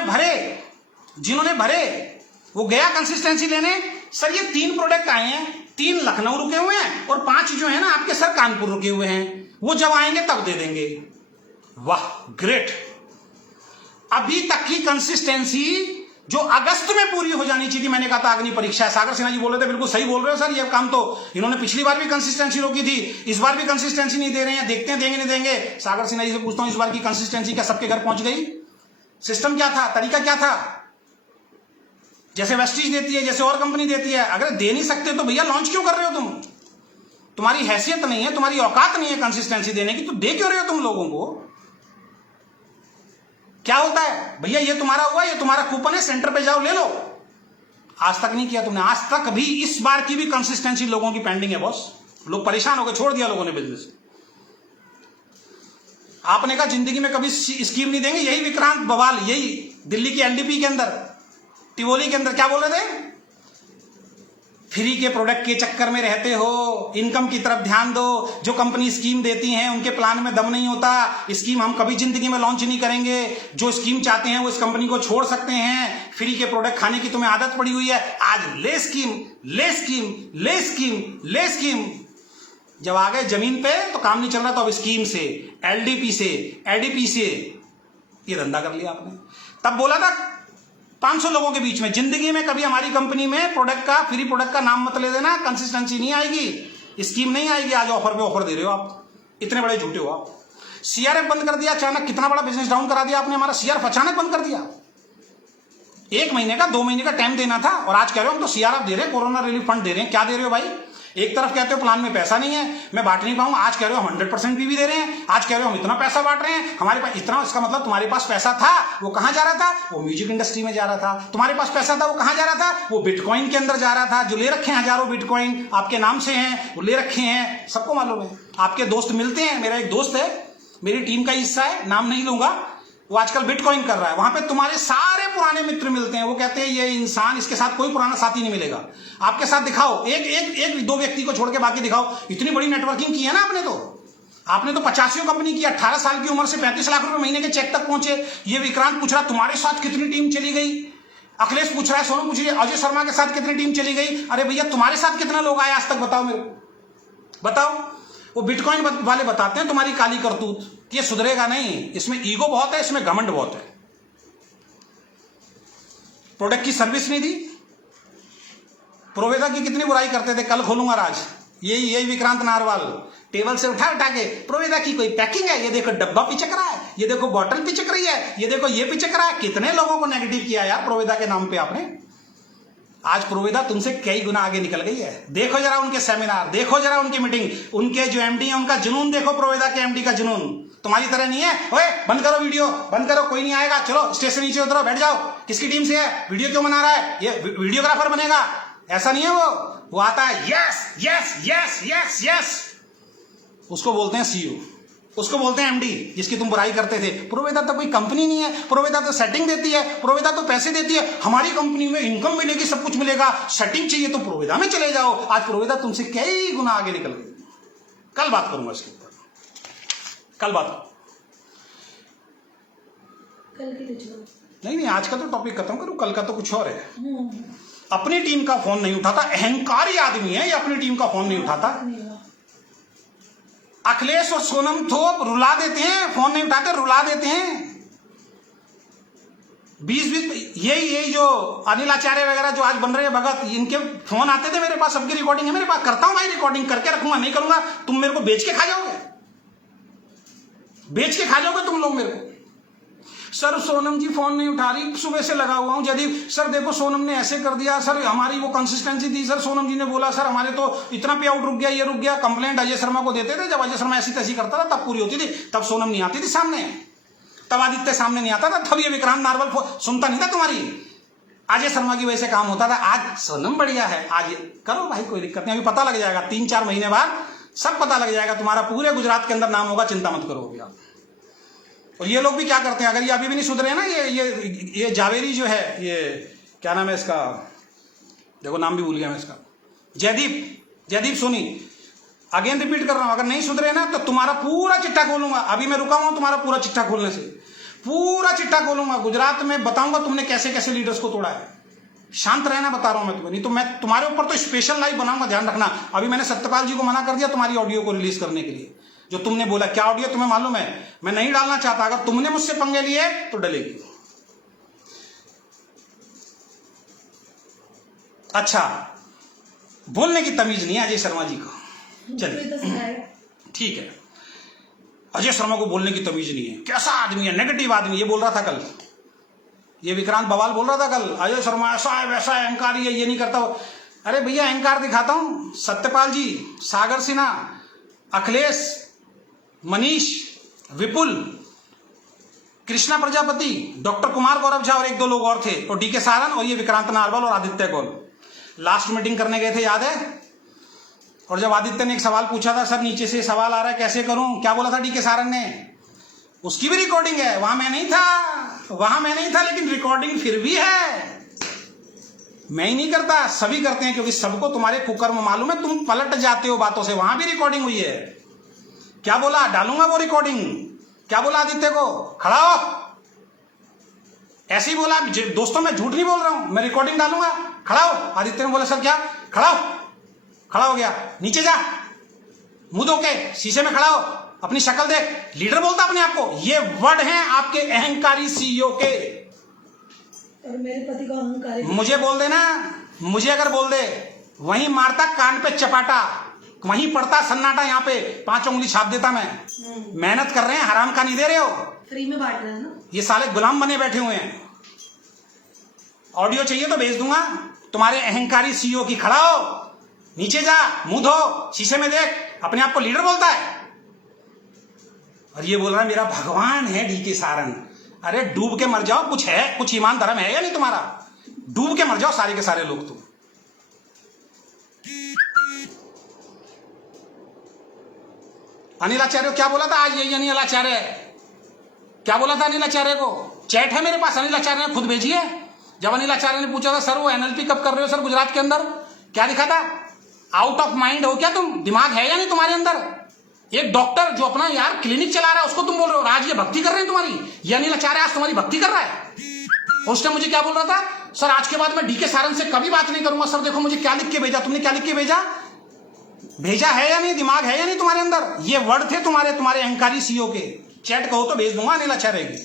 भरे वो गया कंसिस्टेंसी लेने। सर ये 3 प्रोडक्ट आए हैं, 3 लखनऊ रुके हुए हैं और 5 जो है ना आपके सर कानपुर रुके हुए हैं, वो जब आएंगे तब दे देंगे। वाह ग्रेट। अभी तक की कंसिस्टेंसी जो अगस्त में पूरी हो जानी चाहिए थी, मैंने कहा था अग्नि परीक्षा है। सागर सिन्हा जी बोल रहे थे बिल्कुल सही बोल रहे हो सर, ये काम तो इन्होंने पिछली बार भी कंसिस्टेंसी रोकी थी, इस बार भी कंसिस्टेंसी नहीं दे रहे हैं, देखते हैं देंगे नहीं देंगे। सागर सिन्हा जी से पूछता हूं इस बार की कंसिस्टेंसी क्या सबके घर पहुंच गई? सिस्टम क्या था, तरीका क्या था? जैसे वेस्टीज देती है, जैसे और कंपनी देती है, अगर दे नहीं सकते तो भैया लॉन्च क्यों कर रहे हो तुम? तुम्हारी हैसियत नहीं है, तुम्हारी औकात नहीं है कंसिस्टेंसी देने की, तो दे क्यों रहे हो तुम लोगों को? क्या होता है भैया, ये तुम्हारा हुआ, ये तुम्हारा कूपन है, सेंटर पे जाओ ले लो। आज तक नहीं किया तुमने, आज तक भी। इस बार की भी कंसिस्टेंसी लोगों की पेंडिंग है बॉस। लोग परेशान हो गए, छोड़ दिया लोगों ने बिजनेस। आपने कहा जिंदगी में कभी स्कीम नहीं देंगे, यही विक्रांत बवाल, यही दिल्ली की एलडीपी के अंदर, टिवोली के अंदर क्या बोल रहे थे? फ्री के प्रोडक्ट के चक्कर में रहते हो, इनकम की तरफ ध्यान दो। जो कंपनी स्कीम देती हैं उनके प्लान में दम नहीं होता, स्कीम हम कभी जिंदगी में लॉन्च नहीं करेंगे। जो स्कीम चाहते हैं वो इस कंपनी को छोड़ सकते हैं। फ्री के प्रोडक्ट खाने की तुम्हें आदत पड़ी हुई है। आज ले स्कीम, ले स्कीम, ले स्कीम, ले स्कीम। जब आ गए जमीन पे तो काम नहीं चल रहा, तो अब स्कीम से, एलडीपी से, एडीपी से ये धंधा कर लिया आपने। तब बोला था 500 लोगों के बीच में, जिंदगी में कभी हमारी कंपनी में प्रोडक्ट का, फ्री प्रोडक्ट का नाम मत ले देना, कंसिस्टेंसी नहीं आएगी, स्कीम नहीं आएगी। आज ऑफर पे ऑफर दे रहे हो आप, इतने बड़े झूठे हो आप। सीआरएफ बंद कर दिया अचानक, कितना बड़ा बिजनेस डाउन करा दिया आपने हमारा। सीआरएफ अचानक बंद कर दिया, 1 महीने का 2 महीने का टाइम देना था, और आज कह रहे हो हम तो सीआरएफ दे रहे हैं, कोरोना रिलीफ फंड दे रहे हैं। क्या दे रहे हो भाई? एक तरफ कहते हो प्लान में पैसा नहीं है, मैं बांट नहीं पाऊंगा, आज कह रहे हो 100% भी दे रहे हैं, आज कह रहे हो हम इतना पैसा बांट रहे हैं, हमारे पास इतना। इसका मतलब तुम्हारे पास पैसा था, वो कहां जा रहा था? वो म्यूजिक इंडस्ट्री में जा रहा था। तुम्हारे पास पैसा था, वो कहां जा रहा था? वो बिटकॉइन के अंदर जा रहा था। जो ले रखे हैं हजारों बिटकॉइन आपके नाम से हैं, वो ले रखे हैं, सबको मालूम है। आपके दोस्त मिलते हैं, मेरा एक दोस्त है, मेरी टीम का हिस्सा है, नाम नहीं लूंगा, वो आजकल बिटकॉइन कर रहा है। वहां पे तुम्हारे सारे पुराने मित्र मिलते हैं, वो कहते हैं ये इंसान, इसके साथ कोई पुराना साथी नहीं मिलेगा। आपके साथ दिखाओ, एक 2 व्यक्ति को छोड़ के बाकी दिखाओ। इतनी बड़ी नेटवर्किंग की है ना आपने तो 85 कंपनी की, 18 साल की उम्र से 35 लाख रुपए महीने के चेक तक पहुंचे। ये विक्रांत पूछ रहा तुम्हारे साथ कितनी टीम चली गई, अखिलेश पूछ रहा है, सोनू पूछ रही है अजय शर्मा के साथ कितनी टीम चली गई। अरे भैया तुम्हारे साथ कितने लोग आए आज तक, बताओ मेरे को, बताओ। वो बिटकॉइन वाले बताते हैं तुम्हारी काली करतूत, ये सुधरेगा नहीं, इसमें ईगो बहुत है, इसमें घमंड बहुत है। प्रोडक्ट की सर्विस नहीं दी, प्रोवेदा की कितनी बुराई करते थे, कल खोलूंगा राज। यही विक्रांत नारवाल टेबल से उठा के, प्रोवेदा की कोई पैकिंग है, ये देखो डब्बा पिचक रहा है, ये देखो बॉटल पिचक रही है, ये देखो ये पिचक रहा है। कितने लोगों को नेगेटिव किया यार प्रोवेदा के नाम पे आपने। आज प्रोवेदा तुमसे कई गुना आगे निकल गई है। देखो जरा उनके सेमिनार, देखो जरा उनकी मीटिंग, उनके जो एमडी है उनका जुनून देखो, प्रोवेदा के एमडी का जुनून। तुम्हारी तरह नहीं है, ओए बंद करो वीडियो, बंद करो, कोई नहीं आएगा, चलो स्टेज से नीचे उतरो, बैठ जाओ, किसकी टीम से है, वीडियो क्यों बना रहा है, ये वीडियोग्राफर बनेगा। ऐसा नहीं है, वो आता है yes yes yes yes yes, उसको बोलते हैं सीईओ, उसको बोलते हैं एमडी, जिसकी तुम बुराई करते थे। प्रोवेदा तो कोई कंपनी नहीं है, प्रोवेदा तो सेटिंग देती है, प्रोवेदा तो पैसे देती है। हमारी कंपनी में इनकम मिलेगी, सब कुछ मिलेगा, सेटिंग चाहिए तो प्रोवेदा में चले जाओ। आज प्रोवेदा तुमसे कई गुना आगे निकल गई। कल बात करूंगा इसके ऊपर, कल बात नहीं, आज का तो टॉपिक खत्म करूं, कल का तो कुछ और है। अपनी टीम का फोन नहीं उठाता, अहंकारी आदमी है ये, अपनी टीम का फोन नहीं उठाता। अखिलेश और सोनम थोप रुला देते हैं, फोन नहीं उठाते, रुला देते हैं। 20 यही जो अनिल आचार्य वगैरह जो आज बन रहे हैं भगत, इनके फोन आते थे मेरे पास, सबकी रिकॉर्डिंग है मेरे पास, करता हूं भाई, रिकॉर्डिंग करके रखूंगा, नहीं करूंगा तुम मेरे को बेच के खा जाओगे, बेच के खा जाओगे तुम लोग मेरे को। सर सोनम जी फोन नहीं उठा रही, सुबह से लगा हुआ हूं जदीप सर, देखो सोनम ने ऐसे कर दिया सर, हमारी वो कंसिस्टेंसी थी सर, सोनम जी ने बोला सर हमारे तो इतना पे आउट रुक गया, ये रुक गया। कंप्लेंट अजय शर्मा को देते थे, जब अजय शर्मा ऐसी तैसी करता था तब पूरी होती थी, तब सोनम नहीं आती थी सामने, तब आदित्य सामने नहीं आता था, तब ये विक्रांत नारवल सुनता नहीं था तुम्हारी, अजय शर्मा की वजह से काम होता था। आज सोनम बढ़िया है, आज करो भाई, कोई दिक्कत नहीं, अभी पता लग जाएगा, 3-4 महीने बाद सब पता लग जाएगा, तुम्हारा पूरे गुजरात के अंदर नाम होगा, चिंता मत करो भैया। और ये लोग भी क्या करते हैं, अगर ये अभी भी नहीं सुधरे हैं ना, ये जावेरी जो है, ये क्या नाम है इसका, देखो नाम भी भूल गया मैं इसका, जयदीप सोनी, अगेन रिपीट कर रहा हूं, अगर नहीं सुधरे ना तो तुम्हारा पूरा चिट्ठा खोलूंगा। अभी मैं रुका हुआ हूं तुम्हारा पूरा चिट्ठा खोलने से, पूरा चिट्ठा खोलूंगा, गुजरात में बताऊंगा तुमने कैसे कैसे लीडर्स को तोड़ा है। शांत रहना बता रहा हूं मैं तुम्हें, नहीं तो मैं तुम्हारे ऊपर तो स्पेशल लाइव बनाऊंगा, ध्यान रखना। अभी मैंने सत्यपाल जी को मना कर दिया तुम्हारी ऑडियो को रिलीज करने के लिए, जो तुमने बोला। क्या ऑडियो तुम्हें मालूम है, मैं नहीं डालना चाहता, अगर तुमने मुझसे पंगे लिए तो डलेगी। अच्छा, बोलने की तमीज नहीं है अजय शर्मा जी को, चलिए ठीक है, अजय शर्मा को बोलने की तमीज नहीं है, कैसा आदमी है, नेगेटिव आदमी, ये बोल रहा था कल, ये विक्रांत बवाल बोल रहा था कल, अजय शर्मा ऐसा है वैसा है, अहंकारी है, ये नहीं करता। अरे भैया अहंकार दिखाता हूं, सत्यपाल जी, सागर सिन्हा, अखिलेश, मनीष, विपुल, कृष्णा प्रजापति, डॉक्टर कुमार गौरव झा और 1-2 लोग और थे, और डीके सारन, और ये विक्रांत नारवल और आदित्य कौल लास्ट मीटिंग करने गए थे, याद है। और जब आदित्य ने एक सवाल पूछा था, सर नीचे से सवाल आ रहा है कैसे करूं, क्या बोला था डीके सारन ने, उसकी भी रिकॉर्डिंग है, वहां मैं नहीं था, लेकिन रिकॉर्डिंग फिर भी है। मैं ही नहीं करता, सभी करते हैं, क्योंकि सबको तुम्हारे कुकर्म मालूम है, तुम पलट जाते हो बातों से। वहां भी रिकॉर्डिंग हुई है। क्या बोला? डालूंगा वो रिकॉर्डिंग। क्या बोला आदित्य को? खड़ा हो। ऐसे ही बोला। दोस्तों मैं झूठ नहीं बोल रहा हूं, मैं रिकॉर्डिंग डालूंगा। खड़ा हो। आदित्य ने बोला सर क्या? खड़ा हो। खड़ा हो गया। नीचे जा, मुंह धो के शीशे में खड़ा हो, अपनी शक्ल देख। लीडर बोलता अपने आप को। ये वर्ड हैं आपके अहंकारी सीईओ के। और मेरे पति का अहंकारी। मुझे बोल देना, मुझे अगर बोल दे, वहीं मारता कान पे चपाटा, वहीं पड़ता सन्नाटा, यहाँ पे 5 उंगली छाप देता मैं। मेहनत कर रहे हैं, हराम का नहीं दे रहे हो, फ्री में बांट रहे हैं ना। ये साले गुलाम बने बैठे हुए हैं। ऑडियो चाहिए तो भेज दूंगा तुम्हारे अहंकारी सीईओ की। खड़ा हो, नीचे जा, मुंह धो, शीशे में देख। अपने आप को लीडर बोलता है और ये बोल रहा है मेरा भगवान है डीके सारन। अरे डूब के मर जाओ। कुछ है, कुछ ईमान धर्म है या नहीं तुम्हारा? डूब के मर जाओ सारे के सारे लोग। तुम अनिल आचार्य क्या बोला था आज? यही अनिल आचार्य क्या बोला था अनिल आचार्य को? चैट है मेरे पास, अनिल आचार्य ने खुद भेजी है। जब अनिल आचार्य ने पूछा था सर वो एनएलपी कब कर रहे हो सर गुजरात के अंदर, क्या लिखा था? आउट ऑफ माइंड हो क्या तुम? दिमाग है या नहीं तुम्हारे अंदर? एक डॉक्टर जो अपना यार क्लिनिक चला रहा है उसको तुम बोल रहे हो आज ये भक्ति कर रहे हैं तुम्हारी? ये अनिल आचार्य आज तुम्हारी भक्ति कर रहा है। उस टाइम मुझे क्या बोल रहा था? सर आज के बाद मैं डीके सारन से कभी बात नहीं करूंगा। सर देखो मुझे क्या लिख के भेजा। तुमने क्या लिख के भेजा? भेजा है या नहीं? दिमाग है या नहीं तुम्हारे अंदर? ये वर्ड थे तुम्हारे अहंकारी सीईओ के। चैट कहो तो भेज दूंगा अनिल आचार्य की।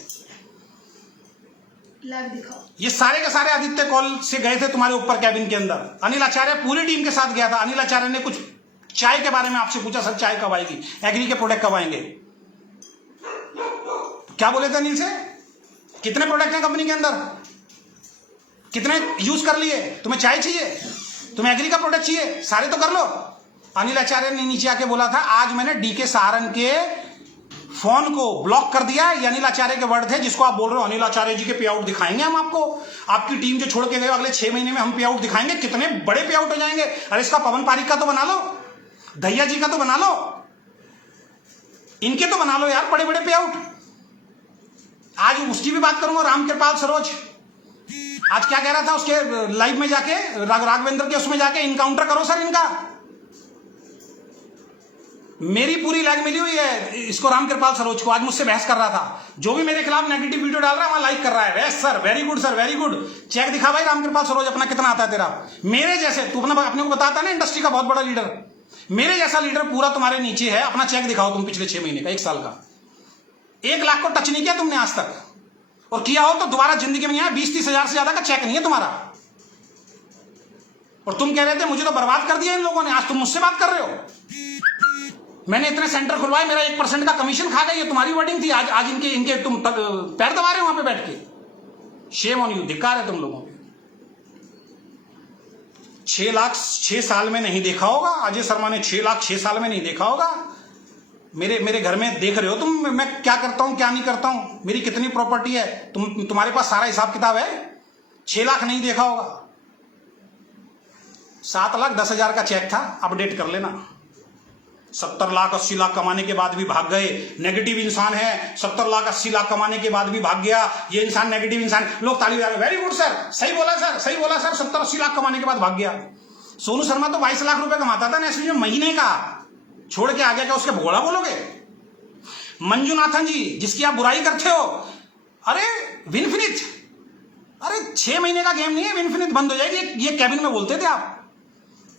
लाइव दिखाओ। ये सारे के सारे आदित्य कॉल से गए थे तुम्हारे ऊपर कैबिन के अंदर। अनिल आचार्य पूरी टीम के साथ गया था। अनिल आचार्य ने कुछ चाय के बारे में आपसे पूछा, सर चाय कब आएगी, एग्री के प्रोडक्ट कब आएंगे? क्या बोले थे अनिल से? कितने प्रोडक्ट हैं कंपनी के अंदर, कितने यूज कर लिए? तुम्हें चाय चाहिए, तुम्हें एग्री का प्रोडक्ट चाहिए, सारे तो कर लो। अनिल आचार्य ने नीचे आके बोला था आज मैंने डीके सारन के फोन को ब्लॉक कर दिया। ये अनिल आचार्य के वर्ड थे जिसको आप बोल रहे हो अनिल आचार्य जी के पे आउट दिखाएंगे हम आपको। आपकी टीम जो छोड़ के गए अगले 6 महीने में हम पे आउट दिखाएंगे। कितने बड़े पे आउट हो जाएंगे। अरे इसका पवन पारिक का तो बना लो, दहिया जी का तो बना लो, इनके तो बना लो यार बड़े बड़े पे आउट। आज उसकी भी बात करूंगा, रामकृपाल सरोज आज क्या कह रहा था उसके लाइव में जाके, राघवेंद्र के उसमें जाके इनकाउंटर करो सर इनका। मेरी पूरी लैग मिली हुई है इसको, रामकृपाल सरोज को। आज मुझसे बहस कर रहा था, जो भी मेरे खिलाफ नेगेटिव वीडियो डाल रहा है वहां लाइक कर रहा है। Best sir, very good sir, very good. Check दिखा भाई रामकृपाल सरोज अपना कितना आता है तेरा। मेरे जैसे तू अपने को बताता ना इंडस्ट्री का बहुत बड़ा लीडर, मेरे जैसा लीडर पूरा तुम्हारे नीचे है। अपना चेक दिखाओ तुम पिछले 6 महीने का, 1 साल का। 1 लाख को टच नहीं किया तुमने आज तक, और किया हो तो दोबारा जिंदगी में नहीं आया। 20-30 हजार से ज्यादा का चेक नहीं है तुम्हारा। और तुम कह रहे थे मुझे तो बर्बाद कर दिया इन लोगों ने, आज तुम मुझसे बात कर रहे हो। मैंने इतने सेंटर खुलवाए, मेरा 1% का कमीशन खा गए, ये तुम्हारी वर्डिंग थी। आज इनके तुम पैर दबा रहे हो वहां पे बैठ के। शेम ऑन यू, धिक्कार है तुम लोगों पे। 6 लाख 6 साल में नहीं देखा होगा अजय शर्मा ने, 6 लाख 6 साल में नहीं देखा होगा। मेरे घर में देख रहे हो तुम, मैं क्या करता हूं क्या नहीं करता हूं, मेरी कितनी प्रॉपर्टी है, तुम्हारे पास सारा हिसाब किताब है। 6 लाख नहीं देखा होगा। 7,10,000 का चेक था, अपडेट कर लेना। 70 लाख 80 लाख कमाने के बाद भी भाग गए, नेगेटिव इंसान है। 70 लाख 80 लाख कमाने के बाद भी भाग गया, ये इंसान नेगेटिव इंसान। लोग ताली बजा रहे, वेरी गुड सर, सही बोला सर, सही बोला सर। 70-80 लाख कमाने के बाद भाग गया। सोनू शर्मा तो 22 लाख रुपए कमाता था नेस्ले में महीने का, छोड़ के आ गया। क्या उसके भगोड़ा बोलोगे? मंजुनाथन जी जिसकी आप बुराई करते हो, अरे विनफिनिट, अरे 6 महीने का गेम नहीं है, विनफिनिट बंद हो जाएगी। ये कैबिन में बोलते थे आप,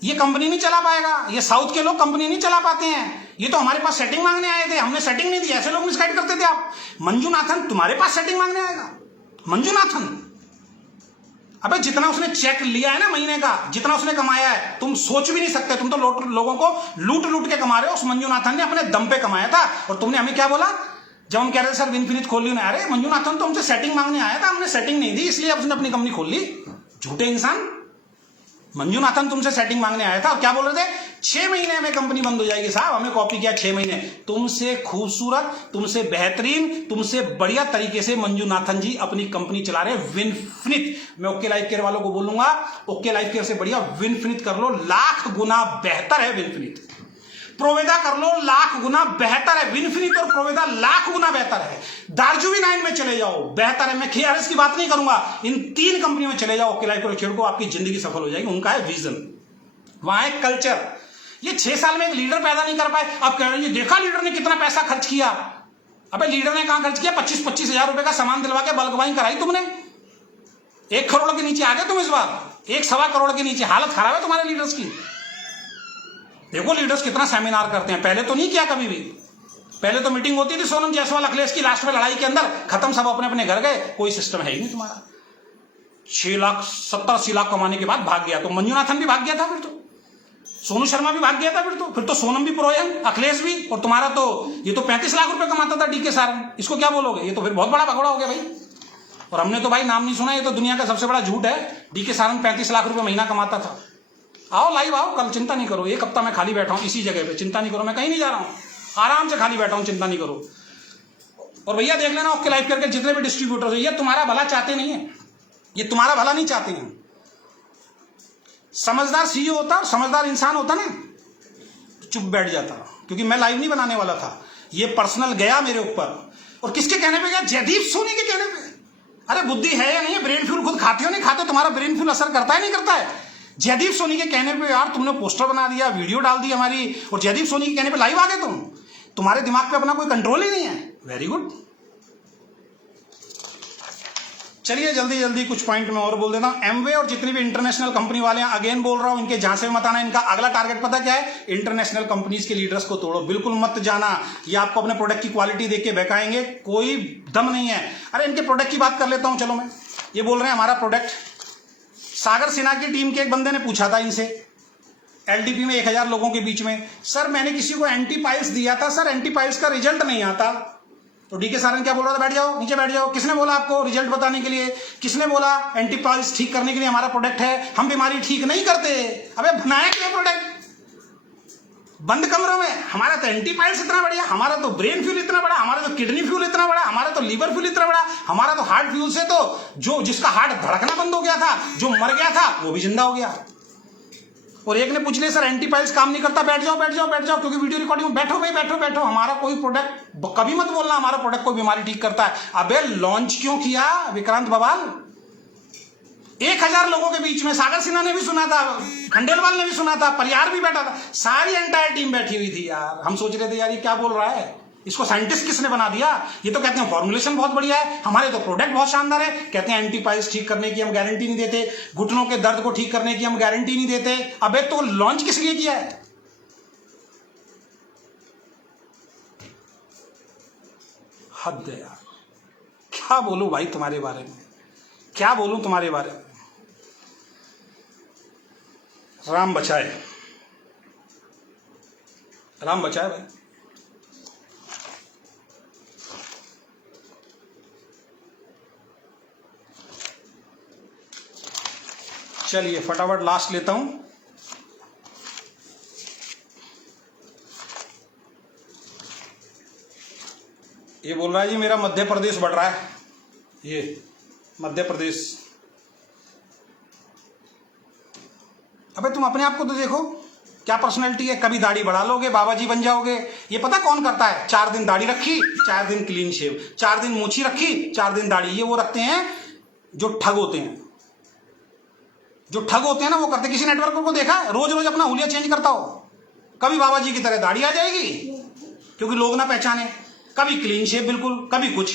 ये कंपनी नहीं चला पाएगा। ये साउथ के लोग कंपनी नहीं चला पाते हैं। ये तो हमारे पास सेटिंग मांगने आए थे, हमने सेटिंग नहीं दी। ऐसे लोग मिसगाइड करते थे आप। मंजुनाथन तुम्हारे पास सेटिंग मांगने आएगा? मंजुनाथन, अबे जितना उसने चेक लिया है ना महीने का, जितना उसने कमाया है, तुम सोच भी नहीं सकते। तुम तो लोगों को लूट के कमा रहे हो। उस मंजुनाथन ने अपने दम पे कमाया था। और तुमने हमें क्या बोला जब हम कह रहे थे सर विनफिनिट खोल ली? अरे मंजुनाथन तो हमसे सेटिंग मांगने आया था, हमने सेटिंग नहीं दी, इसलिए उसने अपनी कंपनी खोल ली। झूठे इंसान। मंजुनाथन तुमसे सेटिंग मांगने आया था और क्या बोल रहे थे? 6 महीने में कंपनी बंद हो जाएगी साहब। हमें कॉपी किया 6 महीने। तुमसे खूबसूरत, तुमसे बेहतरीन, तुमसे बढ़िया तरीके से मंजुनाथन जी अपनी कंपनी चला रहे हैं, विनफिनिट। मैं ओके लाइफ केयर वालों को बोलूंगा, ओके लाइफ केयर से बढ़िया विनफिनिट कर लो, लाख गुना बेहतर है विनफिनिट। प्रोवेदा कर लो, लाख गुना बेहतर है। विनफिनिट और प्रोवेदा लाख गुना बेहतर है। दार्जुवी 9 में चले जाओ, बेहतर है। मैं KRS की बात नहीं करूंगा, इन 3 कंपनियों में चले जाओ, ओके लाइफ को छोड़ो, आपकी जिंदगी सफल हो जाएगी। उनका है विजन, वहां है कल्चर। ये 6 साल में एक लीडर पैदा नहीं कर पाए। अब कह रहे हैं देखा लीडर ने कितना पैसा खर्च किया। अबे लीडर ने कहां खर्च किया? 25-25 हजार रुपए का सामान दिलवा के बल्क बाइंग कराई तुमने। 1 करोड़ के नीचे आ गए तुम इस बार, 1-1.25 करोड़ के नीचे। हालत खराब है तुम्हारे लीडर्स की। देखो लीडर्स कितना सेमिनार करते हैं, पहले तो नहीं किया कभी भी। पहले तो मीटिंग होती थी सोनम जायसवाल अखिलेश की, लास्ट में लड़ाई के अंदर खत्म, सब अपने अपने घर गए, कोई सिस्टम है ही नहीं तुम्हारा। 70-80 लाख कमाने के बाद भाग गया। तो मंजुनाथन भी भाग गया था, फिर तो सोनू शर्मा भी भाग गया था, फिर तो सोनम भी प्रोयन, अखिलेश भी, और तुम्हारा तो ये तो 35 लाख रुपए कमाता था DK सारन। इसको क्या बोलोगे? ये तो फिर बहुत बड़ा भगोड़ा हो गया भाई। और हमने तो भाई नाम नहीं सुना, ये तो दुनिया का सबसे बड़ा झूठ है। DK सारन 35 लाख रुपए महीना कमाता था। आओ लाइव आओ कल, चिंता नहीं करो। 1 हफ्ता मैं खाली बैठा हूं इसी जगह पे, चिंता नहीं करो, मैं कहीं नहीं जा रहा हूं, आराम से खाली बैठा हूं, चिंता नहीं करो। और भैया देख लेना ओके लाइव करके जितने भी डिस्ट्रीब्यूटर है, ये तुम्हारा भला चाहते नहीं है, ये तुम्हारा भला नहीं चाहते हैं। समझदार CEO होता और समझदार इंसान होता ना, चुप बैठ जाता। क्योंकि मैं लाइव नहीं बनाने वाला था, ये पर्सनल गया मेरे ऊपर। और किसके कहने पे गया? जयदीप सोनी के कहने पे। अरे बुद्धि है या नहीं है? ब्रेन फ्यूल खुद खाते हो नहीं खाते? तुम्हारा ब्रेन फ्यूल असर करता है नहीं करता है? जयदीप सोनी के कहने पे यार तुमने पोस्टर बना दिया, वीडियो डाल दी हमारी, और जयदीप सोनी के कहने पे लाइव आ गए तुम। तुम्हारे दिमाग पे अपना कोई कंट्रोल ही नहीं है। Very good. चलिए जल्दी जल्दी कुछ पॉइंट में और बोल देता हूं। एमवे और जितनी भी इंटरनेशनल कंपनी वाले हैं, अगेन बोल रहा हूं, इनके झांसे में मत आना। इनका अगला टारगेट पता क्या है? इंटरनेशनल कंपनीज के लीडर्स को तोड़ो। बिल्कुल मत जाना, ये आपको अपने प्रोडक्ट की क्वालिटी देख के बहकाएंगे, कोई दम नहीं है। अरे इनके प्रोडक्ट की बात कर लेता हूं, चलो। मैं ये बोल रहे हैं हमारा प्रोडक्ट, सागर सिन्हा की टीम के एक बंदे ने पूछा था इनसे, LDP में 1000 लोगों के बीच में, सर मैंने किसी को एंटीपाइल्स दिया था, सर एंटीपाइल्स का रिजल्ट नहीं आता। तो DK सारन क्या बोल रहा था? बैठ जाओ, नीचे बैठ जाओ। किसने बोला आपको रिजल्ट बताने के लिए? किसने बोला एंटीपाइल्स ठीक करने के लिए हमारा प्रोडक्ट है? हम बीमारी ठीक नहीं करते। अबे बनाया क्या प्रोडक्ट बंद कमरों में? हमारा तो एंटीपाइल्स इतना बढ़िया, हमारा तो ब्रेन फ्यूल इतना बड़ा, हमारा तो किडनी फ्यूल इतना बड़ा, हमारा तो लीवर फ्यूल इतना बड़ा, हमारा तो हार्ट फ्यूल से तो जो जिसका हार्ट धड़कना बंद हो गया था, जो मर गया था, वो भी जिंदा हो गया। और एक ने पूछ लिया सर एंटीपाइल्स काम नहीं करता। बैठ जाओ बैठ जाओ बैठ जाओ, क्योंकि वीडियो रिकॉर्डिंग, बैठो भाई बैठो बैठो। हमारा कोई प्रोडक्ट, कभी मत बोलना हमारा प्रोडक्ट कोई बीमारी ठीक करता है। अबे लॉन्च क्यों किया विक्रांत बवाल? 1000 लोगों के बीच में। सागर सिन्हा ने भी सुना था, खंडेलवाल ने भी सुना था, परियार भी बैठा था, सारी एंटायर टीम बैठी हुई थी यार। हम सोच रहे थे यार ये क्या बोल रहा है, इसको साइंटिस्ट किसने बना दिया? ये तो कहते हैं फॉर्मुलेशन बहुत बढ़िया है, हमारे तो प्रोडक्ट बहुत शानदार है। कहते हैं एंटीपाइल्स ठीक करने की हम गारंटी नहीं देते, घुटनों के दर्द को ठीक करने की हम गारंटी नहीं देते। अबे तो लॉन्च किस लिए किया है? हद है यार। क्या बोलूं भाई तुम्हारे बारे में, क्या बोलूं तुम्हारे बारे में। राम बचाए, राम बचाए भाई। चलिए फटाफट लास्ट लेता हूं। ये बोल रहा है जी मेरा मध्य प्रदेश बढ़ रहा है, ये मध्य प्रदेश। अबे तुम अपने आप को तो देखो, क्या पर्सनैलिटी है। कभी दाढ़ी बढ़ा लोगे, बाबा जी बन जाओगे। ये पता कौन करता है? 4 दिन दाढ़ी रखी, 4 दिन क्लीन शेव, 4 दिन मूछी रखी, 4 दिन दाढ़ी। ये वो रखते हैं जो ठग होते हैं, जो ठग होते हैं ना, वो करते। किसी नेटवर्कर को देखा है रोज रोज अपना हुलिया चेंज करता हो? कभी बाबा जी की तरह दाढ़ी आ जाएगी क्योंकि लोग ना पहचाने, कभी क्लीन शेव बिल्कुल, कभी कुछ।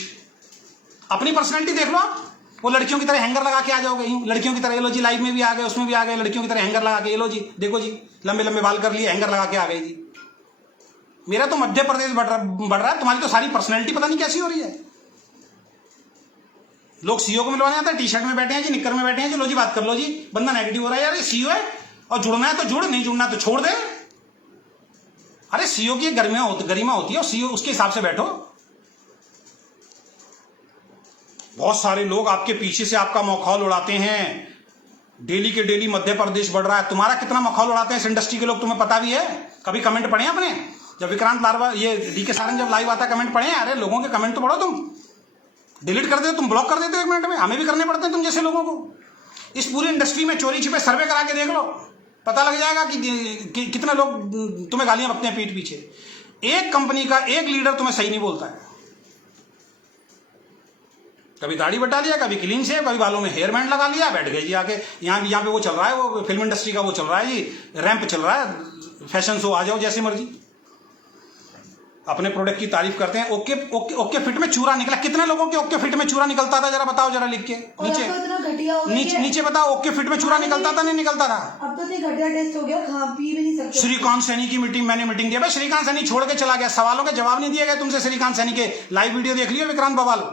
अपनी पर्सनैलिटी देख लो आप। वो लड़कियों की तरह हैंगर लगा के आ जाओगे, लड़कियों की तरह। ये लो जी लाइव में भी आ गए, उसमें भी आ गए, लड़कियों की तरह हैंगर लगा के। ये लो जी देखो जी, लंबे लंबे बाल कर लिए, हैंगर लगा के आ गए जी। मेरा तो मध्य प्रदेश बढ़ रहा है, तुम्हारी तो सारी पर्सनैलिटी पता नहीं कैसी हो रही है। लोग CEO को मिलवाने आते हैं, टी-शर्ट में बैठे हैं जी, निक्कर में बैठे हैं जी, लो जी बात कर लो जी। बंदा नेगेटिव हो रहा है यार, ये CEO है और जुड़ना है तो जुड़, नहीं जुड़ना तो छोड़ दे। अरे CEO की गरिमा होती है, और CEO उसके हिसाब से बैठो। बहुत सारे लोग आपके पीछे से आपका मखौल उड़ाते हैं। डेली के डेली मध्य प्रदेश बढ़ रहा है, तुम्हारा कितना मखौल उड़ाते हैं इस इंडस्ट्री के लोग, तुम्हें पता भी है? कभी कमेंट पढ़े अपने? जब विक्रांत लारवा, ये DK सारन जब लाइव आता कमेंट पढ़े? अरे लोगों के कमेंट तो पढ़ो तुम। डिलीट कर देते हो तुम, ब्लॉक कर देते हो 1 मिनट में। हमें भी करने पड़ते हैं तुम जैसे लोगों को। इस पूरी इंडस्ट्री में चोरी छिपे सर्वे करा के देख लो, पता लग जाएगा कि कितने लोग तुम्हें गालियां बकते हैं पीठ पीछे। एक कंपनी का एक लीडर तुम्हें सही नहीं बोलता है। कभी दाढ़ी बटा लिया, कभी क्लीन शेव, कभी बालों में हेयर बैंड लगा लिया, बैठ गए जी आके। यहाँ पे वो चल रहा है, वो फिल्म इंडस्ट्री का वो चल रहा है जी, रैंप चल रहा है, फैशन शो, आ जाओ जैसे मर्जी, अपने प्रोडक्ट की तारीफ करते हैं। ओके ओके ओके फिट में चूरा निकला। कितने लोगों के ओके फिट में चूरा निकलता था, जरा बताओ, जरा लिख के नीचे नीचे बताओ। ओके फिट में चूरा निकलता था, नहीं निकलता था? अब तो घटिया टेस्ट हो गया, खा पी भी नहीं सकते। श्रीकांत सैनी की मैंने मीटिंग दिया भाई, श्रीकांत सैनी छोड़ के चला गया, सवालों के जवाब नहीं दिए गए तुमसे। श्रीकांत सैनी के लाइव वीडियो देख लियो, विक्रांत बवाल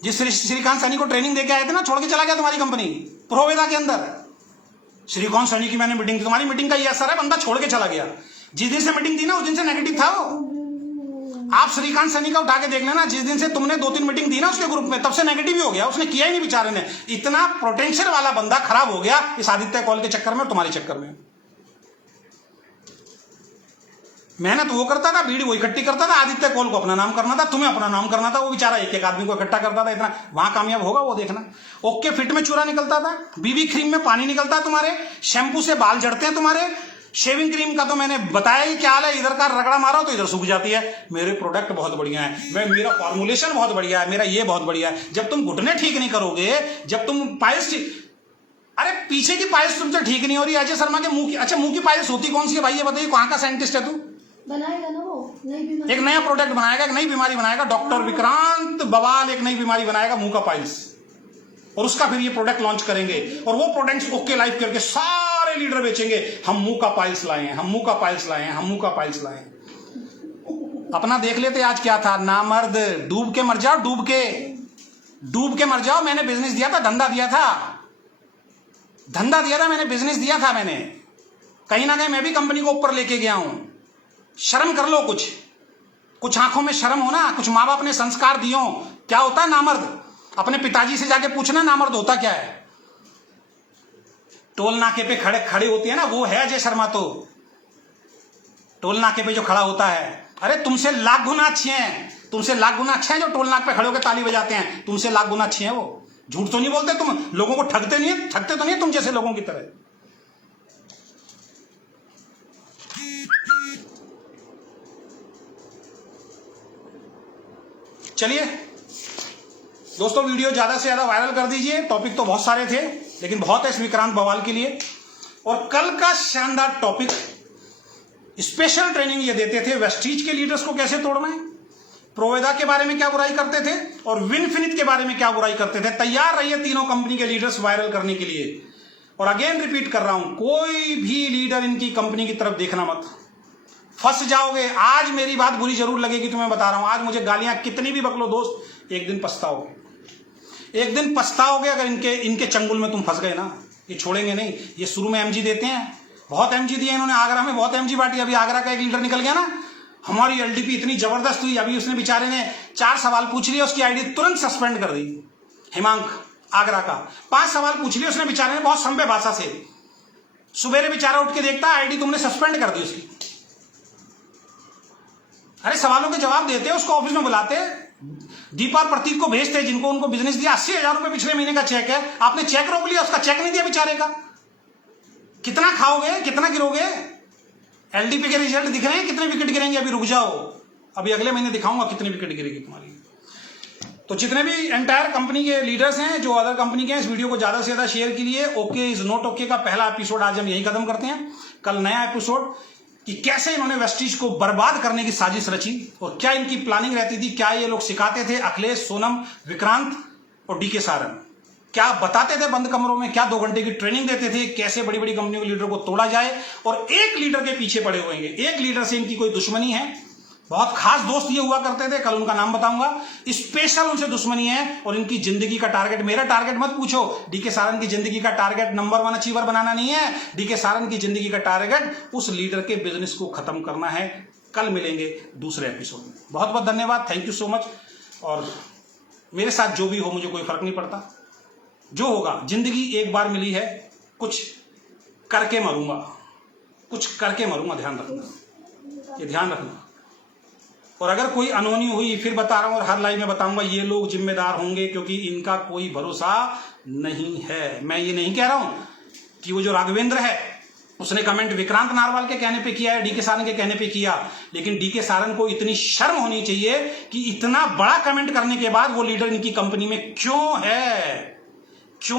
जिस श्रीकांत सैनी को ट्रेनिंग देके आए थे ना, छोड़ के चला गया तुम्हारी कंपनी प्रोवेदा के अंदर। श्रीकांत सैनी की मैंने मीटिंग, तुम्हारी मीटिंग का ये असर है, बंदा छोड़ के चला गया। जिस दिन से मीटिंग दी ना, उस दिन से नेगेटिव था वो। आप श्रीकांत सैनी का उठा के देख लेना, जिस दिन से तुमने 2-3 मीटिंग दी ना उसके ग्रुप में, तब से नेगेटिव ही हो गया, उसने किया ही नहीं बेचारे ने। इतना पोटेंशियल वाला बंदा खराब हो गया इस आदित्य कॉल के चक्कर में और तुम्हारे चक्कर में। मेहनत वो करता था, भीड़ वो इकट्ठी करता था, आदित्य कॉल को अपना नाम करना था, तुम्हें अपना नाम करना था, वो बेचारा एक एक आदमी को इकट्ठा करता था। इतना वहां कामयाब होगा वो, देखना। ओके फिट में चूरा निकलता था, बीबी क्रीम में पानी निकलता है तुम्हारे, शैम्पू से बाल जड़ते हैं तुम्हारे, शेविंग क्रीम का तो मैंने बताया ही क्या हाल है, इधर का रगड़ा मारो तो इधर सूख जाती है। मेरे प्रोडक्ट बहुत बढ़िया है, मेरा फॉर्मुलेशन बहुत बढ़िया है, मेरा ये बहुत बढ़िया है। जब तुम घुटने ठीक नहीं करोगे, जब तुम पायल्स अरे पीछे की पायल्स तुमसे ठीक नहीं हो रही, अजय शर्मा के मुंह की, अच्छा मुंह की पायल्स होती कौन सी है भाई, ये बताइए, कहां का साइंटिस्ट है तू? बनाएगा ना वो नई बीमारी, एक नया प्रोडक्ट बनाएगा, एक नई बीमारी बनाएगा। डॉक्टर विक्रांत बवाल एक नई बीमारी बनाएगा, मुंह का पाइल्स, और उसका फिर ये प्रोडक्ट लॉन्च करेंगे, और वो प्रोडक्ट्स ओके लाइफ करके सारे लीडर बेचेंगे। हम मुंह का पाइल्स लाए हैं, हम मुंह का पाइल्स लाए हैं, हम मुंह का पाइल्स लाए हैं। अपना देख लेते आज क्या था, नामर्द, डूब के मर जाओ, डूब के मर जाओ। मैंने बिजनेस दिया था, धंधा दिया था, मैंने बिजनेस दिया था, मैंने कहीं ना कहीं मैं भी कंपनी को ऊपर लेके गया हूं। शर्म कर लो, कुछ आंखों में शर्म हो ना, कुछ माँ बाप ने संस्कार दियो। क्या होता है नामर्द? अपने पिताजी से जाके पूछना नामर्द होता क्या है। टोल नाके पे खड़े होते हैं ना, वो है अजय शर्मा। तो टोल नाके पे जो खड़ा होता है, अरे तुमसे लाख गुना अच्छे हैं, तुमसे लाख गुना अच्छे हैं जो टोल नाक पे खड़े होकर ताली बजाते हैं, तुमसे लाख गुना अच्छे हैं वो। झूठ तो नहीं बोलते तुम, लोगों को ठगते तो नहीं तुम जैसे लोगों की तरह। चलिए दोस्तों, वीडियो ज्यादा से ज्यादा वायरल कर दीजिए। टॉपिक तो बहुत सारे थे, लेकिन बहुत है इस विक्रांत बवाल के लिए। और कल का शानदार टॉपिक, स्पेशल ट्रेनिंग ये देते थे वेस्टीज के लीडर्स को कैसे तोड़ना है, प्रोवेदा के बारे में क्या बुराई करते थे, और विनफिनिट के बारे में क्या बुराई करते थे। तैयार रहिए तीनों कंपनी के लीडर्स वायरल करने के लिए। और अगेन रिपीट कर रहा हूं, कोई भी लीडर इनकी कंपनी की तरफ देखना मत, फंस जाओगे। आज मेरी बात बुरी जरूर लगेगी, तुम्हें बता रहा हूं। आज मुझे गालियां कितनी भी बकलो दोस्त, एक दिन पछताओगे, एक दिन पछताओगे। अगर इनके चंगुल में तुम फंस गए ना, ये छोड़ेंगे नहीं। ये शुरू में एमजी देते हैं, बहुत एमजी दिए इन्होंने, आगरा में बहुत एमजी बांटी। अभी आगरा का एक लीडर निकल गया ना, हमारी एलडीपी इतनी जबरदस्त हुई, अभी उसने बेचारे ने 4 सवाल पूछ लिए, उसकी आईडी तुरंत सस्पेंड कर दी। हिमांक आगरा का 5 सवाल पूछ लिए उसने बेचारे ने, बहुत सभ्य भाषा से। सुबेरे बेचारा उठ के देखता आईडी तुमने सस्पेंड कर दी उसकी। अरे सवालों के जवाब देते, उसको ऑफिस में बुलाते, दीपा और प्रतीक को भेजते, जिनको उनको बिजनेस दिया। 80,000 रुपए पिछले महीने का चेक है, आपने चेक रोक लिया, उसका चेक नहीं दिया बेचारे का। कितना खाओगे, कितना गिरोगे? एलडीपी के रिजल्ट दिख रहे हैं, कितने विकेट गिरेंगे। अभी रुक जाओ, अभी अगले महीने दिखाऊंगा कितने विकेट गिरेगी तुम्हारी। तो जितने भी एंटायर कंपनी के लीडर्स हैं जो अदर कंपनी के हैं, इस वीडियो को ज्यादा से ज्यादा शेयर कीजिए। ओके इज नॉट ओके का पहला एपिसोड आज हम यही खत्म करते हैं। कल नया एपिसोड कि कैसे इन्होंने वेस्टीज को बर्बाद करने की साजिश रची और क्या इनकी प्लानिंग रहती थी, क्या ये लोग सिखाते थे। अखिलेश, सोनम, विक्रांत और डीके सारन क्या बताते थे बंद कमरों में, क्या 2 घंटे की ट्रेनिंग देते थे, कैसे बड़ी बड़ी कंपनियों के लीडर को तोड़ा जाए। और एक लीडर के पीछे पड़े हुए हैं, एक लीडर से इनकी कोई दुश्मनी है। बहुत खास दोस्त ये हुआ करते थे, कल उनका नाम बताऊंगा। स्पेशल उनसे दुश्मनी है और इनकी जिंदगी का टारगेट, मेरा टारगेट मत पूछो। डीके सारन की जिंदगी का टारगेट नंबर 1 अचीवर बनाना नहीं है। डीके सारन की जिंदगी का टारगेट उस लीडर के बिजनेस को खत्म करना है। कल मिलेंगे दूसरे एपिसोड में। बहुत बहुत धन्यवाद, थैंक यू सो मच। और मेरे साथ जो भी हो मुझे कोई फर्क नहीं पड़ता, जो होगा। जिंदगी एक बार मिली है, कुछ करके मरूंगा, कुछ करके मरूंगा, ध्यान रखना, ये ध्यान रखना। और अगर कोई अनहोनी हुई, फिर बता रहा हूं और हर लाइव में बताऊंगा, ये लोग जिम्मेदार होंगे, क्योंकि इनका कोई भरोसा नहीं है। मैं ये नहीं कह रहा हूं कि वो जो राघवेंद्र है उसने कमेंट विक्रांत नारवाल के कहने पे किया है, डीके सारन के कहने पे किया, लेकिन डीके सारन को इतनी शर्म होनी चाहिए कि इतना बड़ा कमेंट करने के बाद वो लीडर इनकी कंपनी में क्यों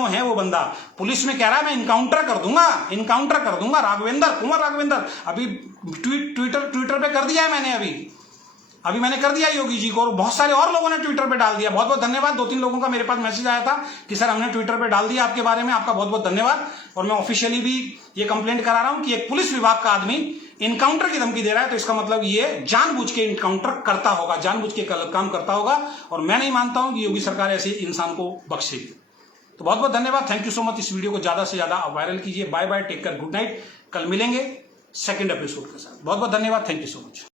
है वो बंदा। पुलिस में कह रहा है मैं इनकाउंटर कर दूंगा राघवेंद्र कुमार राघवेंद्र। अभी ट्विटर पे कर दिया है मैंने, अभी मैंने कर दिया योगी जी को, और बहुत सारे और लोगों ने ट्विटर पे डाल दिया। बहुत बहुत धन्यवाद। 2-3 लोगों का मेरे पास मैसेज आया था कि सर हमने ट्विटर पे डाल दिया आपके बारे में, आपका बहुत बहुत धन्यवाद। और मैं ऑफिशियली भी ये कंप्लेंट करा रहा हूं कि एक पुलिस विभाग का आदमी इनकाउंटर की धमकी दे रहा है, तो इसका मतलब ये जानबूझ के इनकाउंटर करता होगा, जानबूझ के गलत काम करता होगा। और मैं नहीं मानता हूं कि योगी सरकार ऐसे इंसान को बख्शेगी। तो बहुत बहुत धन्यवाद, थैंक यू सो मच। इस वीडियो को ज्यादा से ज्यादा वायरल कीजिए। Bye bye, take care, good night. कल मिलेंगे सेकंड एपिसोड के साथ। बहुत बहुत धन्यवाद, थैंक यू सो मच।